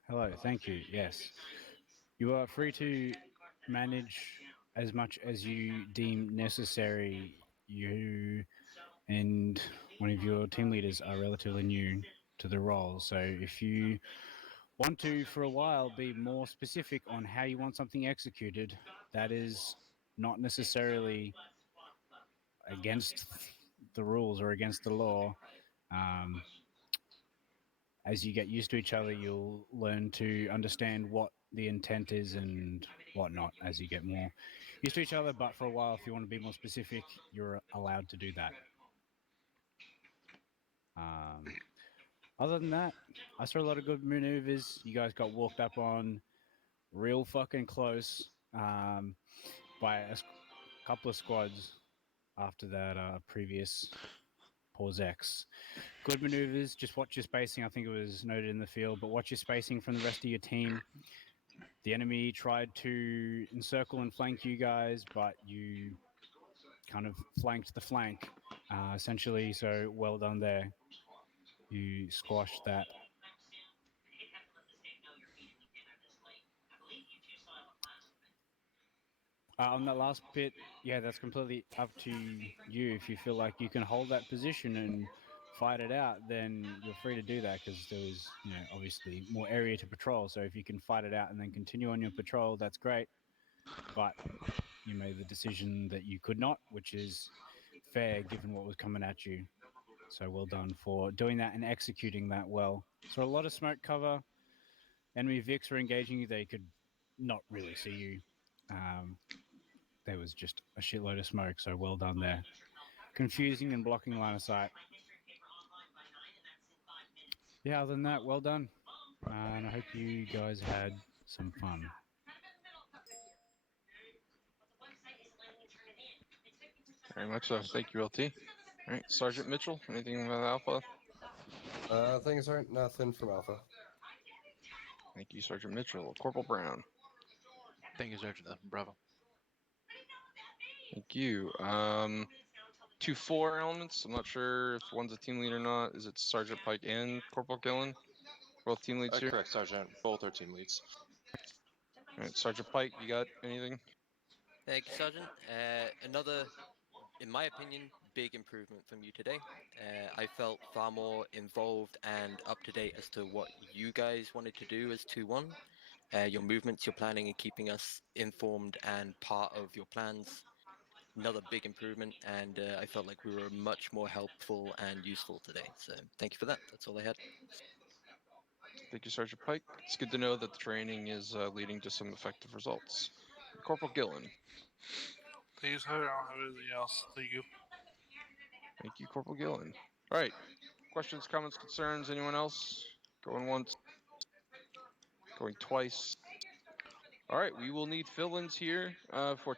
Hello, thank you. Yes. You are free to manage as much as you deem necessary. You and one of your team leaders are relatively new to the role. So if you want to, for a while, be more specific on how you want something executed, that is not necessarily against the rules or against the law. As you get used to each other, you'll learn to understand what the intent is and whatnot as you get more used to each other. But for a while, if you want to be more specific, you're allowed to do that. Other than that, I saw a lot of good maneuvers. You guys got walked up on real fucking close by a couple of squads after that previous pause X. Good maneuvers. Just watch your spacing. I think it was noted in the field, but watch your spacing from the rest of your team. The enemy tried to encircle and flank you guys, but you kind of flanked the flank, essentially. So well done there. You squashed that. On that last bit, yeah, that's completely up to you. If you feel like you can hold that position and fight it out, then you're free to do that because there was, obviously more area to patrol. So if you can fight it out and then continue on your patrol, that's great. But you made the decision that you could not, which is fair given what was coming at you. So well done for doing that and executing that well. So a lot of smoke cover. Enemy Vics were engaging you. They could not really see you. There was just a shitload of smoke, so well done there. Confusing and blocking line of sight. Yeah, other than that, well done. And I hope you guys had some fun. Very much so. Thank you, LT. All right, Sergeant Mitchell, anything about Alpha? Things aren't nothing from Alpha. Thank you, Sergeant Mitchell. Corporal Brown. Thank you, Sergeant Bravo. Thank you. 2-4 elements. I'm not sure if one's a team lead or not. Is it Sergeant Pike and Corporal Gillen? Both team leads here? Correct, Sergeant. Both are team leads. All right, Sergeant Pike, you got anything? Thank you, Sergeant. Another, in my opinion, big improvement from you today. I felt far more involved and up to date as to what you guys wanted to do as 2-1. Your movements, your planning, and keeping us informed and part of your plans. Another big improvement, and I felt like we were much more helpful and useful today. So thank you for that. That's all I had. Thank you, Sergeant Pike. It's good to know that the training is leading to some effective results. Corporal Gillen. Thank you, sir. I don't have anything else. Thank you. Thank you, Corporal Gillen. All right. Questions, comments, concerns? Anyone else? Going once. Going twice. All right. We will need fill-ins here for